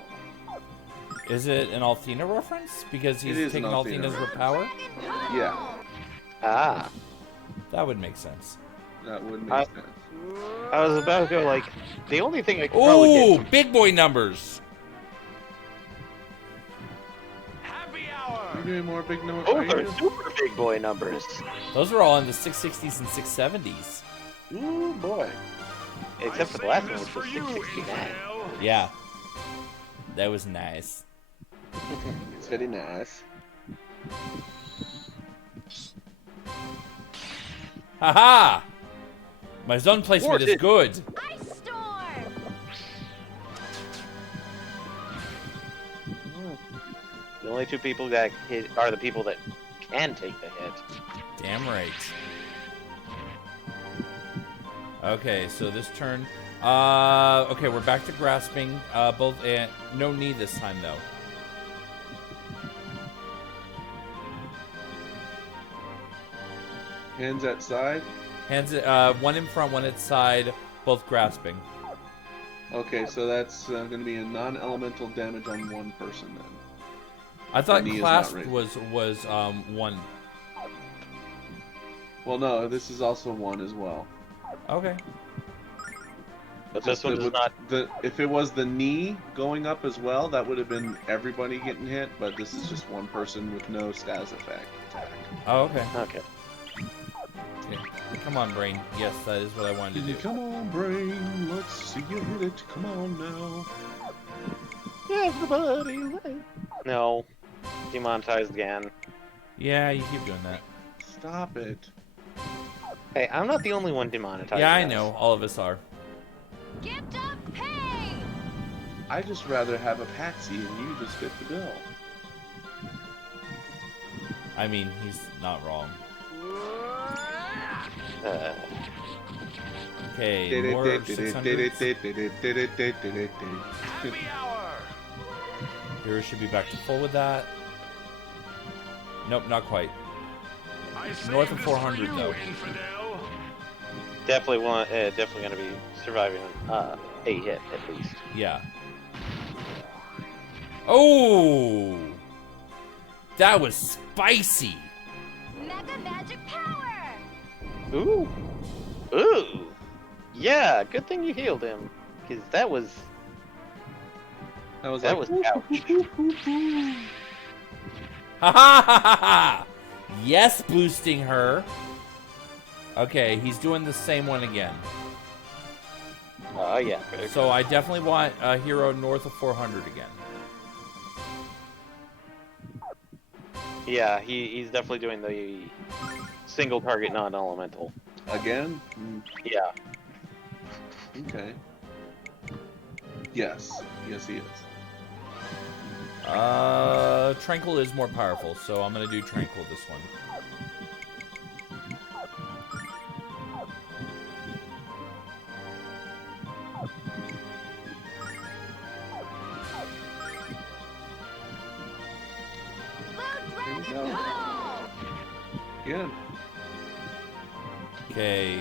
Is it an Althena reference? Because he's It is an taking Althena Althena's reference. power? Yeah, Ah, That would make sense. that would make I- sense. I was about to go like, the only thing I could probably Ooh, get big boy numbers. Happy You're hour! doing more big number. those are super big boy numbers. Those were all in the 660s and 670s. Ooh boy. Except for the I last saved one, this which for was you, 669. infidel. Yeah. That was nice. It's very nice. Haha! My zone placement is Forces. good. Ice storm! The only two people that hit are the people that can take the hit. Damn right. Okay, so this turn. Okay, we're back to grasping. Both. No knee this time though. Hands at side. Hands. One in front, one at side. Both grasping. Okay, so that's going to be a non-elemental damage on one person then. I thought knee is clasp not was one. Well, no, this is also one as well. Okay. But this Just one that does with not. If it was the knee going up as well, that would have been everybody getting hit. But this is just one person with no status effect attack. Oh, okay. Okay. Yeah. Come on, brain. Yes, that is what I wanted to do. Come on, brain. Let's see you hit it. Come on now. Everybody. No. Demonetized again. Yeah, you keep doing that. Stop it. Hey, I'm not the only one demonetized. Yeah, I guys. know. All of us are. Gift of pain! I just rather have a patsy and you just fit the bill. I mean, he's not wrong. Uh, Okay, more 600. Happy hour! Hero should be back to full with that. Nope, not quite. I North saved of this 400 for you, though. infidel. definitely gonna be surviving a hit at least. Yeah. Oh! That was spicy! Mega magic power! Ooh, ooh, yeah. Good thing you healed him, because that was I was that like, was ouch. Ha ha ha ha ha! Yes, boosting her. Okay, he's doing the same one again. Yeah. So I definitely want a hero north of 400 again. Yeah, he's definitely doing the single target non-elemental. again? Mm, Yeah. okay. Yes. Yes, he is. Tranquil is more powerful, so I'm gonna do Tranquil this one. Here we Blue go. Dragon Again. Okay.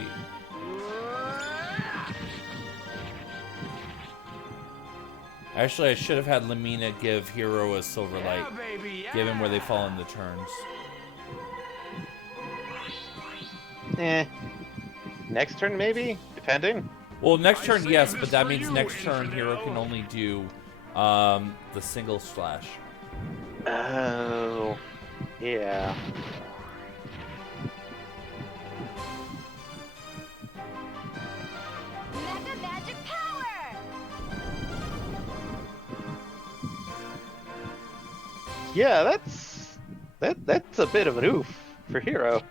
Actually, I should have had Lamina give Hero a Silver Light, Yeah, baby, yeah. given where they fall in the turns. Next turn maybe, depending. Well, next I turn, saved yes, this but that for means you, next turn Hero infidel. can only do the single slash. Oh, yeah. Mega magic power! Yeah, that's a bit of an oof for Hero.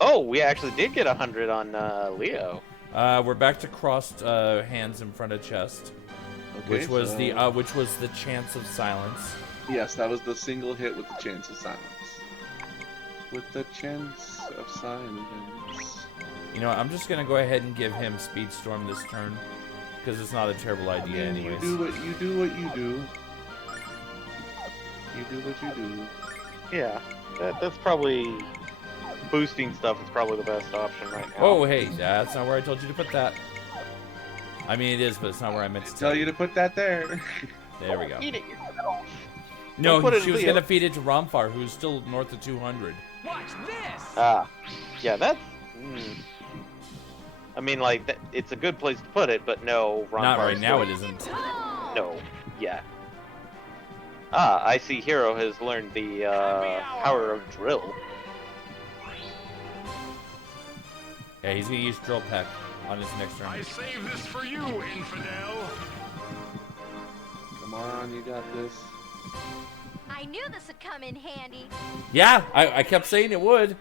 Oh, we actually did get 100 on Leo. We're back to crossed hands in front of chest, Okay, which was so- the chance of silence. Yes, that was the single hit with the chance of silence. With the chance of silence. You know, I'm just gonna go ahead and give him Speed Storm this turn, because it's not a terrible I idea, mean, anyways. you do what you do. What you do. You do what you do. Yeah, that's probably boosting stuff is probably the best option right now. Oh, hey, that's not where I told you to put that. I mean, it is, but it's not where I meant to Tell you to put that there. There we go. Eat it yourself. No, put it she in was Leo. gonna feed it to Ramfar, who's still north of 200. Watch this! Ah, yeah, that's. I mean, like, it's a good place to put it, but no. Not Ronfar's right now, it still- isn't. No. Yeah. Ah, I see. Hero has learned the power of drill. Yeah, he's gonna use Drill Peck on his next turn. I saved this for you, infidel. Come on, you got this. I knew this would come in handy. Yeah, I kept saying it would.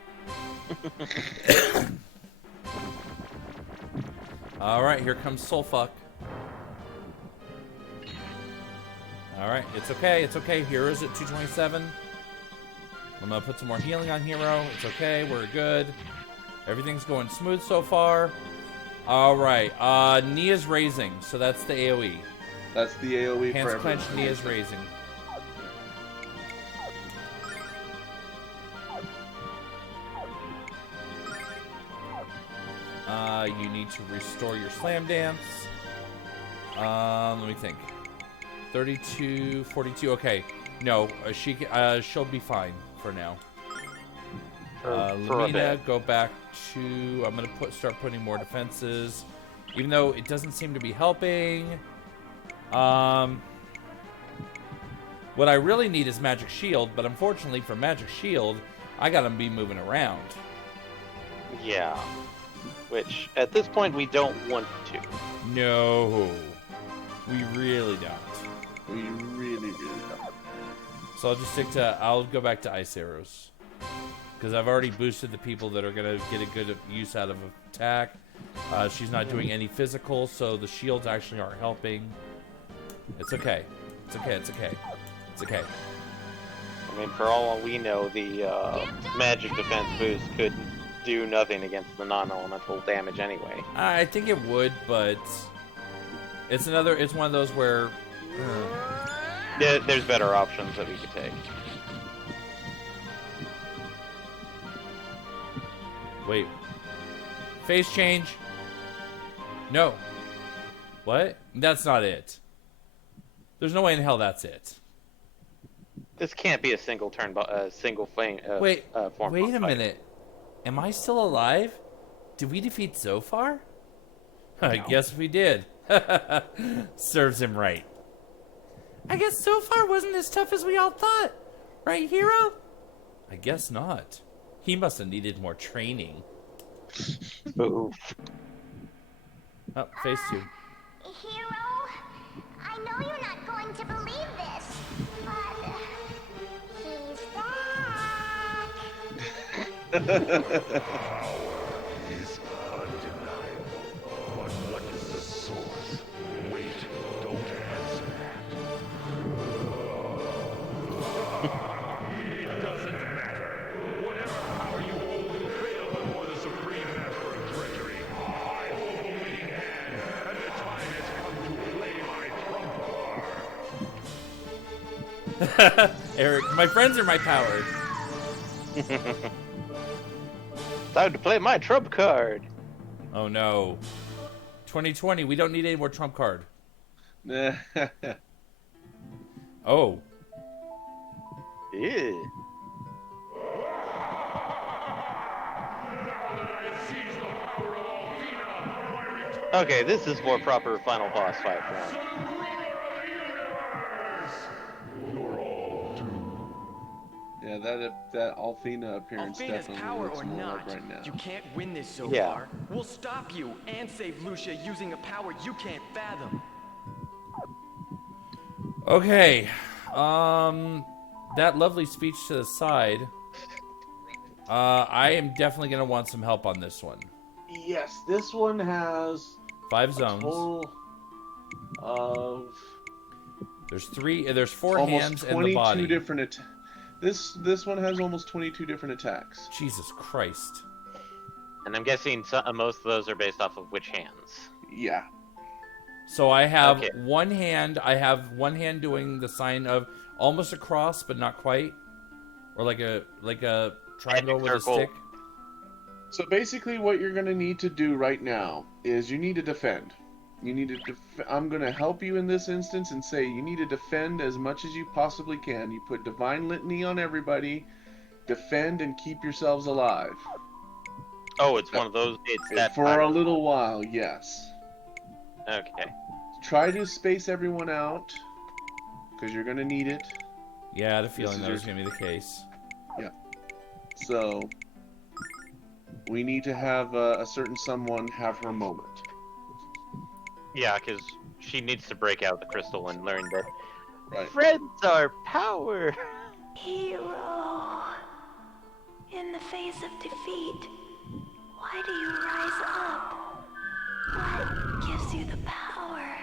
Alright, here comes Soulfuck. Alright, it's okay, it's okay. Hero's at 227. I'm gonna put some more healing on Hero. It's okay, we're good. Everything's going smooth so far. Alright, Nia's raising, so that's the AoE. That's the AoE for Hands everyone. clenched, Nia's raising. You need to restore your slam dance. Let me think. 32, 42. Okay, no, she'll be fine for now. For a Lamina, bit. go back to. I'm gonna start putting more defenses, even though it doesn't seem to be helping. What I really need is Magic Shield, but unfortunately for Magic Shield, I gotta be moving around. Yeah. Which, at this point, we don't want to. No, we really don't. We really, really don't. So I'll go back to ice arrows. Because I've already boosted the people that are going to get a good use out of attack. She's not doing any physical, so the shields actually aren't helping. It's okay. It's okay, it's okay. It's okay. I mean, for all we know, the magic defense boost could do nothing against the non-elemental damage anyway. I think it would, but it's one of those where There's better options that we could take. wait. Phase change. No. What? That's not it. There's no way in hell that's it. This can't be a single turn, single flame. Wait form a fight. minute. Am I still alive? Did we defeat Zophar? I guess we did. Serves him right. I guess Zophar wasn't as tough as we all thought. Right, hero? I guess not. He must have needed more training. Oof. Oh, phase 2. Hero, I know you're not going to believe this, but he's back. Is undeniable. But what is the source? Wait, don't answer that. It doesn't matter. Whatever power you hold will fail before the Supreme Master of Treachery. I hold the leading hand, and the time has come to play my trump card. Eric, my friends are my power. Time to play my trump card. Oh no. 2020, we don't need any more trump card. Oh. Ew. Okay, this is more proper final boss fight form. Yeah, that Althena appearance Althena's definitely power looks or more not, like right now. you can't win this so Yeah. far. We'll stop you and save Lucia using a power you can't fathom. Okay. That lovely speech to the side. I am definitely going to want some help on this one. Yes, this one has 5 a zones. total of There's 4 almost hands and the 22 body. different. This one has almost 22 different attacks. Jesus Christ. And I'm guessing most of those are based off of which hands. Yeah. So I have Okay. one hand. I have one hand doing the sign of almost a cross, but not quite, or like a triangle with a circle. stick. So basically, what you're gonna need to do right now is you need to defend. You need to. I'm gonna help you in this instance and say you need to defend as much as you possibly can. You put Divine Litany on everybody. Defend and keep yourselves alive. Oh, it's one of those. It's that For type. a little while, yes. Okay. Try to space everyone out, because you're gonna need it. Yeah, I had a feeling is that your- was going to be the case. So we need to have a certain someone have her moment. Yeah, because she needs to break out the crystal and learn that Right. friends are power. Hero, in the face of defeat, why do you rise up? What gives you the power?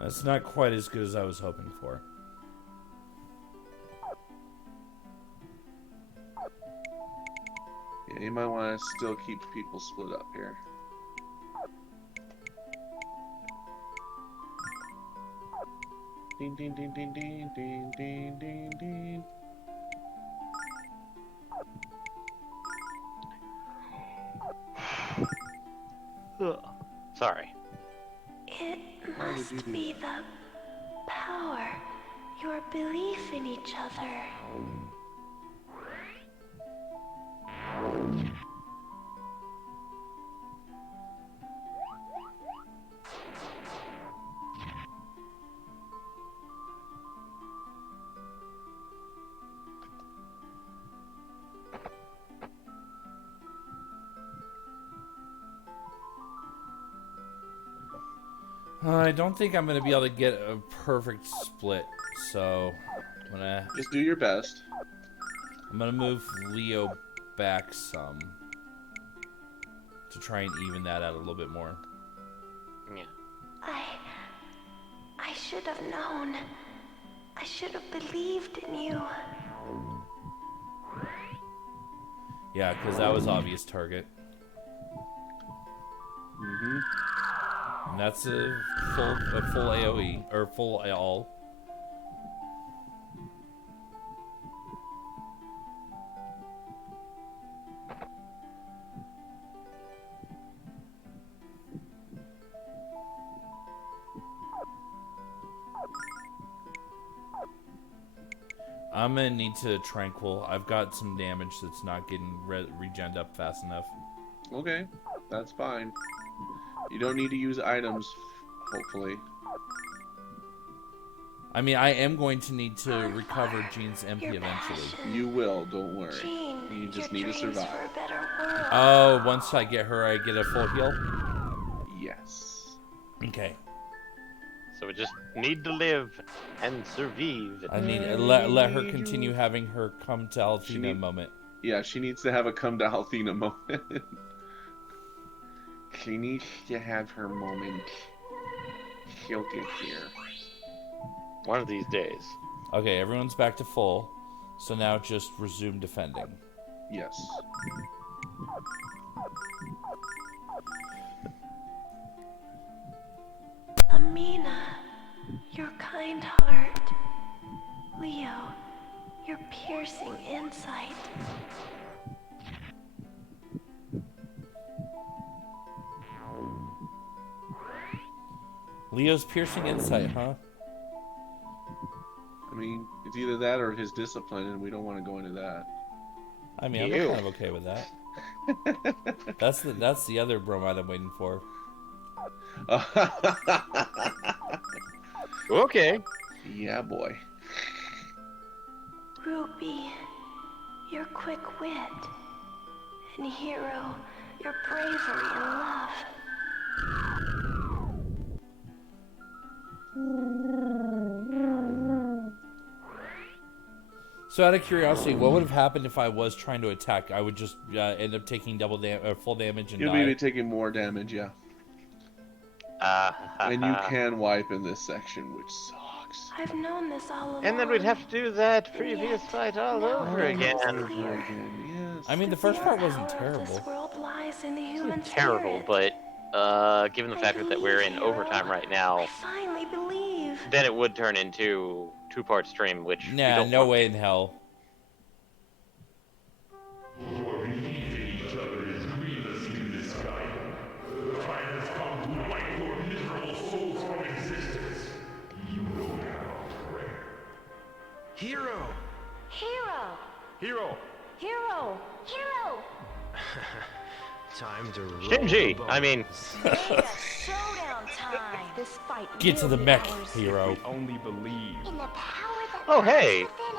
That's not quite as good as I was hoping for. Yeah, you might want to still keep people split up here. Ding ding ding ding ding ding ding ding ding. Sorry. It Why would you must do be the power, your belief in each other. I don't think I'm gonna be able to get a perfect split, so Just do your best. I'm gonna move Leo back some to try and even that out a little bit more. Yeah. I should have known. I should have believed in you. Yeah, because that was obvious target. And that's a full AOE or full all. I'm gonna need to tranquil. I've got some damage that's not getting regened up fast enough. Okay, that's fine. You don't need to use items, hopefully. I mean, I am going to need to On recover fire. Jean's MP Your eventually. passion. You will, don't worry. Jean, You just your need to dreams survive. for a better world. Oh, once I get her, I get a full heal? Yes. Okay. So we just need to live and survive. I need let her continue having her come to Althena need- moment. Yeah, she needs to have a come to Althena moment. She needs to have her moment. She'll get here. One of these days. Okay, everyone's back to full. So now just resume defending. Yes. Amina, your kind heart. Leo, your piercing insight. Leo's piercing insight, huh? I mean, it's either that or his discipline, and we don't want to go into that. I mean, I'm Ew. kind of okay with that. That's the other bromide I'm waiting for. Okay. Yeah, boy. Ruby, your quick wit. And Hero, your bravery and love. So out of curiosity, what would have happened if I was trying to attack? I would just end up taking full damage and You'll die. be taking more damage, yeah. And you can wipe in this section, which sucks. I've known this all along. And then we'd have to do that And previous yet, fight all now over it becomes again. clear. Yes. I mean, the The first part pure wasn't power of terrible. This world lies in the human Terrible, spirit. but given the I fact that we're in believe, Hero. overtime right I now, finally believe. then it would turn into two-part stream, which we Nah, don't no want. way in hell. Hero! Hero! Hero! Hero! Hero! Time to roll Shinji! the I mean, Mega showdown time! This fight Get to will the be mech, ours. hero. Only believe. In the power that Oh, lies hey. within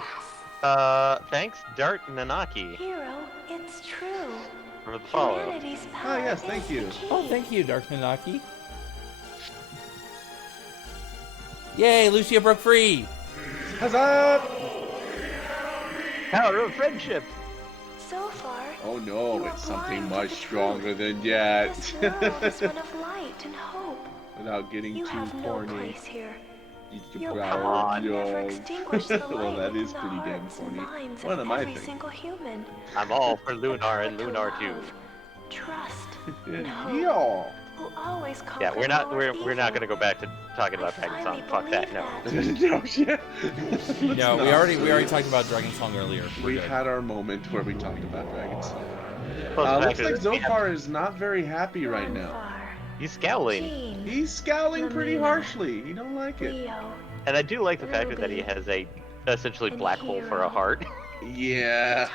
us. Thanks, Dart Nanaki, Hero, it's true. for the follow. Humanity's power yes, is thank the you. key. Oh, thank you, Dark Nanaki. Yay, Lucia broke free! Huzzah! Power of friendship! So far, Oh no, you are it's something blind to much the stronger truth. than that. This world is one of light and hope. Without getting You too have no corny. place here. It's Your proud power can never of- extinguish the light Well, that within is the pretty damn hearts and corny. minds One of of my every things. single human. I'm all for The Lunar power and to Lunar 2. love, trust, and hope Yeah. will always conquer Yeah, we're not our we're not evil. gonna go back to talking about I Dragon finally Song. Fuck that, believe no. No, yeah. No, we already talked about Dragon Song earlier. We're We good. had our moment where we talked about Dragon's Song. Plus the Looks fact like that we have- Zophar is not very happy right On now. fire. He's scowling. Jean, He's scowling pretty Lamina. harshly. He don't like it. Leo, And I do like the fact that he Ruby. has a essentially And black hole for a Hero. heart. Yeah.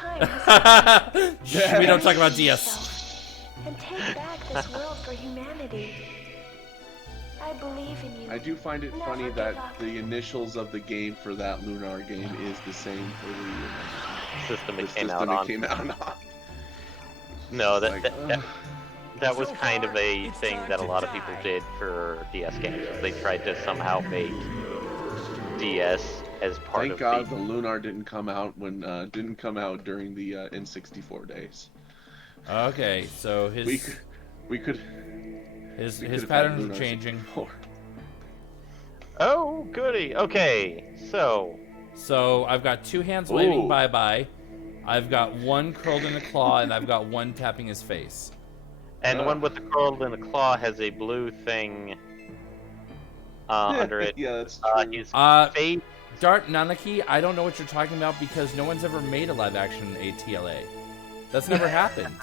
time has come. We don't talk about DS. And take back this world for humanity. I believe in you. I do find it Never funny give that up. the initials of the game for that Lunar game is the same for System the it came system out it on. came out on. No, Like, that that was So kind of far, a it's thing time that a to lot of people die. did for DS games. They tried to somehow make DS as part Thank of God the. the Lunar didn't come out during the N64 days. Okay, so We could, we could, his we could have had patterns are Lunar changing. 64. Oh, goody. Okay, so So I've got two hands waving Ooh. bye-bye. I've got one curled in a claw, and I've got one tapping his face. and the one with the curl and the claw has a blue thing under it. Yeah, that's true. His Uh, face. Dart Nanaki, I don't know what you're talking about because no one's ever made a live-action ATLA. That's never happened.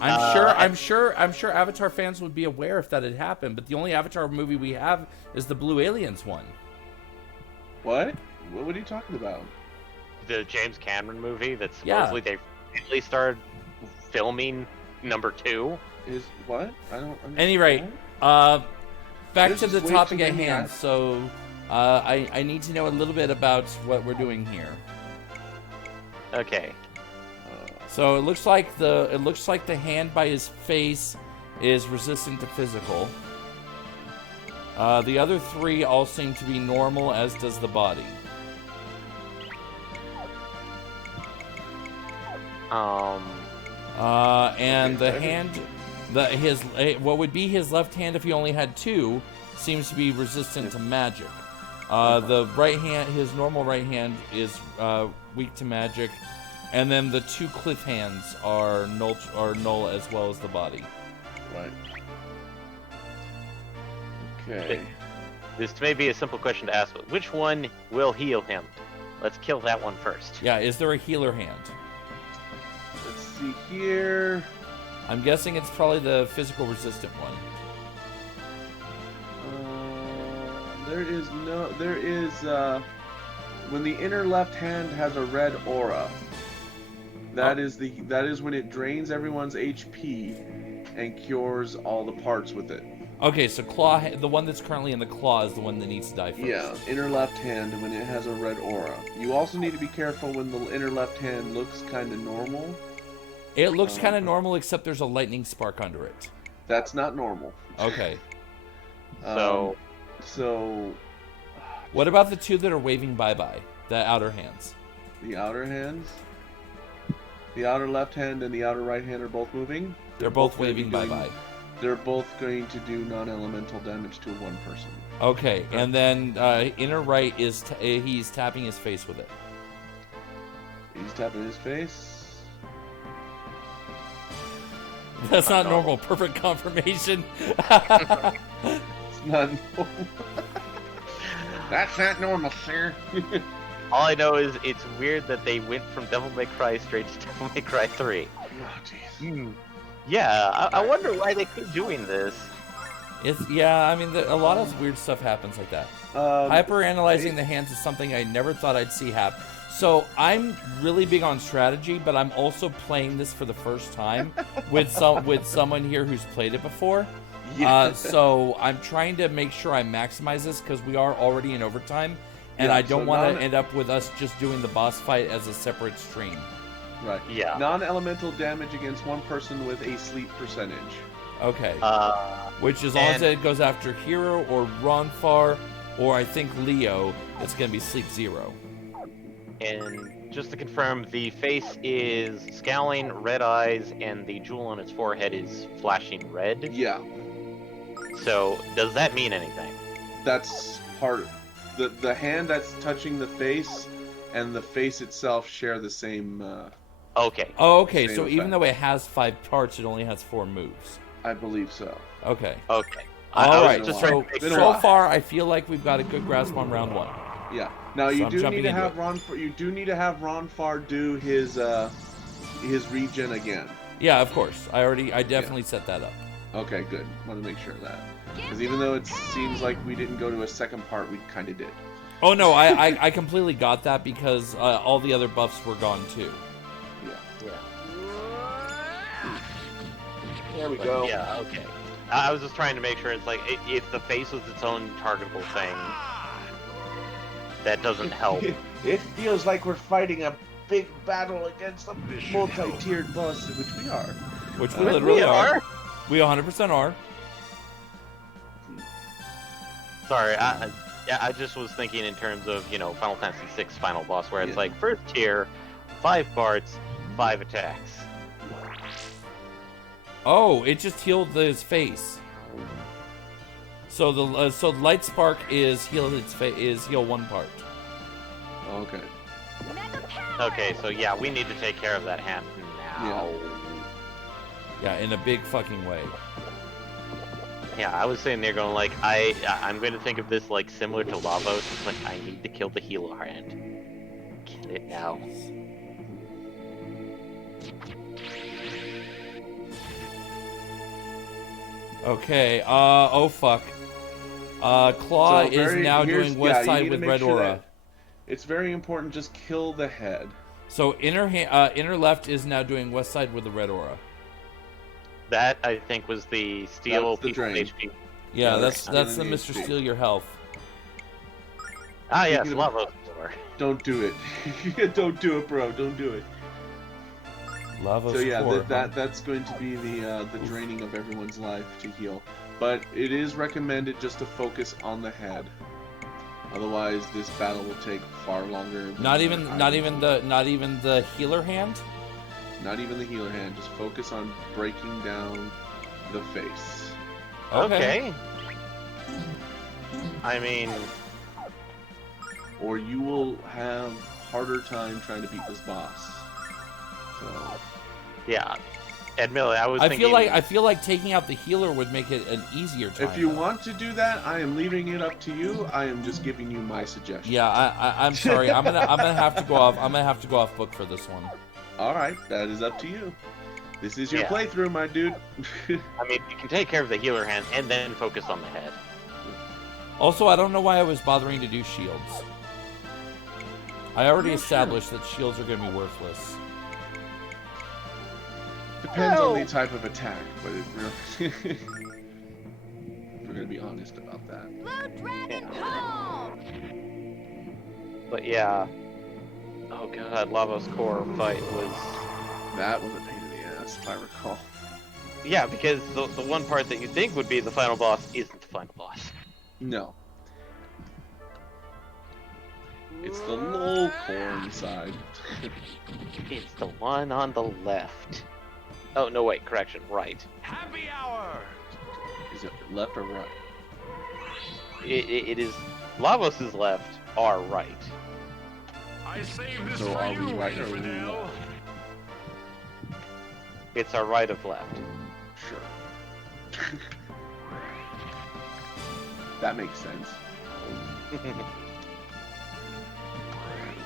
I'm sure Avatar fans would be aware if that had happened, but the only Avatar movie we have is the Blue Aliens one. What? What are you talking about? The James Cameron movie that Yeah. supposedly they finally started filming number 2. Is what? I don't understand. Any rate, back This to is the way topic too at many hand. So, I need to know a little bit about what we're doing here. Okay. So it looks like the hand by his face is resistant to physical. The other three all seem to be normal, as does the body. And the hand, what would be his left hand if he only had two, seems to be resistant to magic. The right hand, his normal right hand, is weak to magic, and then the two cliff hands are null as well as the body. Right. Okay. This may be a simple question to ask, but which one will heal him? Let's kill that one first. Yeah, is there a healer hand? Let's see here. I'm guessing it's probably the physical resistant one. There is when the inner left hand has a red aura. That is when it drains everyone's HP and cures all the parts with it. Okay, so the one that's currently in the claw is the one that needs to die first. Yeah, inner left hand when it has a red aura. You also need to be careful when the inner left hand looks kind of normal. It looks kind of normal, except there's a lightning spark under it. That's not normal. Okay. So, what about the two that are waving bye-bye? The outer hands. The outer hands? The outer left hand and the outer right hand are both moving? They're both waving bye-bye. They're both going to do non-elemental damage to one person. Okay, and then inner right is he's tapping his face with it. He's tapping his face. That's not normal. Perfect confirmation. It's not normal. That's not normal, sir. All I know is it's weird that they went from Devil May Cry straight to Devil May Cry 3. Oh, jeez. Yeah, I wonder why they keep doing this. I mean, a lot of weird stuff happens like that. Hyper-analyzing the hands is something I never thought I'd see happen. So I'm really big on strategy, but I'm also playing this for the first time with someone here who's played it before. Yeah. So I'm trying to make sure I maximize this because we are already in overtime, and I don't want to end up with us just doing the boss fight as a separate stream. Right. Yeah. Non-elemental damage against one person with a sleep percentage. Okay. Which is long as it goes after Hero or Ronfar, or I think Leo, it's going to be Sleep 0. And just to confirm, the face is scowling, red eyes, and the jewel on its forehead is flashing red. Yeah. So, does that mean anything? That's part. The hand that's touching the face and the face itself share the same. Okay. Oh, okay. Same So even effect. though it has 5 parts, it only has 4 moves. I believe so. Okay. Okay. All right. just so- trying to make Been a sure. while. far, I feel like we've got a good grasp on round 1. Yeah. Now So you I'm do jumping need to into have it. You do need to have Ronfar do his regen again. Yeah, of course. I definitely set that up. Okay, good. Want to make sure of that. Because even though it seems like we didn't go to a second part, we kind of did. Oh no, I completely got that because all the other buffs were gone too. Yeah. There we go. Yeah, okay. I was just trying to make sure it's like, if the face was its own targetable thing, that doesn't help. It feels like we're fighting a big battle against a multi-tiered boss, which we are. Which we literally We are. are. We 100% are. Sorry, I just was thinking in terms of, Final Fantasy VI final boss, where it's like first tier, 5 parts, 5 attacks. Oh, it just healed his face. So the light spark is heal one part. Okay. Okay, so yeah, we need to take care of that hand now. Yeah, in a big fucking way. Yeah, I was sitting there going like, I'm going to think of this like similar to Lavos. It's like, I need to kill the healer hand. Kill it now. Okay, oh fuck. Claw So is now doing West you Side need to with make Red sure Aura. that it's very important, just kill the head. So inner left is now doing West Side with the Red Aura. That, I think, was the steel That's the piece of drain. HP. Yeah, Yeah, that's that's the stealing Mr. HP. Steal Your Health. Ah, yes, Speaking of- Lavos. Door. Don't do it. Don't do it, bro. Don't do it. Lava So yeah, Core, huh? that's going to be the draining of everyone's life to heal. But it is recommended just to focus on the head. Otherwise, this battle will take far longer. than Not the even item. the healer hand. Not even the healer hand. Just focus on breaking down the face. Okay. I mean, Or you will have harder time trying to beat this boss. So yeah. Admittedly, I was I thinking... feel like taking out the healer would make it an easier time. if you want to do that, I am leaving it up to you. I am just giving you my suggestion. Yeah, I'm sorry. I'm gonna have to go off. I'm gonna have to go off book for this one. All right, that is up to you. This is your Yeah. playthrough, my dude. I mean, you can take care of the healer hand and then focus on the head. Also, I don't know why I was bothering to do shields. I already established that shields are gonna be worthless. Depends on the type of attack, but it really. We're gonna be honest about that. But yeah. Oh god, Lavos Core fight was... That was a pain in the ass, if I recall. Yeah, because the one part that you think would be the final boss isn't the final boss. No. It's the low corn side. It's the one on the left. Oh, no, wait, correction, right. Happy hour! Is it left or right? It is... Lavos' left, our right. I saved this So for are you, we right or are we infidel. left? It's our right of left. Sure. That makes sense. Let's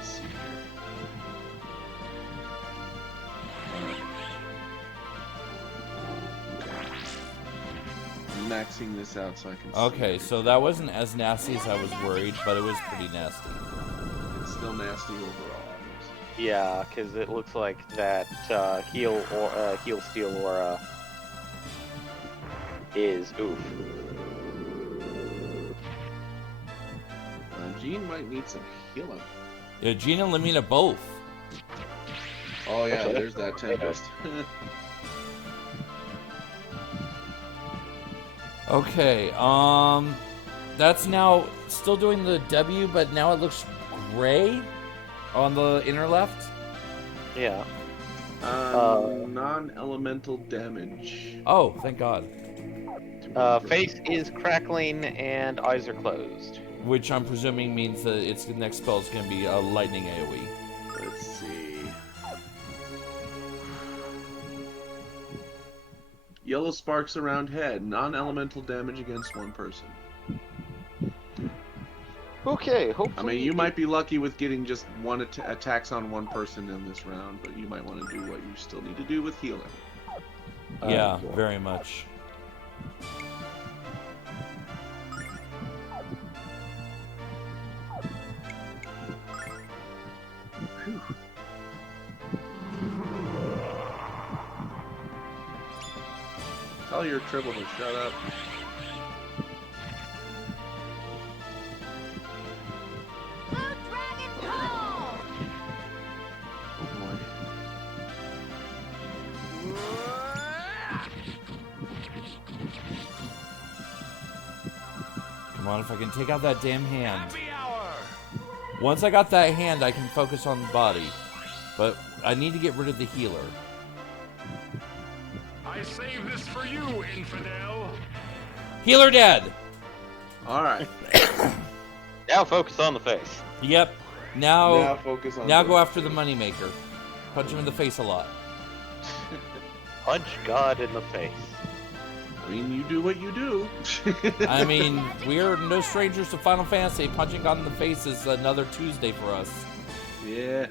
see here. Maxing this out so I can see Okay, so that wasn't as nasty as I was worried, but it was pretty nasty. it's still nasty overall. Yeah, because it looks like that heal steal aura is oof. Jean might need some healing. Gene and Lamina both. Oh yeah, Actually, there's that tempest. Okay, that's now still doing the W, but now it looks gray on the inner left. Yeah. Non-elemental damage. Oh, thank God. Face is crackling and eyes are closed. Which I'm presuming means that its next spell is going to be a lightning AoE. Let's see. Yellow sparks around head. Non-elemental damage against one person. Okay, hopefully. I mean, you might be lucky with getting just one attacks on one person in this round, but you might want to do what you still need to do with healing. Yeah, very much. Tell your triple to shut up. Oh boy. Come on, if I can take out that damn hand. Happy hour! Once I got that hand, I can focus on the body. But I need to get rid of the healer. I save this for you, infidel. Healer dead! Alright. Now focus on the face. Yep. Now Now focus on go after the moneymaker. Punch him in the face a lot. Punch God in the face. I mean, you do what you do. I mean, we're no strangers to Final Fantasy. Punching God in the face is another Tuesday for us. Yeah.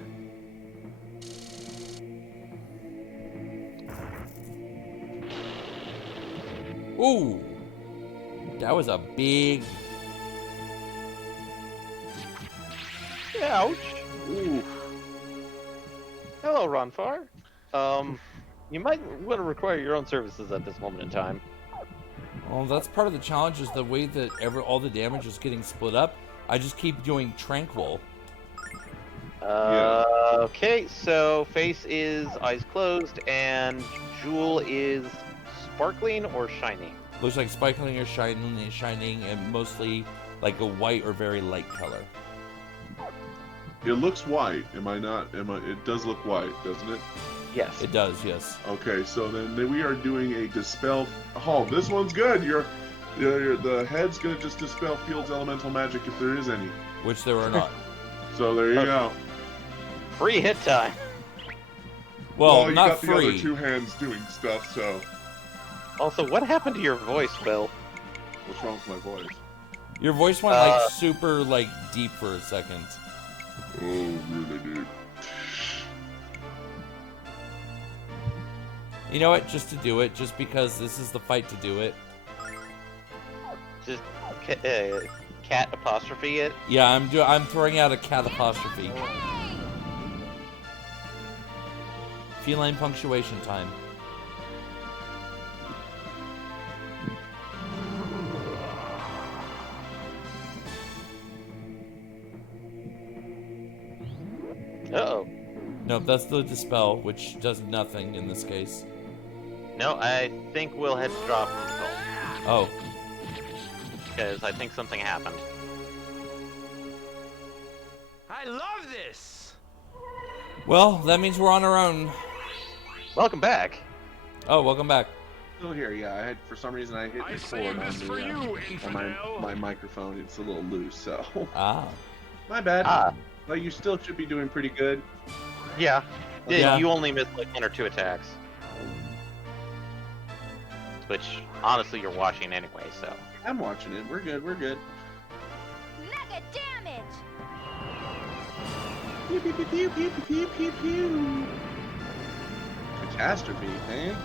Ooh! That was a big... Ouch. Ooh. Hello, Ronfar. You might want to require your own services at this moment in time. Well, that's part of the challenge, is the way that all the damage is getting split up. I just keep doing Tranquil. Yeah. Okay, so face is eyes closed, and Jewel is sparkling or shining. Looks like sparkling or shining, and mostly like a white or very light color. It looks white. It does look white, doesn't it? Yes. It does, yes. Okay, so then we are doing a dispel. Oh, this one's good. The head's gonna just dispel Field's elemental magic if there is any. Which there are not. So there you go. Free hit time. Well, you not got the other free. two hands doing stuff. So Also, what happened to your voice, Bill? what's wrong with my voice? Your voice went like super like deep for a second. Oh, really, dude. You know what? Just to do it, just because this is the fight to do it. Just cat apostrophe it. Yeah, I'm throwing out a cat apostrophe. Feline punctuation time. Uh-oh. Nope, that's the dispel, which does nothing in this case. No, I think we'll head to drop control. Oh, Because I think something happened. I love this! well, that means we're on our own. Welcome back. Oh, welcome back. Still here, yeah. For some reason I hit I record save on this for you, on infidel. my microphone. It's a little loose, so Ah. my bad. Ah. But you still should be doing pretty good. Yeah. Yeah. You only missed like 1 or 2 attacks. Which, honestly, you're watching anyway, so. I'm watching it. We're good. We're good. Mega damage! Pew pew pew pew pew pew pew pew. Catastrophe, man.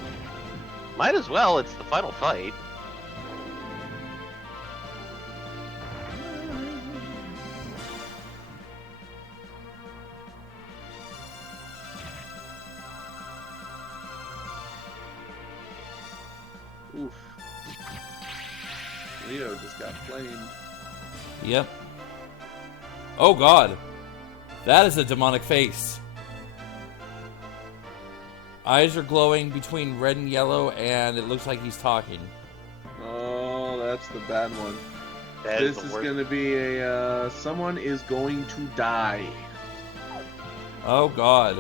Might as well, it's the final fight. Oof. Leo just got flamed. Yep. Oh god. That is a demonic face. Eyes are glowing between red and yellow, and it looks like he's talking. Oh, that's the bad one. That This the is worst. gonna be a someone is going to die. Oh god.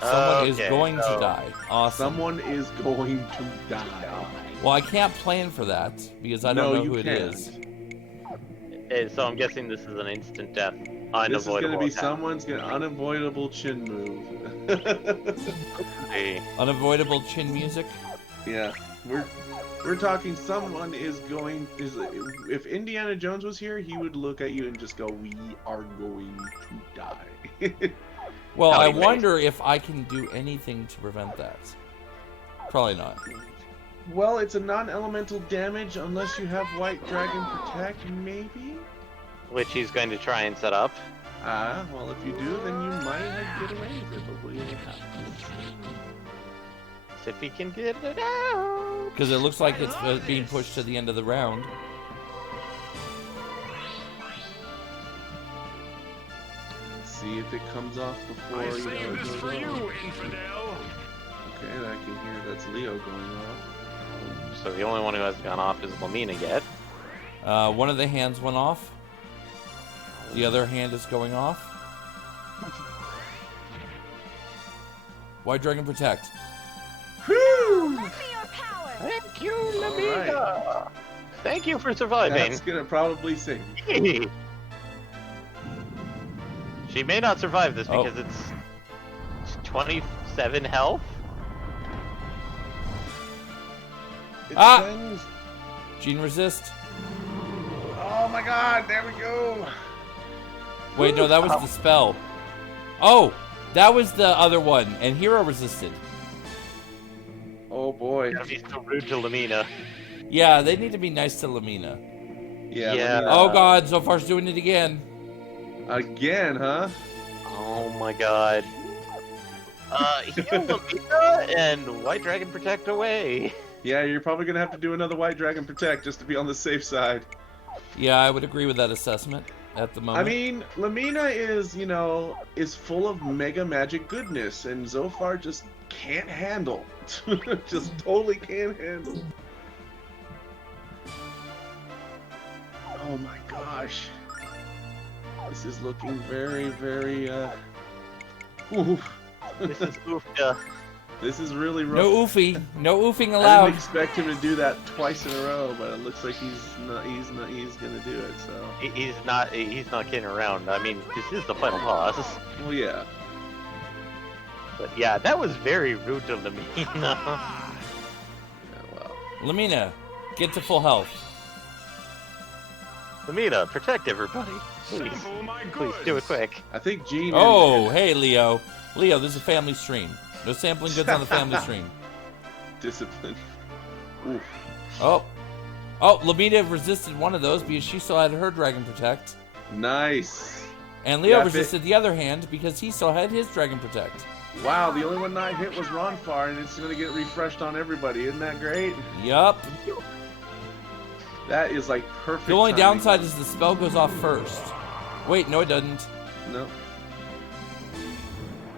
Someone is Okay, going to so- die. Awesome. Someone is going to die. Well, I can't plan for that because I don't No, know you who it can't. is. So I'm guessing this is an instant death. This is gonna be attack. someone's unavoidable chin move. Hey, Unavoidable chin music. Yeah, we're talking. Someone is going. If Indiana Jones was here, he would look at you and just go, "We are going to die." Well, I Howdy, mate. wonder if I can do anything to prevent that. Probably not. Well, it's a non-elemental damage unless you have White Dragon Protect, maybe. which he's going to try and set up. Well, if you do, then you might get away with it, but we'll have to. See if he can get it out. Because it looks like it's being pushed to the end of the round. Let's see if it comes off before I it save this goes for off. you, infidel. Okay, I can hear that's Leo going off. So the only one who hasn't gone off is Lamina yet. One of the hands went off. The other hand is going off. White Dragon Protect. Whew! Lend me your power. Thank you, All Lamina. Thank you for surviving. That's gonna probably save you. She may not survive this Oh. because it's 27 health. It Ah! depends. Gene resist. Oh my god, there we go. Wait, no, that was the spell. Oh, that was the other one, and Hero resisted. Oh boy. Gotta be so rude to Lamina. Yeah, they need to be nice to Lamina. Yeah. Yeah. Oh god, Zophar's doing it again. Again, huh? Oh my god. Heal Lamina and White Dragon Protect away. Yeah, you're probably gonna have to do another White Dragon Protect just to be on the safe side. Yeah, I would agree with that assessment at the moment. I mean, Lamina is, is full of mega magic goodness, and Zophar just can't handle. Just totally can't handle. Oh my gosh. This is looking very, very, oof. This is oofda. This is really rough. no oofing. No oofing I allowed. didn't expect him to do that twice in a row, but it looks like he's gonna do it, so. He's not kidding around. I mean, this is the final boss. Well, yeah. But yeah, that was very rude to Lamina. Yeah, well. Lamina, get to full health. Lamina, protect everybody. Please. Sample my Please goods. do it quick. I think Gene. Oh, hey, Leo. Leo, this is a family stream. No sampling goods on the family stream. Discipline. Oof. Oh. Oh, Lamina resisted one of those because she still had her Dragon Protect. Nice. And Leo Yeah, resisted the other hand because he still had his Dragon Protect. Wow, the only one I hit was Ronfar, and it's gonna get refreshed on everybody. Isn't that great? Yup. That is like perfect. The only timing. downside is the spell goes off first. Wait, no, it doesn't. No.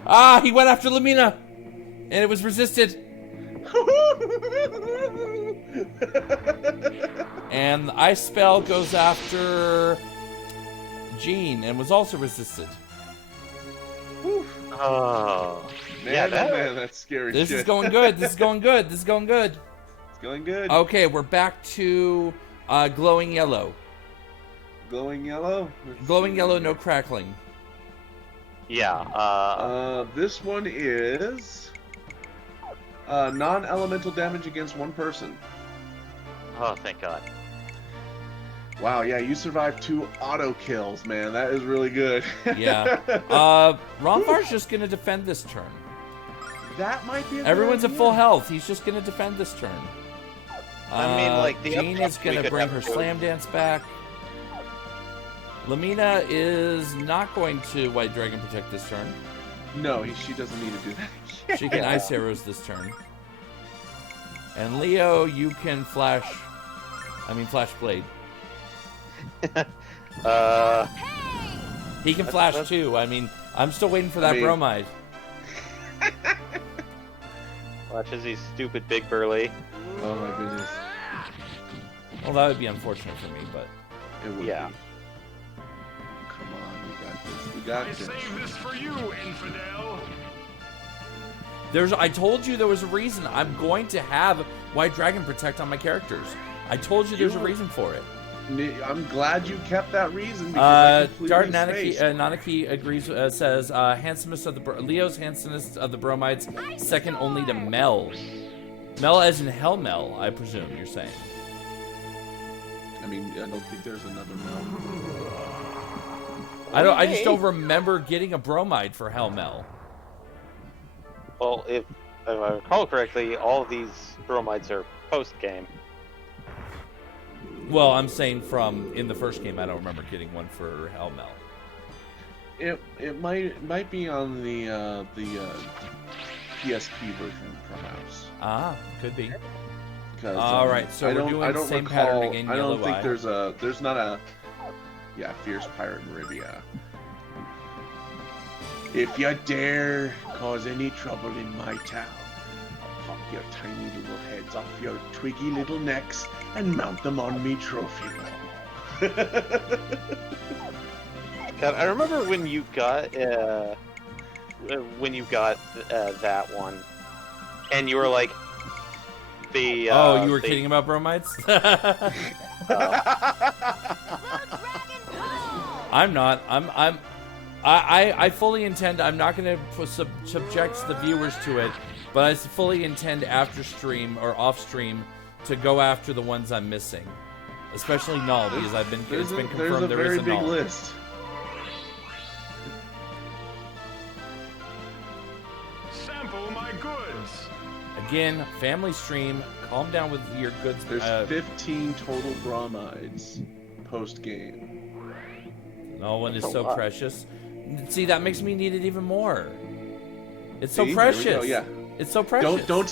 Ah, he went after Lamina, and it was resisted. And the ice spell goes after Jean and was also resisted. Oh. Man, Yeah, oh that, man, that's scary. This shit. is going good. This is going good. This is going good. It's going good. Okay, we're back to glowing yellow. Glowing yellow. Let's Glowing see. yellow, no crackling. yeah. This one is non-elemental damage against one person. Oh, thank God. Wow, yeah, you survived 2 auto kills, man. That is really good. Yeah. Ronfar's just gonna defend this turn. That might be. Everyone's at idea. full health. He's just gonna defend this turn. I mean, like, the Jean upchuck is we gonna could bring have her to- slam dance back. Lamina is not going to White Dragon Protect this turn. No, she doesn't need to do that. She can Ice Arrows this turn. And Leo, you can Flash Blade. He can Flash that's- too. I mean, I'm still waiting for that mean- bromide. Watches these stupid big burly. Oh my goodness. Well, that would be unfortunate for me, but It would Yeah. be. Come on, we got this. We got I this. saved this for you, infidel. I told you there was a reason. I'm going to have White Dragon Protect on my characters. I told you there's a reason for it. I'm glad you kept that reason. Because I completely Dart spaced. Nanaki agrees. Says handsomest of the Leo's handsomest of the bromides, second only to Mel. Mel as in Hell Mel, I presume you're saying. I mean, I don't think there's another Mel. I just don't remember getting a bromide for Hell Mel. Well, if I recall correctly, all of these bromides are post-game. Well, I'm saying from in the first game, I don't remember getting one for Hell Mel. It might be on the PSP version, perhaps. Ah, could be. Because, All right, so I we're don't, doing I the don't same recall, pattern again. I Yellow don't think eye. there's not a fierce pirate in Rivia. If you dare cause any trouble in my town, I'll pop your tiny little heads off your twiggy little necks and mount them on me trophy wall. God, I remember when you got that one, and you were like, the Oh, you were the- kidding about bromides? I'm not. I fully intend. I'm not going to subject the viewers to it, but I fully intend after stream or off stream to go after the ones I'm missing, especially null because it's been confirmed there is a very big null. list. Sample my goods. Again, family stream. Calm down with your goods. There's 15 total bromides post game. No one is That's a so lot. precious. See, that makes me need it even more. It's so See? There we precious. go, yeah. It's so precious. Don't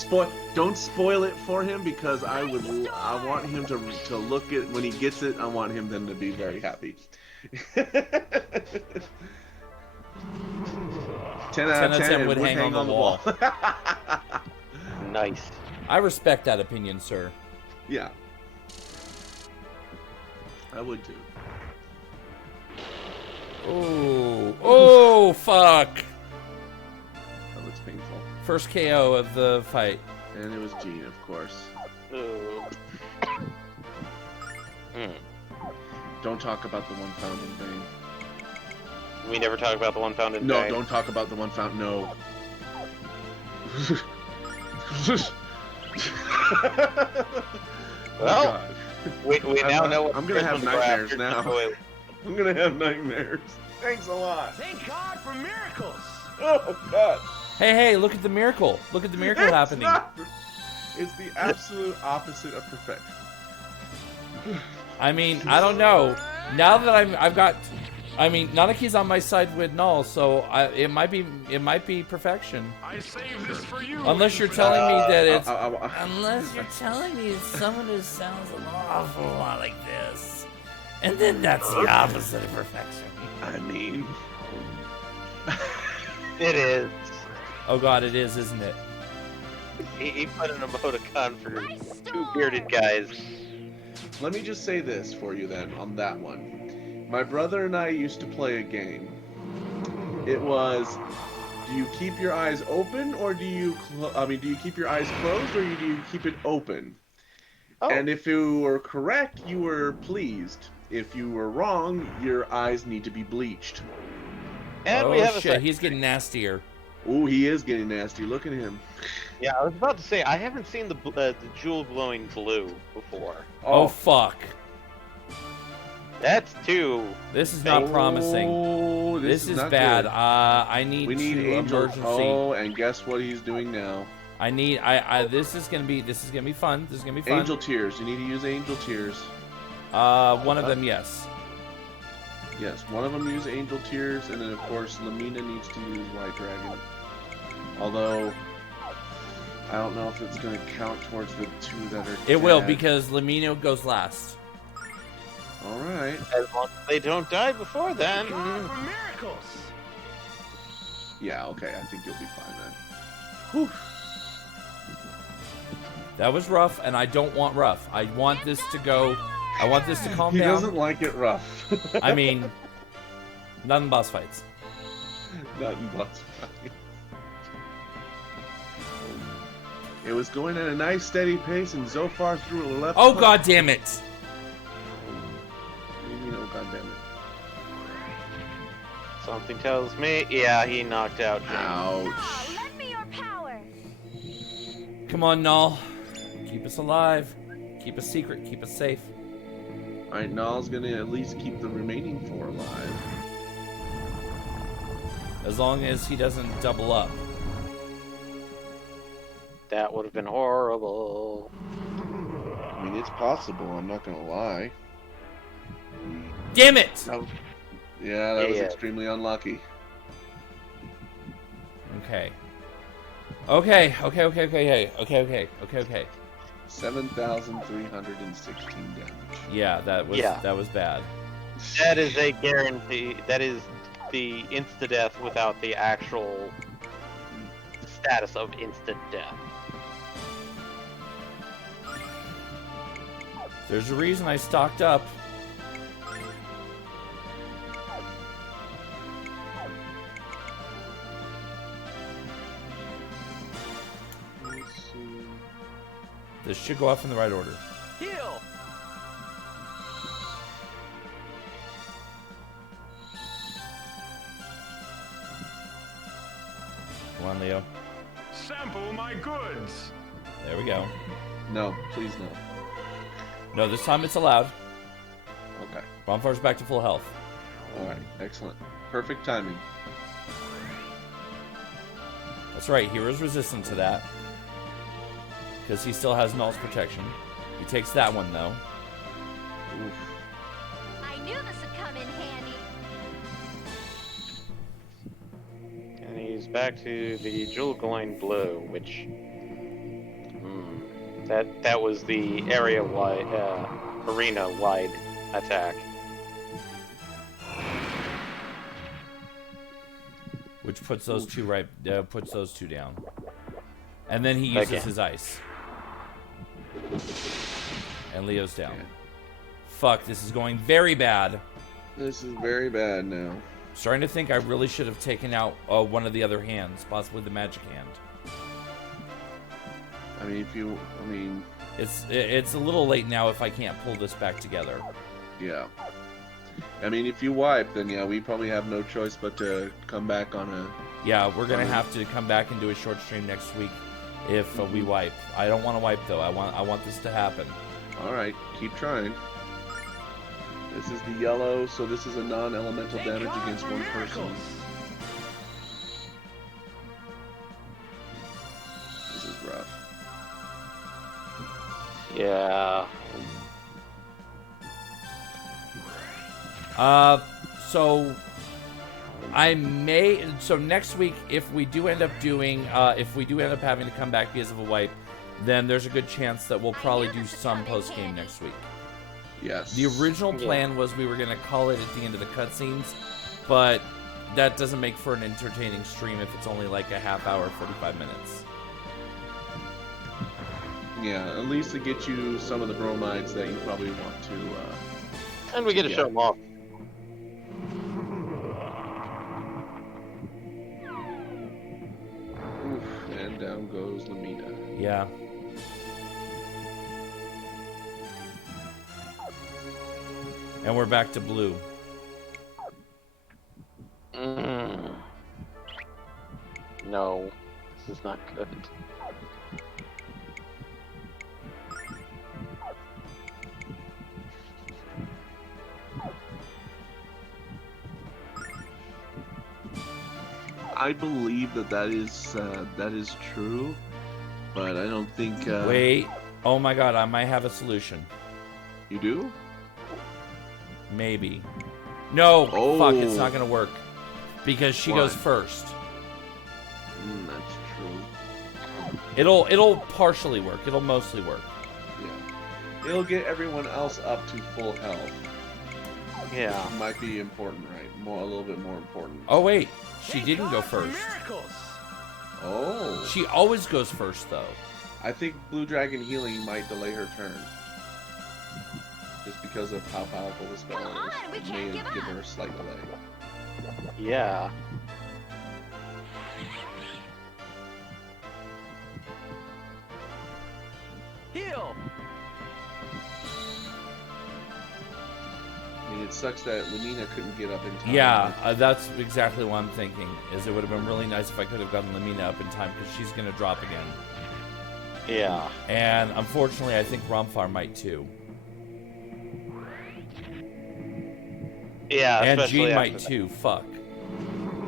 spoil it for him because I want him to look at when he gets it. I want him then to be very happy. 10 out of 10 would hang on the wall. nice. I respect that opinion, sir. Yeah, I would too. Oh, fuck. That looks painful. First KO of the fight. And it was Gene, of course. Ooh. Don't talk about the one found in vain. We never talk about the one found in No, vain. don't talk about the one found. No. Well, God. we now know what I'm gonna have Christmas nightmares rafters now. are. I'm gonna have nightmares. Thanks a lot. Thank God for miracles. Oh God. Hey, look at the miracle. Look at the miracle happening. It's the absolute opposite of perfection. I mean, I don't know. Now that I've got, I mean, Nanaki's on my side with null, so it might be perfection. I saved this for you. Unless you're telling me that it's, I- unless you're telling me it's someone who sounds an awful lot like this, and then that's the opposite of perfection. I mean, It is. Oh God, it is, isn't it? He put an emoticon for two bearded guys. let me just say this for you then on that one. My brother and I used to play a game. It was, do you keep your eyes open or do you keep your eyes closed or do you keep it open? Oh. And if you were correct, you were pleased. If you were wrong, your eyes need to be bleached. And oh we have a shit, second. he's getting nastier. Ooh, he is getting nasty. Look at him. Yeah, I was about to say I haven't seen the jewel glowing blue before. Oh fuck. That's two. This is not promising. Oh, This is not bad. good. I need We need to Angel. emergency. Oh, and guess what he's doing now? I need. This is gonna be fun. This is gonna be fun. Angel tears. You need to use angel tears. One of them, yes. Yes, one of them use angel tears, and then of course Lamina needs to use white dragon. Although I don't know if it's going to count towards the two that are. It will dead. because Lamino goes last. All right. As long as they don't die before then. God for miracles. Yeah. Okay. I think you'll be fine then. Whew. That was rough, and I don't want rough. I want this to go. I want this to calm He down. doesn't like it rough. I mean, not in boss fights. Not in boss fight. It was going at a nice steady pace, and Zophar threw a left. Oh hook. God damn it! What do you mean, oh god damn it? Something tells me, yeah, he knocked out Jim. Ouch. Lend me your power. Come on, Null. Keep us alive. Keep us secret. Keep us safe. Alright, Nal's gonna at least keep the remaining 4 alive. As long as he doesn't double up. That would have been horrible. I mean, it's possible, I'm not gonna lie. Damn it! Yeah, that was Yeah. extremely unlucky. Okay. Okay. 7,316 damage. Yeah, that was bad. That is a guarantee. That is the insta-death without the actual status of instant death. There's a reason I stocked up. This should go off in the right order. Heal! Come on, Leo. Sample my goods. There we go. No, please no. No, this time it's allowed. Okay. Bonfire's back to full health. All right. Excellent. Perfect timing. That's right, Hero's resistant to that. Because he still has Null's protection. He takes that one, though. Oof. I knew this would come in handy. And he's back to the jewel glowing blue, which that was the area wide, arena wide attack. Which puts those two right, puts those two down. And then he uses his ice. And Leo's down. Yeah. Fuck, this is going very bad. This is very bad now. Starting to think I really should have taken out one of the other hands, possibly the magic hand. I mean, It's a little late now if I can't pull this back together. yeah. I mean, if you wipe, then yeah, we probably have no choice but to come back on a. Yeah, we're gonna have to come back and do a short stream next week if we wipe. I don't want to wipe though. I want this to happen. All right, keep trying. This is the yellow, so this is a non-elemental Thank damage God against for one person. miracles. This is rough. Yeah. So next week if we do end up doing having to come back because of a wipe, then there's a good chance that we'll probably do some post game next week. Yes. The original plan was we were gonna call it at the end of the cutscenes, but that doesn't make for an entertaining stream if it's only like a half hour, 45 minutes. Yeah, at least to get you some of the bromides that you probably want to. And we get to show them off. Oof, and down goes Lamina. Yeah. And we're back to blue. No, this is not good. I believe that is true, but I don't think. Wait. Oh my god, I might have a solution. You do? Maybe. No! Oh. Fuck, it's not gonna work. Because she Why? goes first. That's true. It'll partially work. It'll mostly work. Yeah. It'll get everyone else up to full health. Yeah. Might be important, right? A little bit more important. Oh wait, she Thank didn't go God for first. miracles. Oh. She always goes first though. I think Blue Dragon Healing might delay her turn. Just because of how powerful the spell Come on, we is. can't May give give up. her a slight delay. Yeah. Heal. I mean, it sucks that Lamina couldn't get up in time. Yeah, that's exactly what I'm thinking. Is it would have been really nice if I could have gotten Lamina up in time because she's gonna drop again. Yeah. And unfortunately, I think Romfar might too. Yeah. And especially Jean after might that. too. Fuck.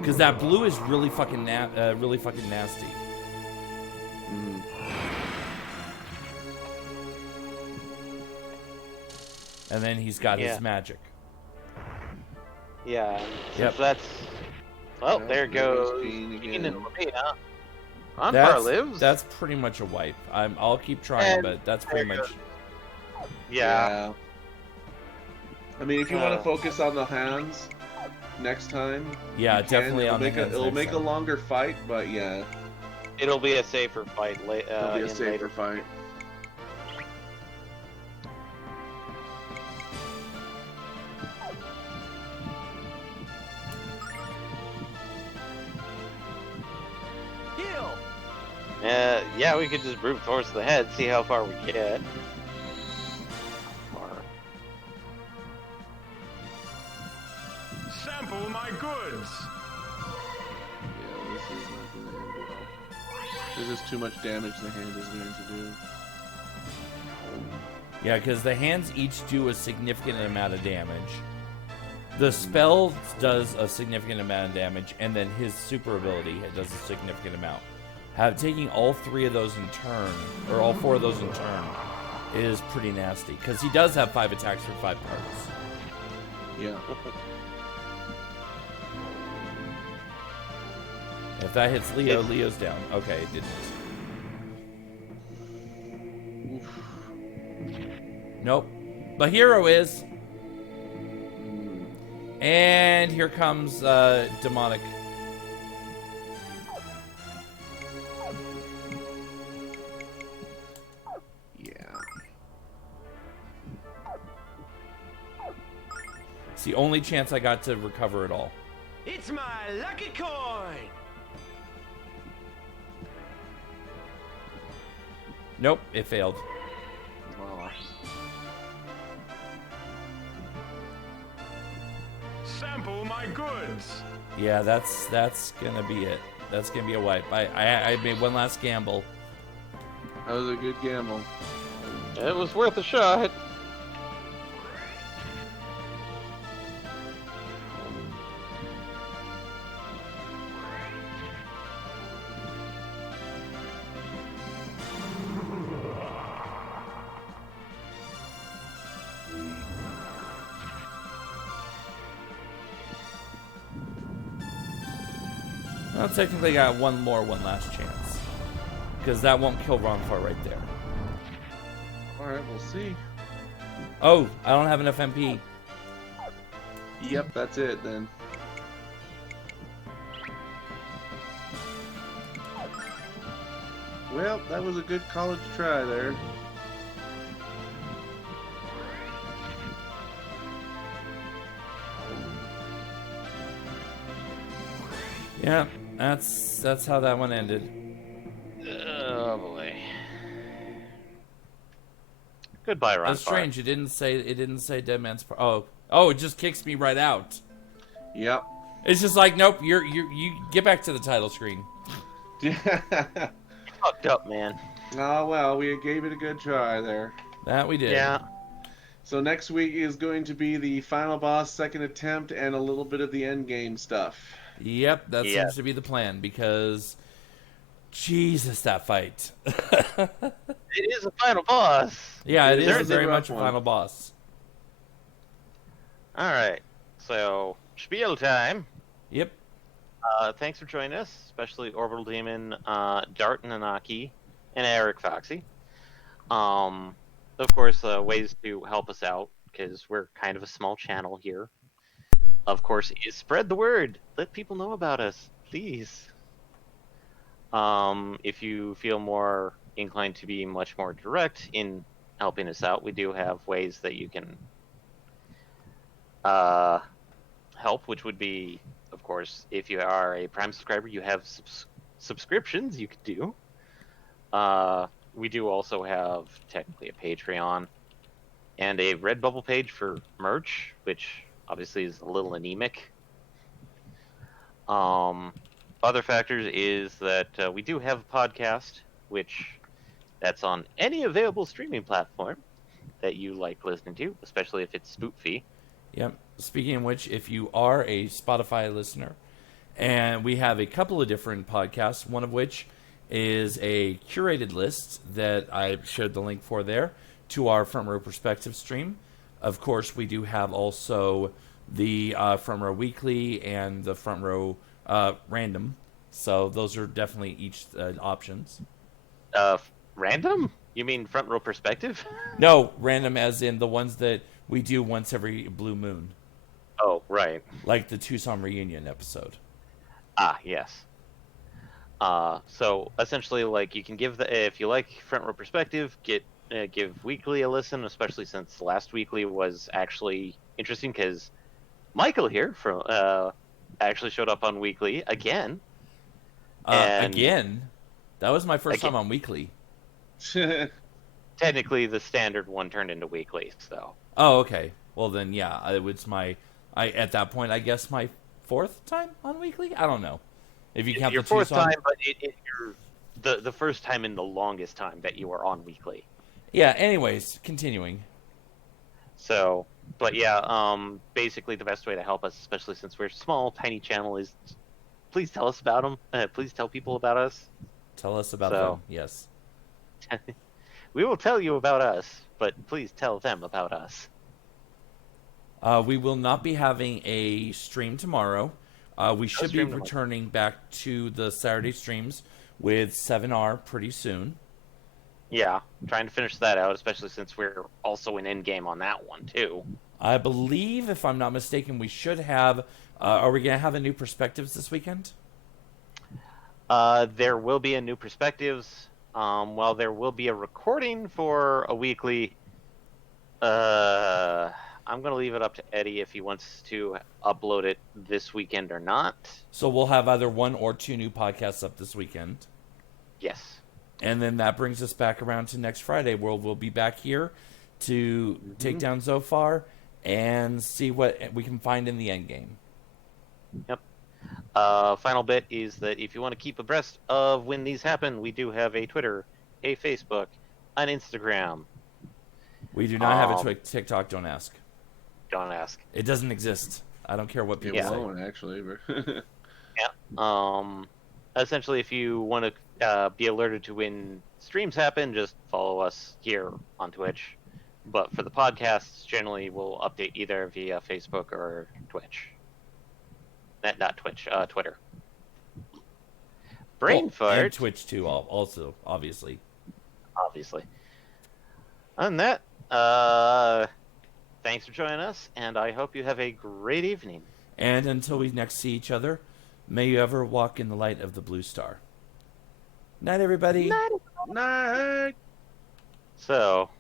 Because that blue is really fucking really fucking nasty. Mhm. And then he's got Yeah. his magic. Yeah. Yep. So that's. Well, Yeah, there there goes goes Jean Jean again. and Lamina. Onfar lives. That's pretty much a wipe. I'll keep trying, And but that's pretty there much. Yeah. I mean, if you want Uh. to focus on the hands next time, Yeah, you can. definitely It'll on the make hands It'll next make a time. longer fight, but yeah, It'll be a safer fight. it'll be a in safer later. fight. Heal. Yeah, we could just brute force the head, see how far we get. Or... Sample my goods. Yeah, this is not going to end well. There's just too much damage the hand is going to do. Yeah, because the hands each do a significant amount of damage. The spell does a significant amount of damage, and then his super ability does a significant amount. Taking all 3 of those in turn, or all 4 of those in turn, is pretty nasty. Because he does have 5 attacks for 5 parts. Yeah. If that hits Leo, Leo's down. Okay, it didn't. Nope. But hero is. And here comes demonic. Yeah. It's the only chance I got to recover it all. It's my lucky coin. Nope, it failed. Wow. Sample my goods. Yeah, that's gonna be it. That's gonna be a wipe. I made one last gamble. That was a good gamble. It was worth a shot. Well, technically, I got one last chance. Because that won't kill Ronfar right there. Alright, we'll see. Oh, I don't have enough MP. Yep, that's it then. Well, that was a good college try there. Yeah, that's how that one ended. Oh boy. Goodbye, Ron. That's strange. It didn't say Dead Man's Oh, it just kicks me right out. Yep. It's just like, nope, you get back to the title screen. Fucked up, man. Oh well, we gave it a good try there. That we did. Yeah. So next week is going to be the final boss, second attempt, and a little bit of the end game stuff. Yep, that Yeah. seems to be the plan because Jesus, that fight. It is a final boss. Yeah, it There's is a very rough much a one. final boss. All right. So, spiel time. Yep. Thanks for joining us, especially Orbital Demon, Dart Nanaki, and Eric Foxy. Of course, ways to help us out, because we're kind of a small channel here. Of course, is spread the word. Let people know about us, please. If you feel more inclined to be much more direct in helping us out, we do have ways that you can help, which would be, of course, if you are a Prime subscriber, you have subscriptions you could do. We do also have technically a Patreon and a Redbubble page for merch, which obviously is a little anemic. Other factors is that we do have a podcast, which that's on any available streaming platform that you like listening to, especially if it's spoofy. Yep. Speaking of which, if you are a Spotify listener, and we have a couple of different podcasts, one of which is a curated list that I shared the link for there to our Front Row Perspective stream. Of course, we do have also the Front Row Weekly and the Front Row Random. So those are definitely each options. Random? You mean Front Row Perspective? No, random as in the ones that we do once every blue moon. Oh, right. Like the Tucson reunion episode. Ah, yes. So essentially, like, you can give if you like Front Row Perspective, give Weekly a listen, especially since last Weekly was actually interesting because Michael here from actually showed up on Weekly again. And Again? That was my first Again. time on weekly. Technically, the standard one turned into weekly, so. Oh, okay. Well then, yeah, it was at that point, I guess my 4th time on weekly. I don't know if you count Your the 2 fourth songs. time, but you're the first time in the longest time that you were on weekly. Yeah. Anyways, continuing. So, but yeah, basically the best way to help us, especially since we're a small, tiny channel, is please tell us about them. Please tell people about us. Tell us about So- them. Yes. We will tell you about us, but please tell them about us. We will not be having a stream tomorrow. We should be stream tomorrow. returning back to the Saturday streams with 7R pretty soon. Yeah, trying to finish that out, especially since we're also in endgame on that one too. I believe, if I'm not mistaken, we should have. Are we going to have a new perspectives this weekend? There will be a new perspectives. Well, there will be a recording for a weekly. I'm gonna leave it up to Eddie if he wants to upload it this weekend or not. So we'll have either 1 or 2 new podcasts up this weekend. Yes. And then that brings us back around to next Friday, where we'll be back here to take down Zofar and see what we can find in the end game. Yep. Final bit is that if you want to keep abreast of when these happen, we do have a Twitter, a Facebook, an Instagram. We do not have a TikTok, don't ask. Don't ask. It doesn't exist. I don't care what people It say. won't, actually. Yeah. Essentially, if you want to be alerted to when streams happen, just follow us here on Twitch. But for the podcasts, generally we'll update either via Facebook or Twitch. Not Twitch, Twitter. Brain And fart. Twitch too, also, obviously. Obviously. On that, thanks for joining us, and I hope you have a great evening. And until we next see each other, may you ever walk in the light of the blue star. Night, everybody. Night. So,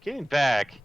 getting back